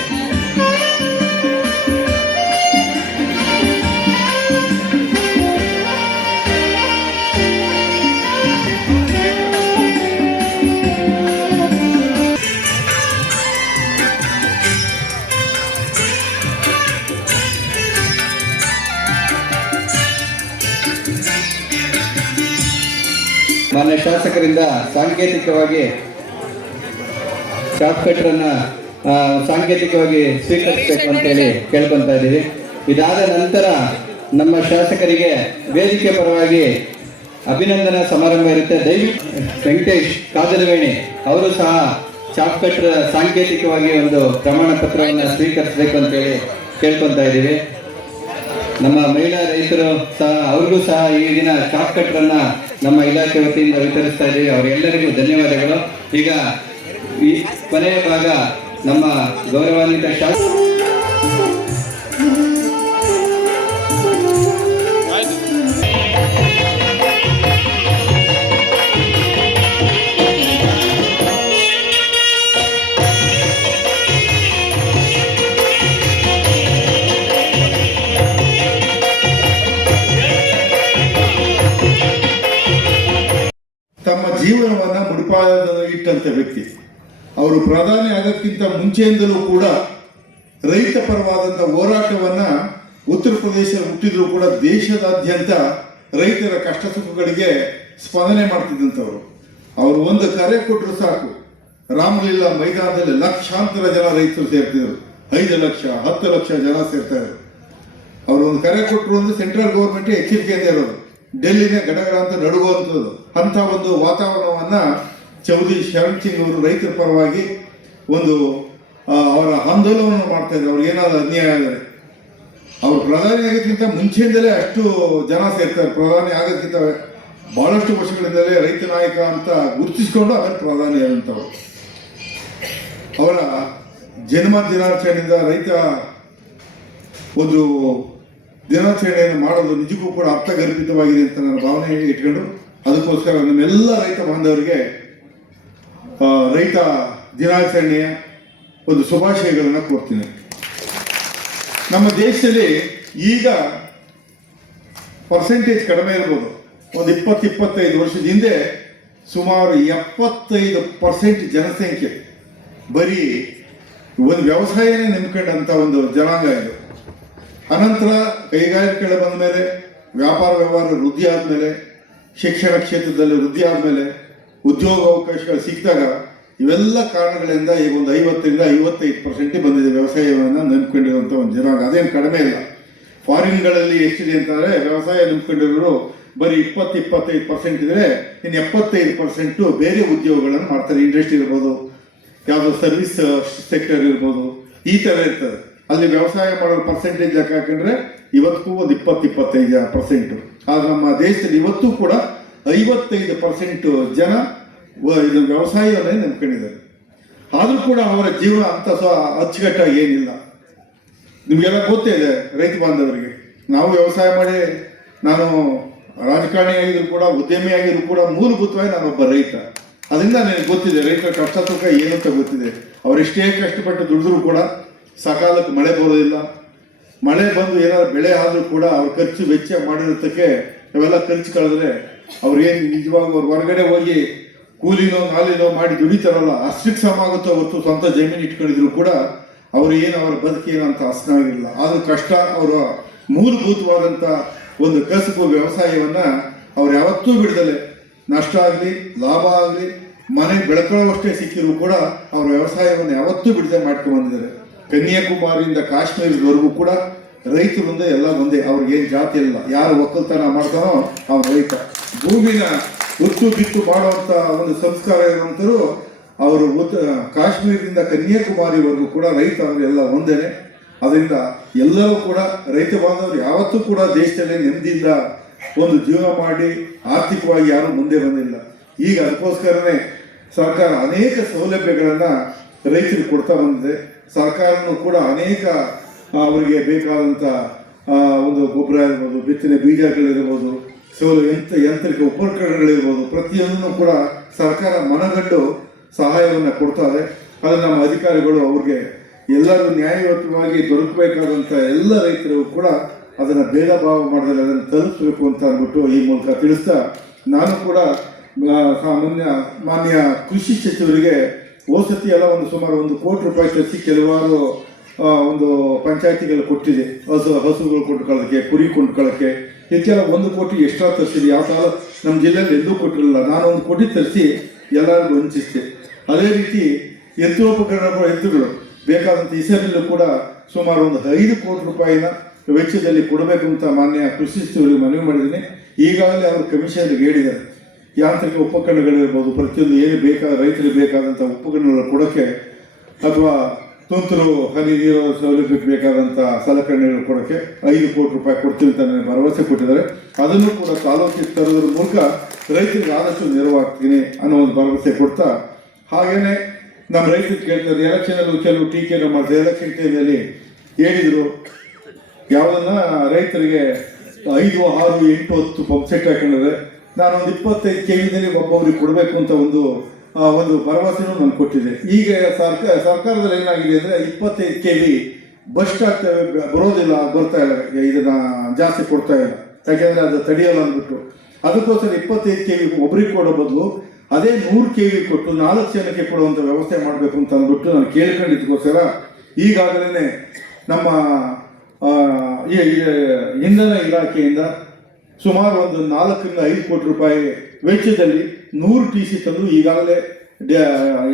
ಮಾನ್ಯ ಶಾಸಕರಿಂದ ಸಾಂಕೇತಿಕವಾಗಿ ಶಾಪ್ ಕಟ್ರನ್ನ ಸಾಂಕೇತಿಕವಾಗಿ ಸ್ವೀಕರಿಸಬೇಕು ಅಂತೇಳಿ ಕೇಳ್ಕೊತಾ ಇದ್ದೀವಿ. ಇದಾದ ನಂತರ ನಮ್ಮ ಶಾಸಕರಿಗೆ ವೇದಿಕೆ ಪರವಾಗಿ ಅಭಿನಂದನಾ ಸಮಾರಂಭ ಇರುತ್ತೆ. ದಯವಿಟ್ಟು ವೆಂಕಟೇಶ್ ಕಾದಲವೇಣಿ ಅವರು ಸಹ ಶಾಪ್ ಕಟ್ರ ಸಾಂಕೇತಿಕವಾಗಿ ಒಂದು ಪ್ರಮಾಣ ಪತ್ರವನ್ನು ಸ್ವೀಕರಿಸಬೇಕು ಅಂತೇಳಿ ಕೇಳ್ಕೊತಾ ಇದ್ದೀವಿ. ನಮ್ಮ ಮಹಿಳಾ ರೈತರು ಸಹ ಅವ್ರಿಗೂ ಸಹ ಈ ದಿನ ಶಾಪ್ ಕಟ್ರನ್ನ ನಮ್ಮ ಇಲಾಖೆ ವತಿಯಿಂದ ವಿತರಿಸ್ತಾ ಇದ್ದೀವಿ. ಅವರೆಲ್ಲರಿಗೂ ಧನ್ಯವಾದಗಳು. ಈಗ ಈ ಕೊನೆಯ ಭಾಗ ನಮ್ಮ ಗೌರವಾನ್ವಿತ ತಮ್ಮ ಜೀವನವನ್ನ ಮುಡಿಪಾದ ಇಟ್ಟಂತ ವ್ಯಕ್ತಿ ಅವರು ಪ್ರಧಾನಿ ಆಗೋಕ್ಕಿಂತ ಮುಂಚೆಯಿಂದಲೂ ಕೂಡ ರೈತ ಪರವಾದಂಥ ಹೋರಾಟವನ್ನ ಉತ್ತರ ಪ್ರದೇಶ ಹುಟ್ಟಿದ್ರು ಕೂಡ ದೇಶದಾದ್ಯಂತ ರೈತರ ಕಷ್ಟ ಸುಖಗಳಿಗೆ ಸ್ಪಂದನೆ ಮಾಡ್ತಿದ್ದಂಥವ್ರು. ಅವರು ಒಂದು ಕರೆ ಕೊಟ್ಟರು ಸಾಕು, ರಾಮಲೀಲಾ ಮೈದಾನದಲ್ಲಿ ಲಕ್ಷಾಂತರ ಜನ ರೈತರು ಸೇರ್ತಿದ್ರು. 5 ಲಕ್ಷ 10 ಲಕ್ಷ ಜನ ಸೇರ್ತಾರೆ. ಅವರು ಒಂದು ಕರೆ ಕೊಟ್ಟರು ಅಂದರೆ ಸೆಂಟ್ರಲ್ ಗೌರ್ಮೆಂಟ್ ಎಚ್ಚರಿಕೆಯಿಂದ ಇರೋದು, ಡೆಲ್ಲಿನೇ ಗಡಗಡ ಅಂತ ನಡುಗುವಂಥದ್ದು. ಅಂಥ ಒಂದು ವಾತಾವರಣವನ್ನು ಚೌಧರಿ ಶರಣ್ ಸಿಂಗ್ ಅವರು ರೈತರ ಪರವಾಗಿ ಒಂದು ಅವರ ಆಂದೋಲನವನ್ನು ಮಾಡ್ತಾ ಇದ್ದಾರೆ. ಅವ್ರಿಗೆ ಏನಾದ್ರು ಅನ್ಯಾಯ ಆದರೆ ಅವರು ಪ್ರಧಾನಿ ಆಗೋದಕ್ಕಿಂತ ಮುಂಚೆಯಿಂದಲೇ ಅಷ್ಟು ಜನ ಸೇರ್ತಾರೆ. ಪ್ರಧಾನಿ ಆಗೋದಕ್ಕಿಂತ ಭಾಳಷ್ಟು ವರ್ಷಗಳಿಂದಲೇ ರೈತ ನಾಯಕ ಅಂತ ಗುರುತಿಸಿಕೊಂಡು ಆಮೇಲೆ ಪ್ರಧಾನಿ ಆದಂಥವ್ರು. ಅವರ ಜನ್ಮ ದಿನಾಚರಣೆಯಿಂದ ರೈತ ಒಂದು ದಿನಾಚರಣೆಯನ್ನು ಮಾಡೋದು ನಿಜಕ್ಕೂ ಕೂಡ ಅರ್ಥಗರ್ಭಿತವಾಗಿದೆ ಅಂತ ನನ್ನ ಭಾವನೆ ಇಟ್ಕೊಂಡು, ಅದಕ್ಕೋಸ್ಕರ ನಮ್ಮೆಲ್ಲ ರೈತ ಬಾಂಧವರಿಗೆ ರೈತ ದಿನಾಚರಣೆಯ ಒಂದು ಶುಭಾಶಯಗಳನ್ನು ಕೊಡ್ತೀನಿ. ನಮ್ಮ ದೇಶದಲ್ಲಿ ಈಗ ಪರ್ಸೆಂಟೇಜ್ ಕಡಿಮೆ ಇರ್ಬೋದು. ಒಂದು 20-25 ವರ್ಷದ ಹಿಂದೆ ಸುಮಾರು 75% ಜನಸಂಖ್ಯೆ ಬರೀ ಒಂದು ವ್ಯವಸಾಯನೇ ನಂಬ್ಕೊಂಡಂಥ ಒಂದು ಜನಾಂಗ ಇದು. ಅನಂತರ ಕೈಗಾರಿಕೆಗಳು ಬಂದ ಮೇಲೆ, ವ್ಯಾಪಾರ ವ್ಯವಹಾರ ವೃದ್ಧಿ ಆದಮೇಲೆ, ಶಿಕ್ಷಣ ಕ್ಷೇತ್ರದಲ್ಲಿ ವೃದ್ಧಿ ಆದಮೇಲೆ, ಉದ್ಯೋಗ ಅವಕಾಶಗಳು ಸಿಕ್ಕಿದಾಗ ಇವೆಲ್ಲ ಕಾರಣಗಳಿಂದ ಈಗ ಒಂದು 50-55% ಬಂದಿದೆ ವ್ಯವಸಾಯವನ್ನು ನಂಬ್ಕೊಂಡಿರುವಂಥ ಒಂದು ಜನಾಂಗ. ಅದೇನು ಕಡಿಮೆ ಇಲ್ಲ. ಫಾರಿನ್ಗಳಲ್ಲಿ ಎಷ್ಟಿದೆ ಅಂತಂದರೆ ವ್ಯವಸಾಯ ನಂಬ್ಕೊಂಡಿರೋರು ಬರೀ 20-25% ಇದ್ದರೆ ಇನ್ನು 75% ಬೇರೆ ಉದ್ಯೋಗಗಳನ್ನು ಮಾಡ್ತಾರೆ. ಇಂಡಸ್ಟ್ರಿ ಇರ್ಬೋದು, ಯಾವುದೋ ಸರ್ವಿಸ್ ಸೆಕ್ಟರ್ ಇರ್ಬೋದು, ಈ ಥರ ಇರ್ತದೆ. ಅಲ್ಲಿ ವ್ಯವಸಾಯ ಮಾಡೋ ಪರ್ಸೆಂಟೇಜ್ ಲೆಕ್ಕ ಹಾಕೊಂಡ್ರೆ ಇವತ್ತಿಗೂ ಒಂದು 20-25%. ಆದರೆ ನಮ್ಮ ದೇಶದಲ್ಲಿ ಇವತ್ತೂ ಕೂಡ 55% ಜನ ಇದು ವ್ಯವಸಾಯವನ್ನೇ ನಂಬ್ಕೊಂಡಿದ್ದಾರೆ. ಆದರೂ ಕೂಡ ಅವರ ಜೀವನ ಅಂತ ಅಚ್ಚುಕಟ್ಟಾಗಿ ಏನಿಲ್ಲ. ನಿಮಗೆಲ್ಲ ಗೊತ್ತೇ ಇದೆ ರೈತ ಬಾಂಧವರಿಗೆ. ನಾವು ವ್ಯವಸಾಯ ಮಾಡಿ, ನಾನು ರಾಜಕಾರಣಿ ಆಗಿದ್ರು ಕೂಡ, ಉದ್ಯಮಿ ಆಗಿದ್ರು ಕೂಡ, ಮೂಲಭೂತವಾಗಿ ನಾನೊಬ್ಬ ರೈತ. ಅದರಿಂದ ನನಗೆ ಗೊತ್ತಿದೆ ರೈತರ ಕಷ್ಟ ಸುಖ ಏನು ಅಂತ ಗೊತ್ತಿದೆ. ಅವರೆಷ್ಟೇ ಕಷ್ಟಪಟ್ಟು ದುಡಿದ್ರೂ ಕೂಡ ಸಕಾಲಕ್ಕೆ ಮಳೆ ಬರೋದಿಲ್ಲ. ಮಳೆ ಬಂದು ಏನಾದ್ರು ಬೆಳೆ ಆದರೂ ಕೂಡ ಅವ್ರ ಖರ್ಚು ವೆಚ್ಚ ಮಾಡಿರೋದಕ್ಕೆ ಅವೆಲ್ಲ ಖರ್ಚು ಕಳೆದ್ರೆ ಅವ್ರೇನು ನಿಜವಾಗ ಅವ್ರು ಹೊರಗಡೆ ಹೋಗಿ ಕೂಲಿನೋ ನಾಲಿನೋ ಮಾಡಿ ದುಡಿತಾರಲ್ಲ ಅಷ್ಟಕ್ಕೆ ಸಮ ಆಗುತ್ತೋ ಹೊರತು ಸ್ವಂತ ಜಮೀನು ಇಟ್ಕೊಂಡಿದ್ರು ಕೂಡ ಅವ್ರು ಏನು ಅವರ ಬದುಕೇನು ಅಂತ ಹಸನಾಗಿಲ್ಲ. ಆದರೂ ಕಷ್ಟ ಅವರ ಮೂಲಭೂತವಾದಂಥ ಒಂದು ಕಸುಬು ವ್ಯವಸಾಯವನ್ನು ಅವ್ರು ಯಾವತ್ತೂ ಬಿಡದಲೆ, ನಷ್ಟ ಆಗಲಿ ಲಾಭ ಆಗಲಿ ಮನೆಗೆ ಬೆಳ್ಕೊಳ್ಳೋವಷ್ಟೇ ಸಿಕ್ಕಿದ್ರು ಕೂಡ ಅವ್ರ ವ್ಯವಸಾಯವನ್ನು ಯಾವತ್ತೂ ಬಿಡದೆ ಮಾಡ್ಕೊಂಡು ಬಂದಿದ್ದಾರೆ. ಕನ್ಯಾಕುಮಾರಿಯಿಂದ ಕಾಶ್ಮೀರದವರೆಗೂ ಕೂಡ ರೈತರು ಮುಂದೆ ಎಲ್ಲ ಒಂದೇ. ಅವ್ರಿಗೇನು ಜಾತಿ ಇಲ್ಲ. ಯಾರು ಒಕ್ಕಲ್ತನ ಮಾಡ್ತಾನೋ ಅವ್ರ ರೈತ. ಭೂಮಿನ ಉತ್ತು ಬಿತ್ತು ಮಾಡುವಂಥ ಒಂದು ಸಂಸ್ಕಾರ ಇರುವಂಥರು ಅವರು ಕಾಶ್ಮೀರದಿಂದ ಕನ್ಯಾಕುಮಾರಿವರೆಗೂ ಕೂಡ ರೈತ ಅವರು ಎಲ್ಲ ಒಂದೇನೆ. ಅದರಿಂದ ಎಲ್ಲರೂ ಕೂಡ ರೈತ ಬಾಂಧವರು ಯಾವತ್ತೂ ಕೂಡ ದೇಶದಲ್ಲಿ ನೆಮ್ಮದಿಯಿಂದ ಒಂದು ಜೀವನ ಮಾಡಿ ಆರ್ಥಿಕವಾಗಿ ಯಾರೂ ಮುಂದೆ ಬಂದಿಲ್ಲ. ಈಗ ಅದಕ್ಕೋಸ್ಕರನೇ ಸರ್ಕಾರ ಅನೇಕ ಸೌಲಭ್ಯಗಳನ್ನು ರೈತರಿಗೆ ಕೊಡ್ತಾ ಬಂದಿದೆ. ಸರ್ಕಾರನೂ ಕೂಡ ಅನೇಕ ಅವರಿಗೆ ಬೇಕಾದಂಥ ಒಂದು ಗೊಬ್ಬರ ಇರ್ಬೋದು, ಬಿತ್ತನೆ ಬೀಜಗಳಿರ್ಬೋದು, ಯಂತ್ರಿಕ ಉಪಕರಣಗಳಿರ್ಬೋದು, ಪ್ರತಿಯೊಂದನ್ನು ಕೂಡ ಸರ್ಕಾರ ಮನಗಂಡು ಸಹಾಯವನ್ನು ಕೊಡ್ತಾರೆ. ಅದು ನಮ್ಮ ಅಧಿಕಾರಿಗಳು ಅವ್ರಿಗೆ ಎಲ್ಲರೂ ನ್ಯಾಯಯುತವಾಗಿ ದೊರಕಬೇಕಾದಂಥ ಎಲ್ಲ ರೈತರಿಗೂ ಕೂಡ ಅದನ್ನು ಭೇದ ಭಾವ ಮಾಡಿದ್ರೆ ಅದನ್ನು ತಲುಪಿಸಬೇಕು ಅಂತ ಅಂದ್ಬಿಟ್ಟು ಈ ಮೂಲಕ ತಿಳಿಸ್ತಾ, ನಾನು ಕೂಡ ಮಾನ್ಯ ಕೃಷಿ ಸಚಿವರಿಗೆ ಹೋಸತಿ ಎಲ್ಲ ಒಂದು ಸುಮಾರು 1 ಕೋಟಿ ರೂಪಾಯಿ ತರಿಸಿ ಕೆಲವಾರು ಒಂದು ಪಂಚಾಯತಿಗಳು ಕೊಟ್ಟಿದೆ. ಹಸುಗಳು ಕೊಂಡ್ಕೊಳ್ಳೋಕ್ಕೆ, ಕುರಿ ಕೊಂಡ್ಕೊಳ್ಳೋಕ್ಕೆ, ಹೆಚ್ಚೆಲ್ಲ 1 ಕೋಟಿ ಎಕ್ಸ್ಟ್ರಾ ತರಿಸಿದೆ. ಯಾವ ಕಾಲ ನಮ್ಮ ಜಿಲ್ಲೆಯಲ್ಲಿ ಎಲ್ಲೂ ಕೊಟ್ಟಿರಲಿಲ್ಲ. ನಾನು 1 ಕೋಟಿ ತರಿಸಿ ಎಲ್ಲರಿಗೂ ಹಂಚಿಸಿದೆ. ಅದೇ ರೀತಿ ಯಂತ್ರೋಪಕರಣಗಳು, ಎತ್ತುಗಳು ಬೇಕಾದಂಥ ಹೆಸರಲ್ಲೂ ಕೂಡ ಸುಮಾರು ಒಂದು 5 ಕೋಟಿ ರೂಪಾಯಿನ ವೆಚ್ಚದಲ್ಲಿ ಕೊಡಬೇಕು ಅಂತ ಮಾನ್ಯ ಕೃಷಿ ಸಚಿವರಿಗೆ ಮನವಿ ಮಾಡಿದ್ದೀನಿ. ಈಗಾಗಲೇ ಅವರು ಕಮಿಷನ್ಗೆ ಹೇಳಿದ್ದಾರೆ. ಯಾಂತ್ರಿಕ ಉಪಕರಣಗಳಿರ್ಬೋದು, ಪ್ರತಿಯೊಂದು ಏನು ರೈತರಿಗೆ ಬೇಕಾದಂಥ ಉಪಕರಣಗಳು ಕೊಡೋಕ್ಕೆ ಅಥವಾ ತುಂತುರು ಹನಿ ನೀರು ಸೌಲಭ್ಯಕ್ಕೆ ಬೇಕಾದಂಥ ಸಲಕರಣೆಗಳು ಕೊಡೋಕ್ಕೆ 5 ಕೋಟಿ ರೂಪಾಯಿ ಕೊಡ್ತೀವಿ ಅಂತ ನನಗೆ ಭರವಸೆ ಕೊಟ್ಟಿದ್ದಾರೆ. ಅದನ್ನು ಕೂಡ ತಾಲೂಕಿಗೆ ತರೋದ್ರ ಮೂಲಕ ರೈತರಿಗೆ ಆದಷ್ಟು ನೆರವಾಗ್ತೀನಿ ಅನ್ನೋ ಒಂದು ಭರವಸೆ ಕೊಡ್ತಾ, ಹಾಗೆಯೇ ನಮ್ಮ ರೈತರು ಕೇಳ್ತಾರೆ, ಎಲೆಕ್ಷನಲ್ಲೂ ಕೆಲವು ಟೀಕೆಯನ್ನು ಮಾಡ್ತಾರೆ. ಎಲೆಕ್ಷನ್ ಟೈಮಲ್ಲಿ ಹೇಳಿದರು ಯಾವುದನ್ನ ರೈತರಿಗೆ 5, 6, 8, 10 ಪಂಪ್ ಸೆಟ್ ಹಾಕೊಂಡಿದ್ರೆ ನಾನು ಒಂದು 25 KVದಲ್ಲಿ ಒಬ್ಬೊಬ್ರಿಗೆ ಕೊಡಬೇಕು ಅಂತ ಒಂದು ಭರವಸೆನೂ ನಾನು ಕೊಟ್ಟಿದ್ದೆ. ಈಗ ಸರ್ಕಾರದಲ್ಲಿ ಏನಾಗಿದೆ ಅಂದರೆ 25 KV ಬಸ್ ಸ್ಟಾಪ್ ಬರೋದಿಲ್ಲ, ಬರ್ತಾ ಇಲ್ಲ, ಇದನ್ನು ಜಾಸ್ತಿ ಕೊಡ್ತಾ ಇಲ್ಲ. ಯಾಕೆಂದರೆ ಅದು ತಡೆಯಲ್ಲ ಅಂದ್ಬಿಟ್ಟು ಅದಕ್ಕೋಸ್ಕರ 25 KV ಒಬ್ಬರಿಗೆ ಕೊಡೋ ಬದಲು ಅದೇ 100 KV ಕೊಟ್ಟು 4 ಜನಕ್ಕೆ ಕೊಡುವಂಥ ವ್ಯವಸ್ಥೆ ಮಾಡಬೇಕು ಅಂತ ಅಂದ್ಬಿಟ್ಟು ನಾನು ಕೇಳ್ಕೊಂಡಿದ್ದಕ್ಕೋಸ್ಕರ ಈಗಾಗಲೇ ನಮ್ಮ ಇಂಧನ ಇಲಾಖೆಯಿಂದ ಸುಮಾರು ಒಂದು 4-5 ಕೋಟಿ ರೂಪಾಯಿ ವೆಚ್ಚದಲ್ಲಿ 100 TC ತಂದು ಈಗಾಗಲೇ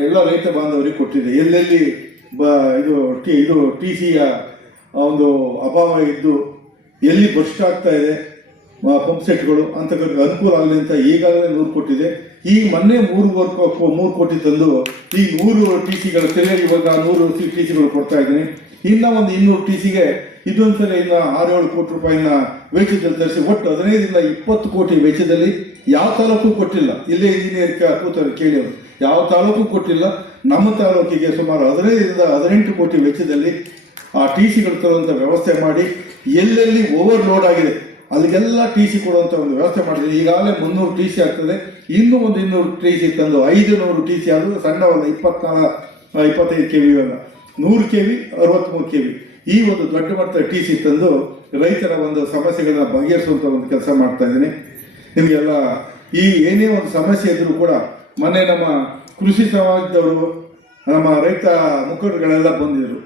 ಎಲ್ಲ ರೈತ ಬಾಂಧವರಿಗೆ ಕೊಟ್ಟಿದೆ. ಎಲ್ಲೆಲ್ಲಿ ಇದು TCಯ ಒಂದು ಅಭಾವ ಇದ್ದು ಎಲ್ಲಿ ಬಸ್ಟ್ ಆಗ್ತಾ ಇದೆ ಪಂಪ್ ಸೆಟ್ಗಳು ಅಂತಕ್ಕಂಥ ಅನುಕೂಲ ಆಗಲಿ ಅಂತ ಈಗಾಗಲೇ 100 ಕೊಟ್ಟಿದೆ. ಈಗ ಮೊನ್ನೆ 3 ಕೋಟಿ ತಂದು ಈ 100 TCಗಳ ತಿರುಗಿ ಇವಾಗ 100 TCಗಳು ಕೊಡ್ತಾ ಇದ್ದೀನಿ. ಇನ್ನು ಒಂದು 200 TCಗೆ ಇದೊಂದ್ಸಲ ಇನ್ನು 6-7 ಕೋಟಿ ರೂಪಾಯಿನ ವೆಚ್ಚದಲ್ಲಿ ತರಿಸಿ ಒಟ್ಟು 15-20 ಕೋಟಿ ವೆಚ್ಚದಲ್ಲಿ ಯಾವ ತಾಲೂಕು ಕೊಟ್ಟಿಲ್ಲ. ಇಲ್ಲೇ ಇಂಜಿನಿಯರ್ ಕೂತಾರೆ ಕೇಳಿ ಅವರು, ಯಾವ ತಾಲೂಕು ಕೊಟ್ಟಿಲ್ಲ. ನಮ್ಮ ತಾಲೂಕಿಗೆ ಸುಮಾರು 15-18 ಕೋಟಿ ವೆಚ್ಚದಲ್ಲಿ ಆ TCಗಳು ತರುವಂಥ ವ್ಯವಸ್ಥೆ ಮಾಡಿ, ಎಲ್ಲೆಲ್ಲಿ ಓವರ್ಲೋಡ್ ಆಗಿದೆ ಅಲ್ಲಿಗೆಲ್ಲ TC ಕೊಡುವಂಥ ಒಂದು ವ್ಯವಸ್ಥೆ ಮಾಡಿದೆ. ಈಗಾಗಲೇ 300 TC ಆಗ್ತದೆ. ಇನ್ನೂ ಒಂದು 200 TC ತಂದು 500 TC ಆದರೂ ಸಣ್ಣವಲ್ಲ, 24-25 KV ಅಲ್ಲ, 100 KV 63 KV ಈ ಒಂದು ದೊಡ್ಡ ಮಟ್ಟದ TC ತಂದು ರೈತರ ಒಂದು ಸಮಸ್ಯೆಗಳನ್ನ ಬಗೆಹರಿಸುವಂಥ ಒಂದು ಕೆಲಸ ಮಾಡ್ತಾ ಇದ್ದೀನಿ. ನಿಮಗೆಲ್ಲ ಈ ಏನೇ ಒಂದು ಸಮಸ್ಯೆ ಇದ್ರೂ ಕೂಡ ಮೊನ್ನೆ ನಮ್ಮ ಕೃಷಿ ಸಮಾಜದವರು, ನಮ್ಮ ರೈತ ಮುಖಂಡರುಗಳೆಲ್ಲ ಬಂದಿದ್ರು.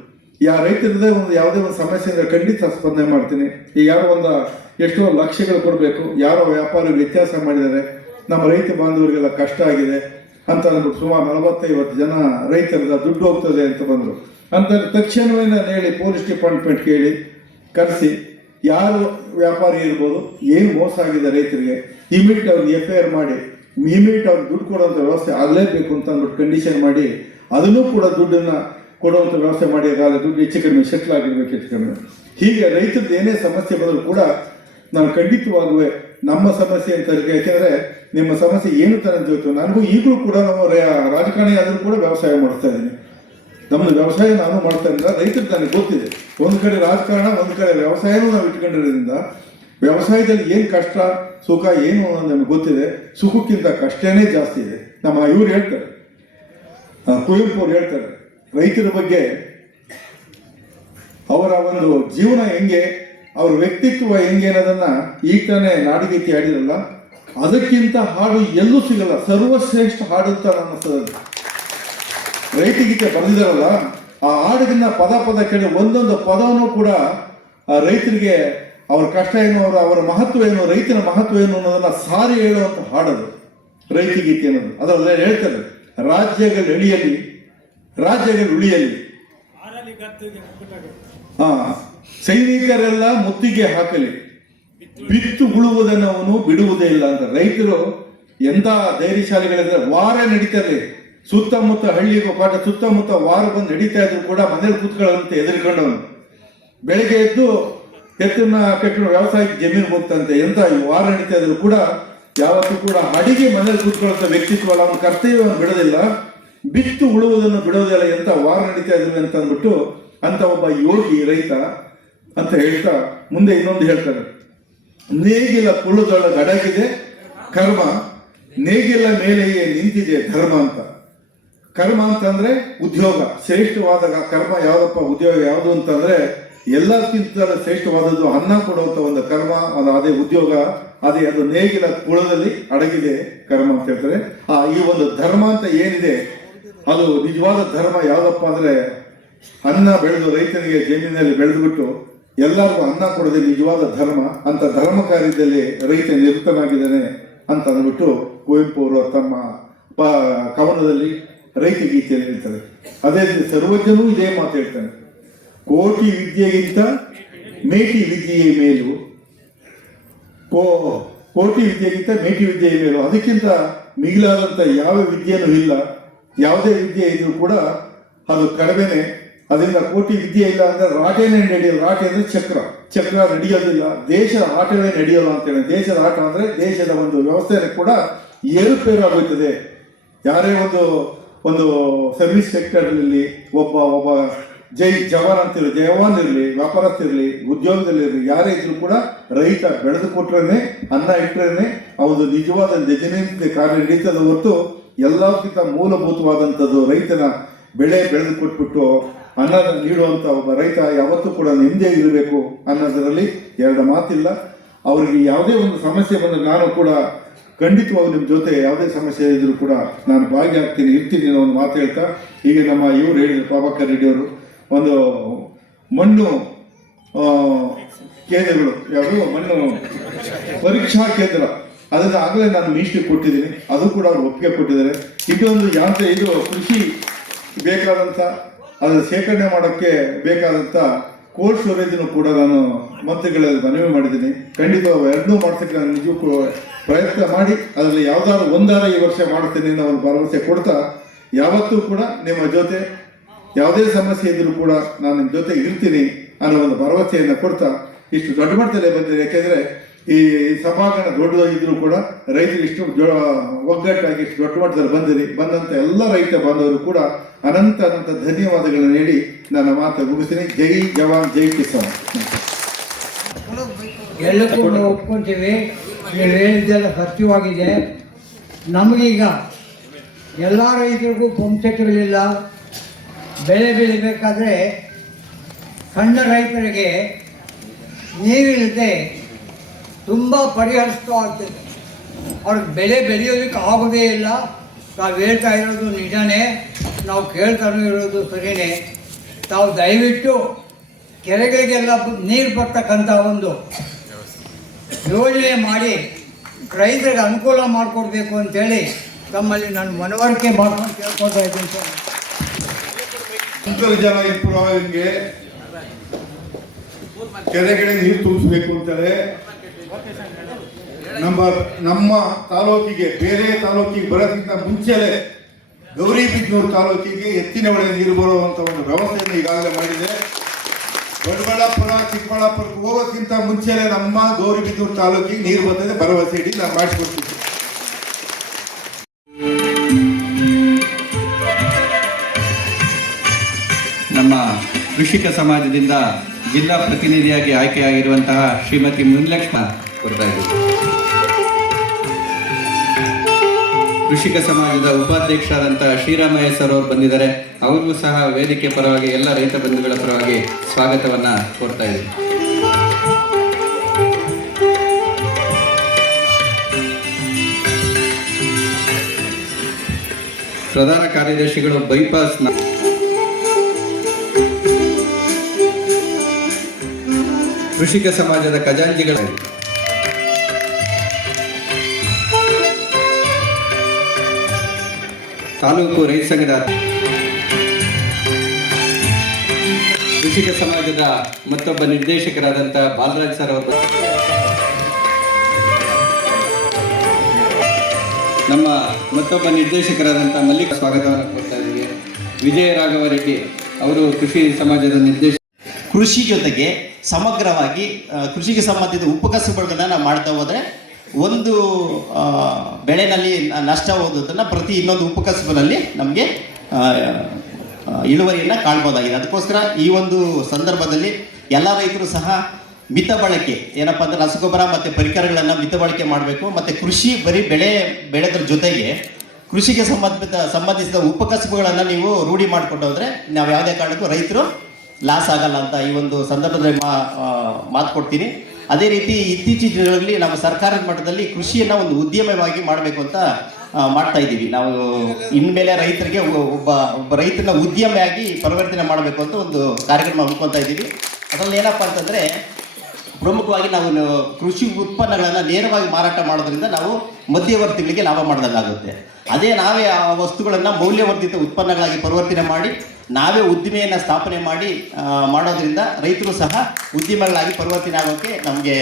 ರೈತರದೇ ಒಂದು ಯಾವುದೇ ಒಂದು ಸಮಸ್ಯೆ ಅಂದರೆ ಖಂಡಿತ ಸ್ಪಂದನೆ ಮಾಡ್ತೀನಿ. ಈ ಯಾರೋ ಒಂದು ಎಷ್ಟೋ ಲಕ್ಷಗಳು ಕೊಡಬೇಕು, ಯಾರೋ ವ್ಯಾಪಾರಿ ವ್ಯತ್ಯಾಸ ಮಾಡಿದ್ದಾರೆ, ನಮ್ಮ ರೈತ ಬಾಂಧವರಿಗೆಲ್ಲ ಕಷ್ಟ ಆಗಿದೆ ಅಂತ ಅಂದ್ಬಿಟ್ಟು ಸುಮಾರು 40-50 ಜನ ರೈತರದ ದುಡ್ಡು ಹೋಗ್ತದೆ ಅಂತ ಬಂದರು. ಅಂತ ತಕ್ಷಣವೇ ನಾನು ಹೇಳಿ ಪೊಲೀಸ್ ಡಿಪಾರ್ಟ್ಮೆಂಟ್ ಕೇಳಿ ಕರೆಸಿ, ಯಾರು ವ್ಯಾಪಾರಿ ಇರ್ಬೋದು, ಏನು ಮೋಸ ಆಗಿದೆ ರೈತರಿಗೆ ಇಮಿಡಿಯೇಟ್ ಅವ್ರಿಗೆ FIR ಮಾಡಿ ಇಮಿಡಿಯೇಟ್ ಅವ್ರಿಗೆ ದುಡ್ಡು ಕೊಡುವಂಥ ವ್ಯವಸ್ಥೆ ಆಗಲೇಬೇಕು ಅಂತ ಅಂದ್ಬಿಟ್ಟು ಕಂಡೀಷನ್ ಮಾಡಿ ಅದನ್ನು ಕೂಡ ದುಡ್ಡನ್ನು ಕೊಡುವಂಥ ವ್ಯವಸ್ಥೆ ಮಾಡಿ, ಅದಾದ ದುಡ್ಡು ಹೆಚ್ಚು ಕಡಿಮೆ ಸೆಟ್ಲ್ ಆಗಿರ್ಬೇಕು ಹೆಚ್ಚು ಕಡಿಮೆ. ಹೀಗೆ ರೈತರದ್ದು ಏನೇ ಸಮಸ್ಯೆ ಬಂದರೂ ಕೂಡ ನಾನು ಖಂಡಿತವಾಗುವೆ ನಮ್ಮ ಸಮಸ್ಯೆ ಅಂತ. ಯಾಕೆಂದರೆ ನಿಮ್ಮ ಸಮಸ್ಯೆ ಏನು ತರ ಅಂತ ಹೇಳ್ತೀವಿ. ನನಗೂ ಈಗಲೂ ಕೂಡ ನಾವು ರಾಜಕಾರಣಿ ಆದರೂ ಕೂಡ ವ್ಯವಸಾಯ ಮಾಡ್ತಾ ಇದ್ದೀನಿ. ನಮ್ಮದು ವ್ಯವಸಾಯ ನಾನು ಮಾಡ್ತಾ ಇದ್ದ ರೈತರಿಗೆ ನನಗೆ ಗೊತ್ತಿದೆ. ಒಂದು ಕಡೆ ರಾಜಕಾರಣ, ಒಂದು ಕಡೆ ವ್ಯವಸಾಯನೂ ನಾವು ಇಟ್ಕೊಂಡಿರೋದ್ರಿಂದ ವ್ಯವಸಾಯದಲ್ಲಿ ಏನು ಕಷ್ಟ ಸುಖ ಏನು ಅನ್ನೋದು ನಮಗೆ ಗೊತ್ತಿದೆ. ಸುಖಕ್ಕಿಂತ ಕಷ್ಟನೇ ಜಾಸ್ತಿ ಇದೆ. ನಮ್ಮ ಇವ್ರು ಹೇಳ್ತಾರೆ, ಕುವೆಂಪು ಅವ್ರು ಹೇಳ್ತಾರೆ ರೈತರ ಬಗ್ಗೆ, ಅವರ ಒಂದು ಜೀವನ ಹೆಂಗೆ, ಅವ್ರ ವ್ಯಕ್ತಿತ್ವ ಹೆಂಗೆ ಅನ್ನೋದನ್ನ ಈಗ ತಾನೇ ನಾಡಿಗೀತೆ ಹಾಡಿರಲ್ಲ, ಅದಕ್ಕಿಂತ ಹಾಡು ಎಲ್ಲೂ ಸಿಗಲ್ಲ, ಸರ್ವಶ್ರೇಷ್ಠ ಹಾಡು ಅಂತ ಅನ್ನಿಸ್ತದೆ. ರೈತಗೀತೆ ಬರೆದಿದಾರಲ್ಲ, ಆ ಹಾಡಿನ ಪದ ಕೇಳಿ ಒಂದೊಂದು ಪದವನ್ನು ಕೂಡ ಆ ರೈತರಿಗೆ ಅವ್ರ ಕಷ್ಟ ಏನು, ಅವರ ಮಹತ್ವ ಏನು, ರೈತನ ಮಹತ್ವ ಏನು ಅನ್ನೋದನ್ನ ಸಾರಿ ಹೇಳುವಂಥ ಹಾಡದು ರೈತಗೀತೆ ಅನ್ನೋದು. ಅದರಲ್ಲೇ ಹೇಳ್ತಾರೆ, ರಾಜ್ಯಗಳು ಉಳಿಯಲಿ, ಸೈನಿಕರೆಲ್ಲ ಮುತ್ತಿಗೆ ಹಾಕಲಿ, ಬಿತ್ತು ಉಳುವುದನ್ನು ಅವನು ಬಿಡುವುದೇ ಇಲ್ಲ ಅಂತ. ರೈತರು ಎಂಥ ಧೈರ್ಯಶಾಲಿಗಳಿದ್ರೆ, ವಾರ ನಡೀತಾರೆ ಸುತ್ತಮುತ್ತ ಹಳ್ಳಿಗೂ ಪಾಠ ಸುತ್ತಮುತ್ತ ವಾರ ಬಂದು ನಡೀತಾ ಇದ್ರು ಕೂಡ ಮನೇಲಿ ಕೂತ್ಕೊಳ್ಳಂತೆ ಎದುರ್ಕೊಂಡವನು. ಬೆಳಗ್ಗೆ ಎತ್ತನ್ನ ಕಟ್ಕೊಂಡು ವ್ಯವಸಾಯಕ್ಕೆ ಜಮೀನು ಹೋಗ್ತಂತೆ. ಎಂತ ವಾರ ನಡೀತಾ ಇದ್ರು ಕೂಡ ಯಾವತ್ತೂ ಕೂಡ ಅಡಿಗೆ ಮನೇಲಿ ಕೂತ್ಕೊಳ್ಳುವಂಥ ವ್ಯಕ್ತಿತ್ವ ಅಲ್ಲ, ಅವನ ಕರ್ತವ್ಯವನ್ನು ಬಿಡೋದಿಲ್ಲ, ಬಿತ್ತು ಉಳುವುದನ್ನು ಬಿಡೋದಿಲ್ಲ. ಎಂತ ವಾರ ನಡೀತಾ ಇದ್ರು ಅಂತ ಅಂದ್ಬಿಟ್ಟು ಅಂತ ಒಬ್ಬ ಯೋಗಿ ರೈತ ಅಂತ ಹೇಳ್ತಾ ಮುಂದೆ ಇನ್ನೊಂದು ಹೇಳ್ತಾರೆ, ನೇಗಿಲ ಕುಳುದೊಳಗೆ ಅಡಗಿದೆ ಕರ್ಮ, ನೇಗಿಲ ಮೇಲೆಯೇ ನಿಂತಿದೆ ಧರ್ಮ ಅಂತ. ಕರ್ಮ ಅಂತಂದ್ರೆ ಉದ್ಯೋಗ, ಶ್ರೇಷ್ಠವಾದ ಕರ್ಮ ಯಾವುದಪ್ಪ, ಉದ್ಯೋಗ ಯಾವುದು ಅಂತಂದ್ರೆ ಎಲ್ಲಕ್ಕಿಂತ ಶ್ರೇಷ್ಠವಾದದ್ದು ಅನ್ನ ಕೊಡುವಂಥ ಒಂದು ಕರ್ಮ, ಅದೇ ಉದ್ಯೋಗ, ಅದು ನೇಗಿಲ ಕುಳದಲ್ಲಿ ಅಡಗಿದೆ ಕರ್ಮ ಅಂತ ಹೇಳ್ತಾರೆ. ಈ ಒಂದು ಧರ್ಮ ಅಂತ ಏನಿದೆ, ಅದು ನಿಜವಾದ ಧರ್ಮ ಯಾವುದಪ್ಪ ಅಂದ್ರೆ ಅನ್ನ ಬೆಳೆದು ರೈತನಿಗೆ ಜಮೀನಿನಲ್ಲಿ ಬೆಳೆದುಬಿಟ್ಟು ಎಲ್ಲರಿಗೂ ಅನ್ನ ಕೊಡೋದೇ ನಿಜವಾದ ಧರ್ಮ. ಅಂತ ಧರ್ಮ ಕಾರ್ಯದಲ್ಲಿ ರೈತ ನಿರತನಾಗಿದ್ದಾನೆ ಅಂತ ಅಂದ್ಬಿಟ್ಟು ಕುವೆಂಪು ಅವರು ತಮ್ಮ ಕವನದಲ್ಲಿ ರೈತ ಗೀತೆಯಲ್ಲಿ ಹೇಳ್ತಾರೆ. ಅದೇ ಸರ್ವಜ್ಞನೂ ಇದೇ ಮಾತು ಹೇಳ್ತಾನೆ, ಕೋಟಿ ವಿದ್ಯೆಗಿಂತ ಮೇಟಿ ವಿದ್ಯೆಯ ಮೇಲು, ಕೋಟಿ ವಿದ್ಯೆಗಿಂತ ಮೇಟಿ ವಿದ್ಯೆಯ ಮೇಲು, ಅದಕ್ಕಿಂತ ಮಿಗಿಲಾದಂಥ ಯಾವ ವಿದ್ಯೆನೂ ಇಲ್ಲ. ಯಾವುದೇ ವಿದ್ಯೆ ಇದ್ರೂ ಕೂಡ ಅದು ಕಡಿಮೆನೆ. ಅದರಿಂದ ಕೋಟಿ ವಿದ್ಯೆ ಇಲ್ಲ ಅಂದ್ರೆ ರಾಟೇನೇ ನಡೆಯೋದು. ರಾಟೆ ಅಂದ್ರೆ ಚಕ್ರ ನಡೆಯೋದಿಲ್ಲ, ದೇಶದ ಆಟವೇ ನಡೆಯೋಲ್ಲ ಅಂತೇಳಿ. ದೇಶದ ಆಟ ಅಂದ್ರೆ ದೇಶದ ಒಂದು ವ್ಯವಸ್ಥೆ ಕೂಡ ಏರುಪೇರು ಆಗುತ್ತದೆ. ಯಾರೇ ಒಂದು ಸರ್ವಿಸ್ ಸೆಕ್ಟರ್ನಲ್ಲಿ ಒಬ್ಬ ಜವಾನ್ ಇರಲಿ, ವ್ಯಾಪಾರಸ್ಥಿರಲಿ, ಉದ್ಯೋಗದಲ್ಲಿರಲಿ, ಯಾರೇ ಇದ್ರೂ ಕೂಡ ರೈತ ಬೆಳೆದು ಕೊಟ್ರೇನೆ, ಅನ್ನ ಇಟ್ಟರೇನೆ ಅವನು ನಿಜವಾದ ದಿನನಿತ್ಯ ಕಾರ್ಯ ನಡೀತದ ಹೊರತು ಎಲ್ಲಕ್ಕಿಂತ ಮೂಲಭೂತವಾದಂಥದ್ದು ರೈತನ ಬೆಳೆ ಬೆಳೆದು ಕೊಟ್ಬಿಟ್ಟು ಅನ್ನ ನೀಡುವಂಥ ಒಬ್ಬ ರೈತ ಯಾವತ್ತೂ ಕೂಡ ನೆಮ್ಮದಿಯಾಗಿರಬೇಕು ಅನ್ನೋದರಲ್ಲಿ ಎರಡು ಮಾತಿಲ್ಲ. ಅವ್ರಿಗೆ ಯಾವುದೇ ಒಂದು ಸಮಸ್ಯೆ ಬಂದರೆ ನಾನು ಕೂಡ ಖಂಡಿತವಾಗಿ ನಿಮ್ಮ ಜೊತೆ ಯಾವುದೇ ಸಮಸ್ಯೆ ಇದ್ರೂ ಕೂಡ ನಾನು ಭಾಗಿಯಾಗ್ತೀನಿ, ಇರ್ತೀನಿ ಅನ್ನೋ ಒಂದು ಮಾತು ಹೇಳ್ತಾ, ಈಗ ನಮ್ಮ ಇವರು ಹೇಳಿದ್ರು ಪ್ರಭಾಕರ್ ರೆಡ್ಡಿ ಅವರು, ಒಂದು ಮಣ್ಣು ಕೇಂದ್ರಗಳು, ಯಾವುದು ಮಣ್ಣು ಪರೀಕ್ಷಾ ಕೇಂದ್ರ, ಅದನ್ನು ಆಗಲೇ ನಾನು ಮೀಸ್ಟಿಗೆ ಕೊಟ್ಟಿದ್ದೀನಿ, ಅದು ಕೂಡ ಅವರು ಒಪ್ಪಿಗೆ ಕೊಟ್ಟಿದ್ದಾರೆ. ಇದು ಕೃಷಿ ಬೇಕಾದಂಥ ಅದನ್ನು ಶೇಖರಣೆ ಮಾಡೋಕ್ಕೆ ಬೇಕಾದಂಥ ಕೋಲ್ಡ್ ಸ್ಟೋರೇಜನ್ನು ಕೂಡ ನಾನು ಮಂತ್ರಿಗಳಲ್ಲಿ ಮನವಿ ಮಾಡಿದ್ದೀನಿ. ಖಂಡಿತ ಎರಡನ್ನೂ ಮಾಡ್ಸಕ್ಕೆ ನಾನು ನಿಜಕ್ಕೂ ಪ್ರಯತ್ನ ಮಾಡಿ ಅದರಲ್ಲಿ ಯಾವುದಾದ್ರು ಒಂದಾರ ಈ ವರ್ಷ ಮಾಡ್ತೀನಿ ಅನ್ನೋ ಒಂದು ಭರವಸೆ ಕೊಡ್ತಾ, ಯಾವತ್ತೂ ಕೂಡ ನಿಮ್ಮ ಜೊತೆ ಯಾವುದೇ ಸಮಸ್ಯೆ ಇದ್ದರೂ ಕೂಡ ನಾನು ನಿಮ್ಮ ಜೊತೆ ಇರ್ತೀನಿ ಅನ್ನೋ ಒಂದು ಭರವಸೆಯನ್ನು ಕೊಡ್ತಾ ಇಷ್ಟು ದೊಡ್ಡ ಮಟ್ಟದಲ್ಲಿ ಬಂದಿದೆ. ಯಾಕೆಂದರೆ ಈ ಸಭಾಂಗಣ ದೊಡ್ಡದಾಗಿದ್ದರೂ ಕೂಡ ರೈತರು ಇಷ್ಟು ಒಗ್ಗಟ್ಟಾಗಿ ಇಷ್ಟು ದೊಡ್ಡ ಮಟ್ಟದಲ್ಲಿ ಬಂದಂಥ ಎಲ್ಲ ರೈತ ಬಾಂಧವರು ಕೂಡ ಅನಂತ ಧನ್ಯವಾದಗಳನ್ನು ನೀಡಿ ನನ್ನ ಮಾತು ಮುಗಿಸ್ತೀನಿ. ಜೈ ಜವಾನ್ ಜೈ ಕಿಸಾನ್. ಎಲ್ಲಕ್ಕೂ ನಾವು ಒಪ್ಕೊಂತೀವಿ, ನೀವು ಹೇಳಿದ್ದೆಲ್ಲ ಸತ್ಯವಾಗಿದೆ. ನಮಗೀಗ ಎಲ್ಲ ರೈತರಿಗೂ ಪಂಪ್ ಸೆಟ್ಗಳಿಲ್ಲ. ಬೆಳೆ ಬೆಳಿಬೇಕಾದ್ರೆ ಸಣ್ಣ ರೈತರಿಗೆ ನೀರಿಲ್ಲದೆ ತುಂಬ ಪರಿಹರಿಸ್ತವಾಗ್ತದೆ. ಅವ್ರಿಗೆ ಬೆಳೆ ಬೆಳೆಯೋದಕ್ಕೆ ಆಗೋದೇ ಇಲ್ಲ. ನಾವು ಹೇಳ್ತಾ ಇರೋದು ನಿಜನೇ, ನಾವು ಕೇಳ್ತಾನೂ ಇರೋದು ಸರಿಯೇ. ತಾವು ದಯವಿಟ್ಟು ಕೆರೆಗಳಿಗೆಲ್ಲ ನೀರು ಬರ್ತಕ್ಕಂಥ ಒಂದು ಯೋಜನೆ ಮಾಡಿ ರೈತರಿಗೆ ಅನುಕೂಲ ಮಾಡಿಕೊಡ್ಬೇಕು ಅಂತೇಳಿ ತಮ್ಮಲ್ಲಿ ನಾನು ಮನವರಿಕೆ ಮಾಡ್ಕೊಂಡು ಕೇಳ್ಕೊಳ್ತಾ ಇದ್ದೀನಿ ಸರ್. ಅಂತರ್ಜಲ ಇಂಪ್ರೂವ್ ಆಗಂಗೆ ಕೆರೆಗಳಿಗೆ ನೀರು ತುಂಬಿಸ್ಬೇಕು ಅಂತಾರೆ. ನಮ್ಮ ತಾಲೂಕಿಗೆ ಬೇರೆ ತಾಲೂಕಿಗೆ ಬರೋದಕ್ಕಿಂತ ಮುಂಚೆಲೆ ಗೌರಿಬಿದನೂರು ತಾಲೂಕಿಗೆ ಎತ್ತಿನ ಹೊಳೆ ನೀರು ಬರುವಂಥ ಒಂದು ವ್ಯವಸ್ಥೆಯನ್ನು ಈಗಾಗಲೇ ಮಾಡಿದೆ. ದೊಡ್ಡಬಳ್ಳಾಪುರ ಚಿಕ್ಕಬಳ್ಳಾಪುರಕ್ಕೆ ಹೋಗೋದಕ್ಕಿಂತ ಮುಂಚೆಲೆ ನಮ್ಮ ಗೌರಿಬಿದನೂರು ತಾಲೂಕಿಗೆ ನೀರು ಬರ್ತದೆ, ಭರವಸೆ ಇಡಿ ನಾನು ಮಾಡಿಸ್ಕೊಡ್ತೀನಿ. ನಮ್ಮ ಕೃಷಿಕ ಸಮಾಜದಿಂದ ಜಿಲ್ಲಾ ಪ್ರತಿನಿಧಿಯಾಗಿ ಆಯ್ಕೆಯಾಗಿರುವಂತಹ ಶ್ರೀಮತಿ ಮುನಿಲಕ್ಷ್ಮಿ ಕೊಡ್ತಾ ಇದ್ದೀವಿ. ಕೃಷಿಕ ಸಮಾಜದ ಉಪಾಧ್ಯಕ್ಷರಾದಂತಹ ಶ್ರೀರಾಮಯ್ಯ ಸರ್ ಅವರು ಬಂದಿದ್ದಾರೆ. ಅವ್ರಿಗೂ ಸಹ ವೇದಿಕೆ ಪರವಾಗಿ ಎಲ್ಲ ರೈತ ಬಂಧುಗಳ ಪರವಾಗಿ ಸ್ವಾಗತವನ್ನ ಕೊಡ್ತಾ ಇದ್ದೀವಿ. ಪ್ರಧಾನ ಕಾರ್ಯದರ್ಶಿಗಳು ಬೈಪಾಸ್ ಕೃಷಿಕ ಸಮಾಜದ ಖಜಾಂಚಿಗಳಾಗಿ ತಾಲೂಕು ರೈತ ಸಂಘದ ಕೃಷಿಕ ಸಮಾಜದ ಮತ್ತೊಬ್ಬ ನಿರ್ದೇಶಕರಾದಂಥ ಬಾಲರಾಜ್ ಸರ್ ಅವರು, ನಮ್ಮ ಮತ್ತೊಬ್ಬ ನಿರ್ದೇಶಕರಾದಂಥ ಮಲ್ಲಿಕ ಸ್ವಾಗತವನ್ನು ಕೊಡ್ತಾ ಇದ್ದೀವಿ. ವಿಜಯ ರಾಘವ ರೆಡ್ಡಿ ಅವರು ಕೃಷಿ ಸಮಾಜದ ನಿರ್ದೇಶಕ. ಕೃಷಿ ಜೊತೆಗೆ ಸಮಗ್ರವಾಗಿ ಕೃಷಿಗೆ ಸಂಬಂಧಿತ ಉಪಕಸಬುಗಳನ್ನ ನಾವು ಮಾಡ್ತಾ ಹೋದರೆ ಒಂದು ಬೆಳೆನಲ್ಲಿ ನಷ್ಟ ಹೋಗೋದನ್ನು ಪ್ರತಿ ಇನ್ನೊಂದು ಉಪಕಸಬಿನಲ್ಲಿ ನಮಗೆ ಇಳುವರಿಯನ್ನು ಕಾಣ್ಬೋದಾಗಿದೆ. ಅದಕ್ಕೋಸ್ಕರ ಈ ಒಂದು ಸಂದರ್ಭದಲ್ಲಿ ಎಲ್ಲ ರೈತರು ಸಹ ಮಿತ ಬಳಕೆ ಏನಪ್ಪ ಅಂದರೆ ರಸಗೊಬ್ಬರ ಮತ್ತು ಪರಿಕರಗಳನ್ನು ಮಿತ ಬಳಕೆ ಮಾಡಬೇಕು. ಮತ್ತು ಕೃಷಿ ಬರೀ ಬೆಳೆದ್ರ ಜೊತೆಗೆ ಕೃಷಿಗೆ ಸಂಬಂಧಿಸಿದ ಉಪಕಸಬುಗಳನ್ನು ನೀವು ರೂಢಿ ಮಾಡಿಕೊಂಡು ಹೋದರೆ ನಾವು ಯಾವುದೇ ಕಾರಣಕ್ಕೂ ರೈತರು ಲಾಸ್ ಆಗಲ್ಲ ಅಂತ ಈ ಒಂದು ಸಂದರ್ಭದಲ್ಲಿ ಮಾತು ಕೊಡ್ತೀನಿ. ಅದೇ ರೀತಿ ಇತ್ತೀಚಿನ ದಿನಗಳಲ್ಲಿ ನಮ್ಮ ಸರ್ಕಾರದ ಮಟ್ಟದಲ್ಲಿ ಕೃಷಿಯನ್ನು ಒಂದು ಉದ್ಯಮವಾಗಿ ಮಾಡಬೇಕು ಅಂತ ಮಾಡ್ತಾ ಇದ್ದೀವಿ. ನಾವು ಇನ್ಮೇಲೆ ರೈತರಿಗೆ ಒಬ್ಬ ರೈತನ ಉದ್ಯಮಿಯಾಗಿ ಪರಿವರ್ತನೆ ಮಾಡಬೇಕು ಅಂತ ಒಂದು ಕಾರ್ಯಕ್ರಮ ಹಮ್ಮಿಕೊಳ್ತಾ ಇದ್ದೀವಿ. ಅದರಲ್ಲಿ ಏನಪ್ಪ ಅಂತಂದರೆ ಪ್ರಮುಖವಾಗಿ ನಾವು ಕೃಷಿ ಉತ್ಪನ್ನಗಳನ್ನು ನೇರವಾಗಿ ಮಾರಾಟ ಮಾಡೋದ್ರಿಂದ ನಾವು ಮಧ್ಯವರ್ತಿಗಳಿಗೆ ಲಾಭ ಮಾಡೋದಾಗುತ್ತೆ. ಅದೇ ನಾವೇ ಆ ವಸ್ತುಗಳನ್ನು ಮೌಲ್ಯವರ್ಧಿತ ಉತ್ಪನ್ನಗಳಾಗಿ ಪರಿವರ್ತನೆ ಮಾಡಿ ನಾವೇ ಉದ್ದಿಮೆಯನ್ನು ಸ್ಥಾಪನೆ ಮಾಡೋದ್ರಿಂದ ರೈತರು ಸಹ ಉದ್ಯಮಗಳಾಗಿ ಪರಿವರ್ತನೆ ಆಗೋಕ್ಕೆ ನಮಗೆ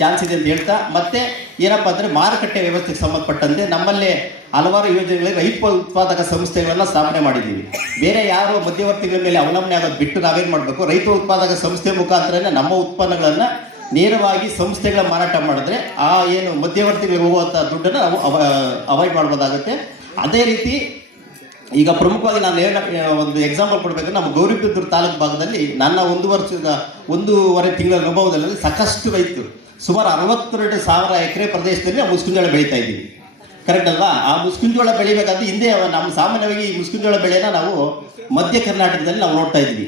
ಚಾನ್ಸ್ ಇದೆ ಅಂತ ಹೇಳ್ತಾ, ಮತ್ತೆ ಏನಪ್ಪ ಅಂದರೆ ಮಾರುಕಟ್ಟೆ ವ್ಯವಸ್ಥೆಗೆ ಸಂಬಂಧಪಟ್ಟಂತೆ ನಮ್ಮಲ್ಲೇ ಹಲವಾರು ಯೋಜನೆಗಳಲ್ಲಿ ರೈತ ಉತ್ಪಾದಕ ಸಂಸ್ಥೆಗಳನ್ನು ಸ್ಥಾಪನೆ ಮಾಡಿದ್ದೀವಿ. ಬೇರೆ ಯಾರು ಮಧ್ಯವರ್ತಿಗಳ ಮೇಲೆ ಅವಲಂಬನೆ ಆಗೋದು ಬಿಟ್ಟು ನಾವೇನು ಮಾಡಬೇಕು, ರೈತ ಉತ್ಪಾದಕ ಸಂಸ್ಥೆ ಮುಖಾಂತರನೇ ನಮ್ಮ ಉತ್ಪನ್ನಗಳನ್ನು ನೇರವಾಗಿ ಸಂಸ್ಥೆಗಳ ಮಾರಾಟ ಮಾಡಿದ್ರೆ ಆ ಏನು ಮಧ್ಯವರ್ತಿಗಳಿಗೆ ಹೋಗುವಂಥ ದುಡ್ಡನ್ನು ನಾವು ಅವಾಯ್ಡ್ ಮಾಡ್ಬೋದಾಗುತ್ತೆ. ಅದೇ ರೀತಿ ಈಗ ಪ್ರಮುಖವಾಗಿ ನಾನು ಒಂದು ಎಕ್ಸಾಂಪಲ್ ಕೊಡಬೇಕು. ನಮ್ಮ ಗೌರಿಬಿದನೂರು ತಾಲೂಕು ಭಾಗದಲ್ಲಿ ನನ್ನ 1.5 ತಿಂಗಳ ಅನುಭವದಲ್ಲಿ ಸಾಕಷ್ಟು ರೈತರು ಸುಮಾರು 62,000 ಎಕರೆ ಪ್ರದೇಶದಲ್ಲಿ ನಾವು ಮುಸ್ಕಿನ ಜೋಳ ಬೆಳೀತಾ ಇದ್ದೀವಿ. ಕರೆಕ್ಟ್ ಅಲ್ವಾ? ಆ ಮುಸ್ಕಿನ ಜೋಳ ಬೆಳಿಬೇಕಾದ್ರೆ ಹಿಂದೆ ನಮ್ಮ ಸಾಮಾನ್ಯವಾಗಿ ಈ ಮುಸ್ಕಿನ ಜೋಳ ಬೆಳೆನ ನಾವು ಮಧ್ಯ ಕರ್ನಾಟಕದಲ್ಲಿ ನಾವು ನೋಡ್ತಾ ಇದ್ವಿ.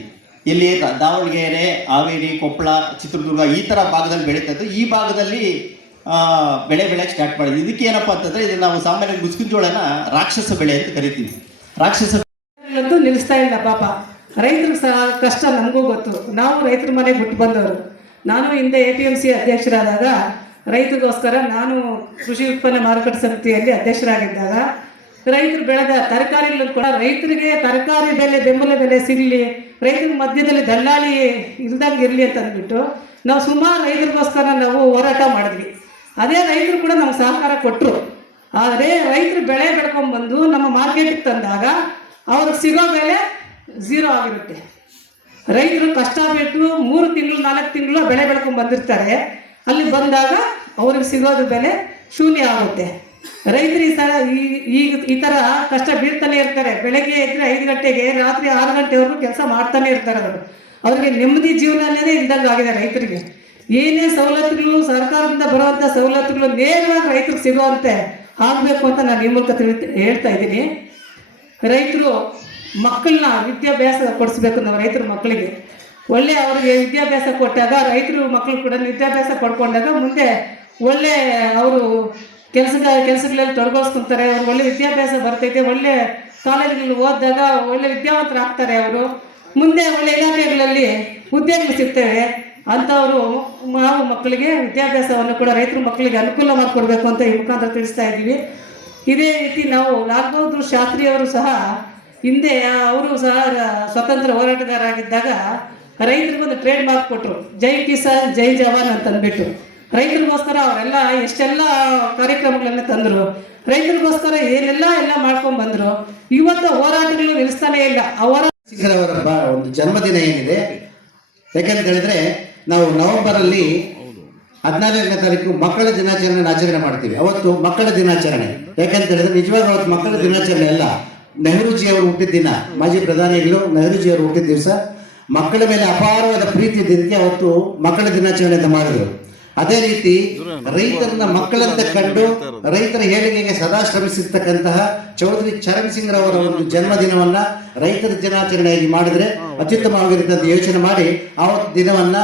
ಇಲ್ಲಿ ದಾವಣಗೆರೆ, ಹಾವೇರಿ, ಕೊಪ್ಪಳ, ಚಿತ್ರದುರ್ಗ ಈ ಥರ ಭಾಗದಲ್ಲಿ ಬೆಳೀತಾ ಇದ್ದು ಈ ಭಾಗದಲ್ಲಿ ಬೆಳೆ ಬೆಳೆಯಕ್ಕೆ ಸ್ಟಾರ್ಟ್ ಮಾಡಿದ್ವಿ. ಇದಕ್ಕೆ ಏನಪ್ಪ ಅಂತಂದರೆ ಇದು ನಾವು ಸಾಮಾನ್ಯವಾಗಿ ಮುಸ್ಕಿನ ಜೋಳನ ರಾಕ್ಷಸ ಬೆಳೆ ಅಂತ ಕರಿತೀವಿ. ರಾಕ್ಷಸ ನಿಲ್ಲಿಸ್ತಾ ಇಲ್ಲ ಪಾಪ. ರೈತರಿಗೆ ಸಹ ಕಷ್ಟ ನಮಗೂ ಗೊತ್ತು. ನಾವು ರೈತರ ಮನೆಗೆ ಬಿಟ್ಟು ಬಂದವರು. ನಾನು ಹಿಂದೆ APMC ಅಧ್ಯಕ್ಷರಾದಾಗ ರೈತರಿಗೋಸ್ಕರ ನಾನು ಕೃಷಿ ಉತ್ಪನ್ನ ಮಾರುಕಟ್ಟೆ ಸಮಿತಿಯಲ್ಲಿ ಅಧ್ಯಕ್ಷರಾಗಿದ್ದಾಗ ರೈತರು ಬೆಳೆದ ತರಕಾರಿಗಳನ್ನು ಕೂಡ ರೈತರಿಗೆ ತರಕಾರಿ ಬೆಲೆ ಬೆಂಬಲ ಬೆಲೆ ಸಿಗಲಿ, ರೈತರ ಮಧ್ಯದಲ್ಲಿ ದಲ್ಲಾಳಿ ಇಲ್ದಂಗೆ ಇರಲಿ ಅಂತ ಅಂದ್ಬಿಟ್ಟು ನಾವು ಸುಮಾರು ರೈತರಿಗೋಸ್ಕರ ನಾವು ಹೋರಾಟ ಮಾಡಿದ್ವಿ. ಅದೇ ರೈತರು ಕೂಡ ನಮ್ಗೆ ಸಹಕಾರ ಕೊಟ್ಟರು. ಆದರೆ ರೈತರು ಬೆಳೆ ಬೆಳ್ಕೊಂಡ್ಬಂದು ನಮ್ಮ ಮಾರ್ಕೆಟಿಗೆ ತಂದಾಗ ಅವ್ರಿಗೆ ಸಿಗೋ ಬೆಲೆ ಝೀರೋ ಆಗಿರುತ್ತೆ. ರೈತರು ಕಷ್ಟಪಟ್ಟು 3 ತಿಂಗಳು 4 ತಿಂಗಳು ಬೆಳೆ ಬೆಳ್ಕೊಂಡು ಬಂದಿರ್ತಾರೆ, ಅಲ್ಲಿ ಬಂದಾಗ ಅವ್ರಿಗೆ ಸಿಗೋದು ಬೆಲೆ ಶೂನ್ಯ ಆಗುತ್ತೆ. ರೈತರು ಈ ಥರ ಕಷ್ಟ ಬೀಳ್ತಾನೆ ಇರ್ತಾರೆ. ಬೆಳಗ್ಗೆ ಎದ್ದರೆ 5 ಗಂಟೆಗೆ ರಾತ್ರಿ 6 ಗಂಟೆವರೆಗೂ ಕೆಲಸ ಮಾಡ್ತಾನೆ ಇರ್ತಾರೆ. ಅವ್ರಿಗೆ ನೆಮ್ಮದಿ ಜೀವನನೇ ಇಲ್ದಂಗೆ ಆಗಿದೆ. ರೈತರಿಗೆ ಏನೇ ಸವಲತ್ತುಗಳು ಸರ್ಕಾರದಿಂದ ಬರುವಂಥ ಸವಲತ್ತುಗಳು ನೇರವಾಗಿ ರೈತರಿಗೆ ಸಿಗುವಂತೆ ಆಗಬೇಕು ಅಂತ ನಾನು ಈ ಮೂಲಕ ಹೇಳ್ತಾ ಇದ್ದೀನಿ. ರೈತರು ಮಕ್ಕಳನ್ನ ವಿದ್ಯಾಭ್ಯಾಸ ಕೊಡಿಸ್ಬೇಕು. ನಾವು ರೈತರ ಮಕ್ಕಳಿಗೆ ಒಳ್ಳೆ ಅವರಿಗೆ ವಿದ್ಯಾಭ್ಯಾಸ ಕೊಟ್ಟಾಗ ರೈತರು ಮಕ್ಕಳು ಕೂಡ ವಿದ್ಯಾಭ್ಯಾಸ ಪಡ್ಕೊಂಡಾಗ ಮುಂದೆ ಒಳ್ಳೆ ಅವರು ಕೆಲಸಗಳಲ್ಲಿ ತೊಡಗಿಸ್ಕೊತಾರೆ. ಅವ್ರಿಗೆ ಒಳ್ಳೆ ವಿದ್ಯಾಭ್ಯಾಸ ಬರ್ತೈತೆ. ಒಳ್ಳೆ ಕಾಲೇಜುಗಳಲ್ಲಿ ಓದಿದಾಗ ಒಳ್ಳೆ ವಿದ್ಯಾವಂತರಾಗ್ತಾರೆ. ಅವರು ಮುಂದೆ ಒಳ್ಳೆ ಇಲಾಖೆಗಳಲ್ಲಿ ಹುದ್ದೆಗಳು ಸಿಗ್ತವೆ. ಅಂಥವರು ನಾವು ಮಕ್ಕಳಿಗೆ ವಿದ್ಯಾಭ್ಯಾಸವನ್ನು ಕೂಡ ರೈತರ ಮಕ್ಕಳಿಗೆ ಅನುಕೂಲ ಮಾಡಿಕೊಡ್ಬೇಕು ಅಂತ ಈ ಮುಖಾಂತರ ತಿಳಿಸ್ತಾ ಇದ್ದೀವಿ. ಇದೇ ರೀತಿ ನಾವು ಲಾಲ್ ಬಹದ್ದೂರ್ ಶಾಸ್ತ್ರಿ ಅವರು ಸಹ ಹಿಂದೆ ಅವರು ಸಹ ಸ್ವತಂತ್ರ ಹೋರಾಟಗಾರರಾಗಿದ್ದಾಗ ರೈತರಿಗೊಂದು ಟ್ರೇಡ್ ಮಾರ್ಕ್ ಕೊಟ್ಟರು, ಜೈ ಕಿಸಾನ್ ಜೈ ಜವಾನ್ ಅಂತ ಅಂದ್ಬಿಟ್ಟು. ರೈತರಿಗೋಸ್ಕರ ಅವರೆಲ್ಲ ಎಷ್ಟೆಲ್ಲ ಕಾರ್ಯಕ್ರಮಗಳನ್ನ ತಂದರು. ರೈತರಿಗೋಸ್ಕರ ಎಲ್ಲ ಮಾಡ್ಕೊಂಡು ಬಂದರು. ಇವತ್ತು ಹೋರಾಟಗಳು ನಿಲ್ಲಿಸ್ತಾನೇ ಇಲ್ಲ. ಅವರ ಒಂದು ಜನ್ಮದಿನ ಏನಿದೆ, ಯಾಕಂತ ಹೇಳಿದ್ರೆ ನಾವು ನವೆಂಬರಲ್ಲಿ 14ನೇ ತಾರೀಕು ಮಕ್ಕಳ ದಿನಾಚರಣೆ ಆಚರಣೆ ಮಾಡ್ತೀವಿ. ಅವತ್ತು ಮಕ್ಕಳ ದಿನಾಚರಣೆ ಯಾಕಂತ ಹೇಳಿದ್ರೆ ನಿಜವಾಗ ಅವತ್ತು ಮಕ್ಕಳ ದಿನಾಚರಣೆ ಅಲ್ಲ, ನೆಹರೂಜಿ ಅವರು ಹುಟ್ಟಿದ ದಿನ. ಮಾಜಿ ಪ್ರಧಾನಿಗಳು ನೆಹರೂಜಿ ಅವರು ಹುಟ್ಟಿದ ದಿವಸ ಮಕ್ಕಳ ಮೇಲೆ ಅಪಾರವಾದ ಪ್ರೀತಿ ಇದ್ದಕ್ಕೆ ಅವತ್ತು ಮಕ್ಕಳ ದಿನಾಚರಣೆ ಅಂತ ಮಾಡಿದ್ರು. ಅದೇ ರೀತಿ ರೈತರನ್ನ ಮಕ್ಕಳಂತೆ ಕಂಡು ರೈತರ ಏಳಿಗೆಗೆ ಸದಾ ಶ್ರಮಿಸಿರ್ತಕ್ಕಂತಹ ಚೌಧರಿ ಚರಣ್ ಸಿಂಗ್ ರವರ ಒಂದು ಜನ್ಮದಿನವನ್ನ ರೈತರ ದಿನಾಚರಣೆಯಾಗಿ ಮಾಡಿದ್ರೆ ಅತ್ಯುತ್ತಮವಾಗಿರುತ್ತೆ ಅಂತ ಯೋಚನೆ ಮಾಡಿ ಆ ದಿನವನ್ನ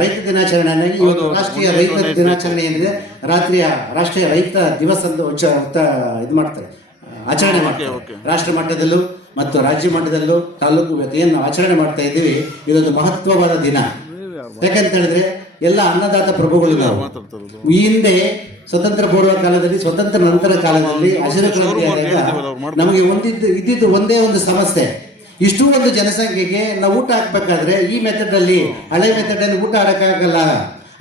ರೈತ ದಿನಾಚರಣೆಯಾಗಿ ಇವತ್ತು ರಾಷ್ಟ್ರೀಯ ರೈತ ದಿನಾಚರಣೆ ಏನಿದೆ ರಾಷ್ಟ್ರೀಯ ರೈತ ದಿವಸ ಅಂತ ಇದು ಮಾಡ್ತಾರೆ, ಆಚರಣೆ ಮಾಡ್ತಾರೆ. ರಾಷ್ಟ್ರ ಮಟ್ಟದಲ್ಲೂ ಮತ್ತು ರಾಜ್ಯ ಮಟ್ಟದಲ್ಲೂ ತಾಲೂಕು ಏನು ಆಚರಣೆ ಮಾಡ್ತಾ ಇದ್ದೀವಿ. ಇದೊಂದು ಮಹತ್ವವಾದ ದಿನ. ಯಾಕಂತ ಹೇಳಿದ್ರೆ ಎಲ್ಲ ಅನ್ನದಾತ ಪ್ರಭುಗಳು ನಾವು. ಈ ಹಿಂದೆ ಸ್ವತಂತ್ರ ಪೂರ್ವ ಕಾಲದಲ್ಲಿ, ಸ್ವತಂತ್ರ ನಂತರ ಕಾಲದಲ್ಲಿ ಹಸಿರು ಕ್ರಾಂತಿ ಆದಾಗ ನಮಗೆ ಇದ್ದಿದ್ದು ಒಂದೇ ಒಂದು ಸಮಸ್ಯೆ. ಇಷ್ಟು ಒಂದು ಜನಸಂಖ್ಯೆಗೆ ನಾವು ಊಟ ಹಾಕ್ಬೇಕಾದ್ರೆ ಈ ಮೆಥಡ್ ಅಲ್ಲಿ, ಹಳೆ ಮೆಥಡ್ ಅಲ್ಲಿ ಊಟ ಹಾಕಕ್ಕಾಗಲ್ಲ.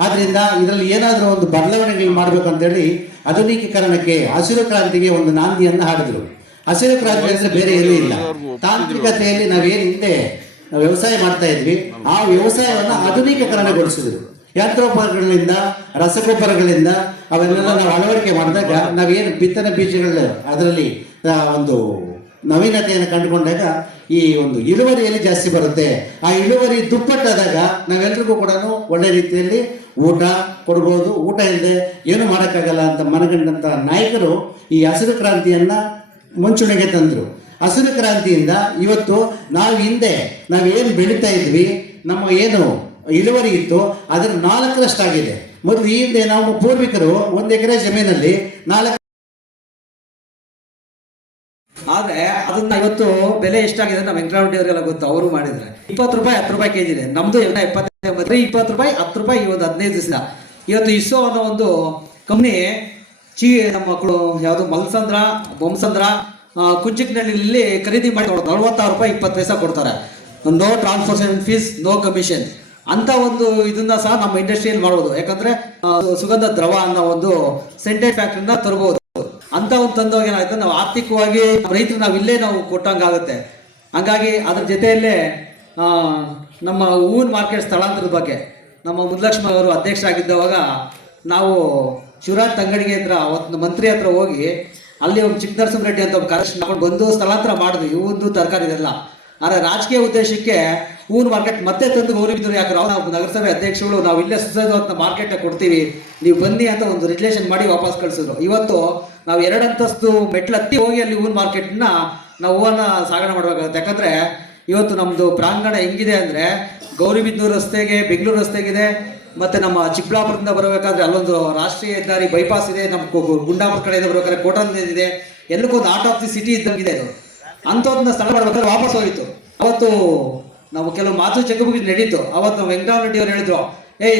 ಆದ್ರಿಂದ ಇದರಲ್ಲಿ ಏನಾದರೂ ಒಂದು ಬದಲಾವಣೆಗಳು ಮಾಡ್ಬೇಕು ಅಂತೇಳಿ ಆಧುನಿಕೀಕರಣಕ್ಕೆ ಹಸಿರು ಕ್ರಾಂತಿಗೆ ಒಂದು ನಾಂದಿಯನ್ನು ಹಾಡಿದ್ರು. ಹಸಿರು ಕ್ರಾಂತಿ ಅಂದ್ರೆ ಬೇರೆ ಏನೂ ಇಲ್ಲ. ತಾಂತ್ರಿಕತೆಯಲ್ಲಿ ನಾವೇನು ಹಿಂದೆ ನಾವು ವ್ಯವಸಾಯ ಮಾಡ್ತಾ ಇದ್ವಿ, ಆ ವ್ಯವಸಾಯವನ್ನು ಆಧುನಿಕೀಕರಣಗೊಳಿಸಿದ್ರು. ಯಂತ್ರೋಪಕರಣಗಳಿಂದ, ರಸಗೊಬ್ಬರಗಳಿಂದ ಅವೆಲ್ಲ ನಾವು ಅಳವಡಿಕೆ ಮಾಡಿದಾಗ ನಾವೇನು ಬಿತ್ತನೆ ಬೀಜಗಳು ಅದರಲ್ಲಿ ಒಂದು ನವೀನತೆಯನ್ನು ಕಂಡುಕೊಂಡಾಗ ಈ ಒಂದು ಇಳುವರಿಯಲ್ಲಿ ಜಾಸ್ತಿ ಬರುತ್ತೆ. ಆ ಇಳುವರಿ ದುಪ್ಪಟ್ಟಾದಾಗ ನಾವೆಲ್ರಿಗೂ ಕೂಡ ಒಳ್ಳೆ ರೀತಿಯಲ್ಲಿ ಊಟ ಕೊಡ್ಬೋದು. ಊಟ ಇಲ್ಲದೆ ಏನು ಮಾಡೋಕ್ಕಾಗಲ್ಲ ಅಂತ ಮನಗಂಡಂಥ ನಾಯಕರು ಈ ಹಸಿರು ಕ್ರಾಂತಿಯನ್ನ ಮುಂಚೂಣಿಗೆ ತಂದರು. ಹಸಿರು ಕ್ರಾಂತಿಯಿಂದ ಇವತ್ತು ನಾವೇನು ಬೆಳೀತಾ ಇದ್ವಿ, ನಮ್ಮ ಏನು ಇಳುವರಿ ಇತ್ತು ಅದರ 4ರಷ್ಟಾಗಿದೆ. ಮೊದಲು ಈ ಹಿಂದೆ ನಾವು ಪೂರ್ವಿಕರು 1 ಎಕರೆ ಜಮೀನಲ್ಲಿ 4. ಆದರೆ ಅದನ್ನ ಇವತ್ತು ಬೆಲೆ ಎಷ್ಟಾಗಿದೆ ನಮ್ಮ ವೆಂಕಟರಾಮರೆಡ್ಡಿ ಅವರಿಗೆಲ್ಲ ಗೊತ್ತು, ಅವರು ಮಾಡಿದ್ರೆ 20 ರೂಪಾಯಿ 10 ರೂಪಾಯಿ ಕೆಜಿ ಇದೆ. ನಮ್ದು 79 20 ರೂಪಾಯಿ 10 ರೂಪಾಯಿ ಈ ಒಂದು 15 ದಿವಸ. ಇವತ್ತು ಇಸ್ಸೋ ಅನ್ನೋ ಒಂದು ಕಂಪ್ನಿ ನಮ್ಮ ಮಕ್ಕಳು ಯಾವುದು ಮಲ್ಸಂದ್ರ ಬೊಮ್ಮಸಂದ್ರ ಕುಂಚಿಕ್ನಹಳ್ಳಿಯಲ್ಲಿ ಖರೀದಿ ಮಾಡಿ 46 ರೂಪಾಯಿ 20 ಪೈಸೆ ಕೊಡ್ತಾರೆ. No transportation fees, no commission ಅಂತ ಒಂದು ಇದನ್ನ ಸಹ ನಮ್ಮ ಇಂಡಸ್ಟ್ರಿಯಲ್ಲಿ ಮಾಡ್ಬೋದು. ಯಾಕಂದ್ರೆ ಸುಗಂಧ ದ್ರವ ಅನ್ನೋ ಒಂದು ಸೆಂಟೆಡ್ ಫ್ಯಾಕ್ಟ್ರಿನ ತರಬಹುದು. ಅಂತ ಒಂದು ತಂದೋಗ ಏನಾಗುತ್ತೆ, ನಾವು ಆರ್ಥಿಕವಾಗಿ ರೈತರು ಇಲ್ಲೇ ನಾವು ಕೊಟ್ಟಂಗಾಗುತ್ತೆ. ಹಂಗಾಗಿ ಅದ್ರ ಜೊತೆಯಲ್ಲೇ ನಮ್ಮ ಹೂವಿನ ಮಾರ್ಕೆಟ್ ಸ್ಥಳಾಂತರದ ಬಗ್ಗೆ ನಮ್ಮ ಮುದ್ಲಕ್ಷ್ಮ ಅವರು ಅಧ್ಯಕ್ಷರಾಗಿದ್ದವಾಗ ನಾವು ಶಿವರಾಜ್ ತಂಗಡಿಗೆ ಹತ್ರ ಅವತ್ತು ಮಂತ್ರಿ ಹತ್ರ ಹೋಗಿ ಅಲ್ಲಿ ಒಂದು ಚಿಕ್ಕನರಸಿಂಹ ರೆಡ್ಡಿ ಅಂತ ಒಬ್ಬ ಕರೆಕ್ಷನ್ ಮಾಡ್ಕೊಂಡು ಬಂದು ಸ್ಥಳಾಂತರ ಮಾಡಿದ್ವಿ ಹೂವಿಂದು ತರಕಾರಿ ಇದೆಲ್ಲ. ಆದರೆ ರಾಜಕೀಯ ಉದ್ದೇಶಕ್ಕೆ ಹೂವಿನ ಮಾರ್ಕೆಟ್ ಮತ್ತೆ ತಂದು ಗೌರವಿದ್ರು. ಯಾಕೆ ನಾವು ನಗರಸಭೆ ಅಧ್ಯಕ್ಷಗಳು ನಾವು ಇಲ್ಲೇ ಸುಸಜ್ಜಿತ ಮಾರ್ಕೆಟ್ ಕೊಡ್ತೀವಿ, ನೀವು ಬನ್ನಿ ಅಂತ ಒಂದು ರಿಲೇಷನ್ ಮಾಡಿ ವಾಪಸ್ ಕಳಿಸಿದ್ರು. ಇವತ್ತು ನಾವು 2 ಅಂತಸ್ತು ಮೆಟ್ಲು ಹತ್ತಿ ಹೋಗಿ ಅಲ್ಲಿ ಹೂವಿನ ಮಾರ್ಕೆಟ್ನ ನಾವು ಹೂವನ್ನು ಸಾಗಣೆ ಮಾಡಬೇಕಾಗುತ್ತೆ. ಯಾಕಂದರೆ ಇವತ್ತು ನಮ್ಮದು ಪ್ರಾಂಗಣ ಹೆಂಗಿದೆ ಅಂದರೆ ಗೌರಿಬಿದನೂರು ರಸ್ತೆಗೆ ಬೆಂಗಳೂರು ರಸ್ತೆಗಿದೆ, ಮತ್ತು ನಮ್ಮ ಚಿಕ್ಕಬಳ್ಳಾಪುರದಿಂದ ಬರಬೇಕಾದ್ರೆ ಅಲ್ಲೊಂದು ರಾಷ್ಟ್ರೀಯ ಹೆದ್ದಾರಿ ಬೈಪಾಸ್ ಇದೆ, ನಮ್ಮ ಗುಂಡಾಪುರ ಕಡೆಯಿಂದ ಬರಬೇಕಾದ್ರೆ ಕೋಟನ್ ಇದೆ, ಎಲ್ಲಕ್ಕೊಂದು ಆರ್ಟ್ ಆಫ್ ದಿ ಸಿಟಿ ಇದ್ದಂಗಿದೆ. ಅದು ಅಂಥದ್ದನ್ನ ಸ್ಥಳ ಮಾಡಬೇಕಾದ್ರೆ ವಾಪಸ್ ಹೋಯಿತು. ಅವತ್ತು ನಾವು ಕೆಲವು ಮಾತು ಚಕಮಕಿ ನಡೀತು. ಅವತ್ತು ನಾವು ವೆಂಕಟರಾಮರೆಡ್ಡಿ ಅವರು ಹೇಳಿದ್ರು,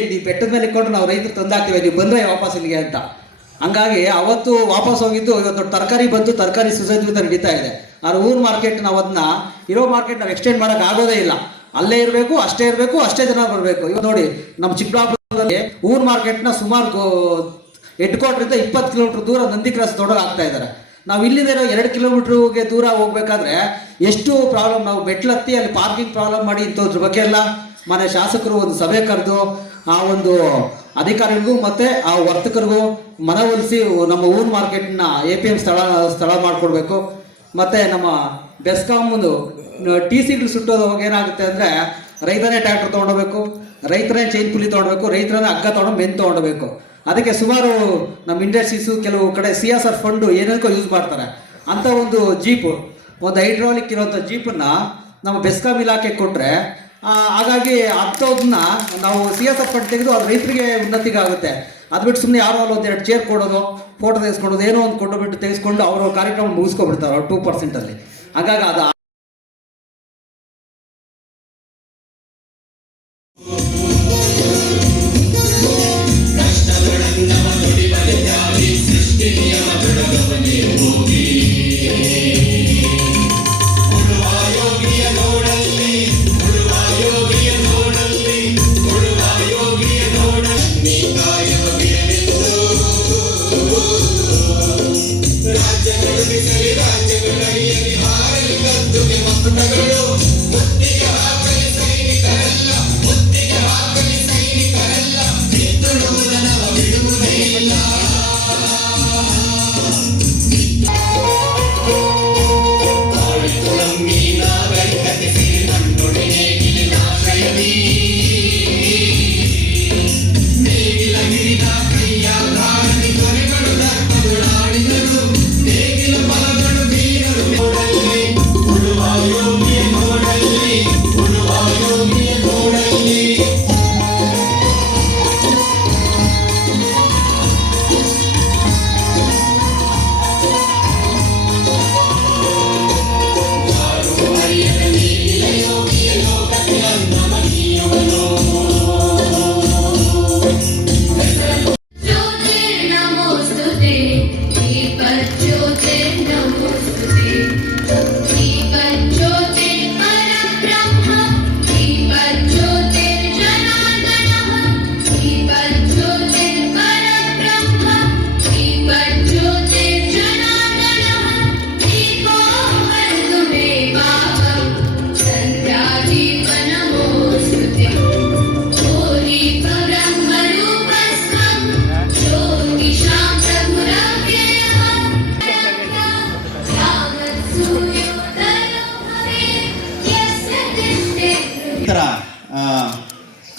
ನೀವು ಬೆಟ್ಟದ ಮೇಲೆ ಇಟ್ಕೊಂಡು ನಾವು ರೈತರು ತಂದಾಕ್ತೀವಿ, ನೀವು ಬಂದರೆ ವಾಪಸ್ ಇಲ್ಲಿಗೆ ಅಂತ. ಹಂಗಾಗಿ ಅವತ್ತು ವಾಪಸ್ ಹೋಗಿದ್ದು ಇವತ್ತು ತರಕಾರಿ ಬಂತು, ತರಕಾರಿ ಸುಸಜ್ಜಿತ ನಡೀತಾ ಇದೆ. ಆದ್ರೆ ಊರ್ ಮಾರ್ಕೆಟ್ ನಾವು ಅದನ್ನ ಇರೋ ಮಾರ್ಕೆಟ್ ನಾವು ಎಕ್ಸ್ಟೆಂಡ್ ಮಾಡಕ್ ಆಗೋದೇ ಇಲ್ಲ. ಅಲ್ಲೇ ಇರಬೇಕು, ಅಷ್ಟೇ ಜನ ಬರಬೇಕು. ಇವಾಗ ನೋಡಿ ನಮ್ಮ ಚಿಕ್ಕಬಳ್ಳಾಪುರದಲ್ಲಿ ಊರ್ ಮಾರ್ಕೆಟ್ನ ಸುಮಾರು ಹೆಡ್ ಕ್ವಾರ್ಟರಿಂದ 20 ಕಿಲೋಮೀಟರ್ ದೂರ ನಂದಿ ಕ್ರಾಸ್ ದೊಡ್ಡಗೆ ಆಗ್ತಾ ಇದ್ದಾರೆ. ನಾವು ಇಲ್ಲಿಂದ 2 ಕಿಲೋಮೀಟರ್ಗೆ ದೂರ ಹೋಗ್ಬೇಕಾದ್ರೆ ಎಷ್ಟು ಪ್ರಾಬ್ಲಮ್, ನಾವು ಮೆಟ್ಲತ್ತಿ ಅಲ್ಲಿ ಪಾರ್ಕಿಂಗ್ ಪ್ರಾಬ್ಲಮ್ ಮಾಡಿ ಇಂಥದ್ರ ಬಗ್ಗೆ ಎಲ್ಲ ಮನೆ ಶಾಸಕರು ಒಂದು ಸಭೆ ಕರೆದು ಆ ಒಂದು ಅಧಿಕಾರಿಗಳಿಗೂ ಮತ್ತೆ ಆ ವರ್ತಕರಿಗೂ ಮನವೊಲಿಸಿ ನಮ್ಮ ಊರ್ ಮಾರ್ಕೆಟ್ನ APM ಸ್ಥಳ ಮಾಡಿಕೊಡ್ಬೇಕು. ಮತ್ತೆ ನಮ್ಮ ಬೆಸ್ಕಾಮ್ದು TCಗಳು ಸುಟ್ಟೋದಾಗ ಏನಾಗುತ್ತೆ ಅಂದರೆ ರೈತನೇ ಟ್ರ್ಯಾಕ್ಟರ್ ತೊಗೊಂಡೋಗ್ಬೇಕು, ರೈತರೇ ಚೈನ್ ಪುಲಿ ತೊಗೊಳ್ಬೇಕು, ರೈತರನ್ನೇ ಹಗ್ಗ ತೊಗೊಂಡು ಮೆನ್ ತೊಗೊಂಡೋಗ್ಬೇಕು. ಅದಕ್ಕೆ ಸುಮಾರು ನಮ್ಮ ಇಂಡಸ್ಟ್ರೀಸು ಕೆಲವು ಕಡೆ CSR ಫಂಡು ಏನೇನಕ್ಕೋ ಯೂಸ್ ಮಾಡ್ತಾರೆ. ಅಂಥ ಒಂದು ಜೀಪು, ಒಂದು ಹೈಡ್ರಾಲಿಕ್ ಇರೋಂಥ ಜೀಪನ್ನು ನಮ್ಮ ಬೆಸ್ಕಾಮ್ ಇಲಾಖೆ ಕೊಟ್ಟರೆ ಹಾಗಾಗಿ ಅಂಥದನ್ನ ನಾವು CSR ಫಂಡ್ ತೆಗೆದು ಅದು ರೈತರಿಗೆ ಉನ್ನತಿಗೆ ಆಗುತ್ತೆ. ಅದು ಬಿಟ್ಟು ಸುಮ್ಮನೆ ಯಾರೋ ಅಲ್ಲಿ 1-2 ಚೇರ್ ಕೊಡೋದು, ಫೋಟೋ ತೆಗೆಸ್ಕೊಡೋದು, ಏನೋ ಒಂದು ಕೊಟ್ಟುಬಿಟ್ಟು ತೆಗೆಸ್ಕೊಂಡು ಅವರು ಕಾರ್ಯಕ್ರಮ ಮುಗಿಸ್ಕೊಬಿಡ್ತಾರೆ ಅವ್ರು 2%. ಹಾಗಾಗಿ ಅದು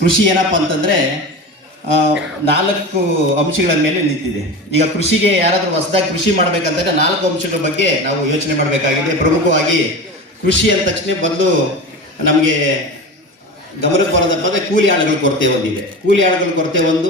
ಕೃಷಿ ಏನಪ್ಪ ಅಂತಂದರೆ 4 ಅಂಶಗಳ ಮೇಲೆ ನಿಂತಿದೆ. ಈಗ ಕೃಷಿಗೆ ಯಾರಾದರೂ ಹೊಸದಾಗಿ ಕೃಷಿ ಮಾಡಬೇಕಂತಂದರೆ 4 ಅಂಶಗಳ ಬಗ್ಗೆ ನಾವು ಯೋಚನೆ ಮಾಡಬೇಕಾಗಿದೆ. ಪ್ರಮುಖವಾಗಿ ಕೃಷಿ ಅಂದ ತಕ್ಷಣ ಮೊದಲು ನಮಗೆ ಗಮನಕ್ಕೆ ಬರೋದಪ್ಪ ಅಂದರೆ ಕೂಲಿ ಆಳುಗಳ ಕೊರತೆ ಒಂದಿದೆ. ಕೂಲಿ ಆಳುಗಳ ಕೊರತೆ ಒಂದು,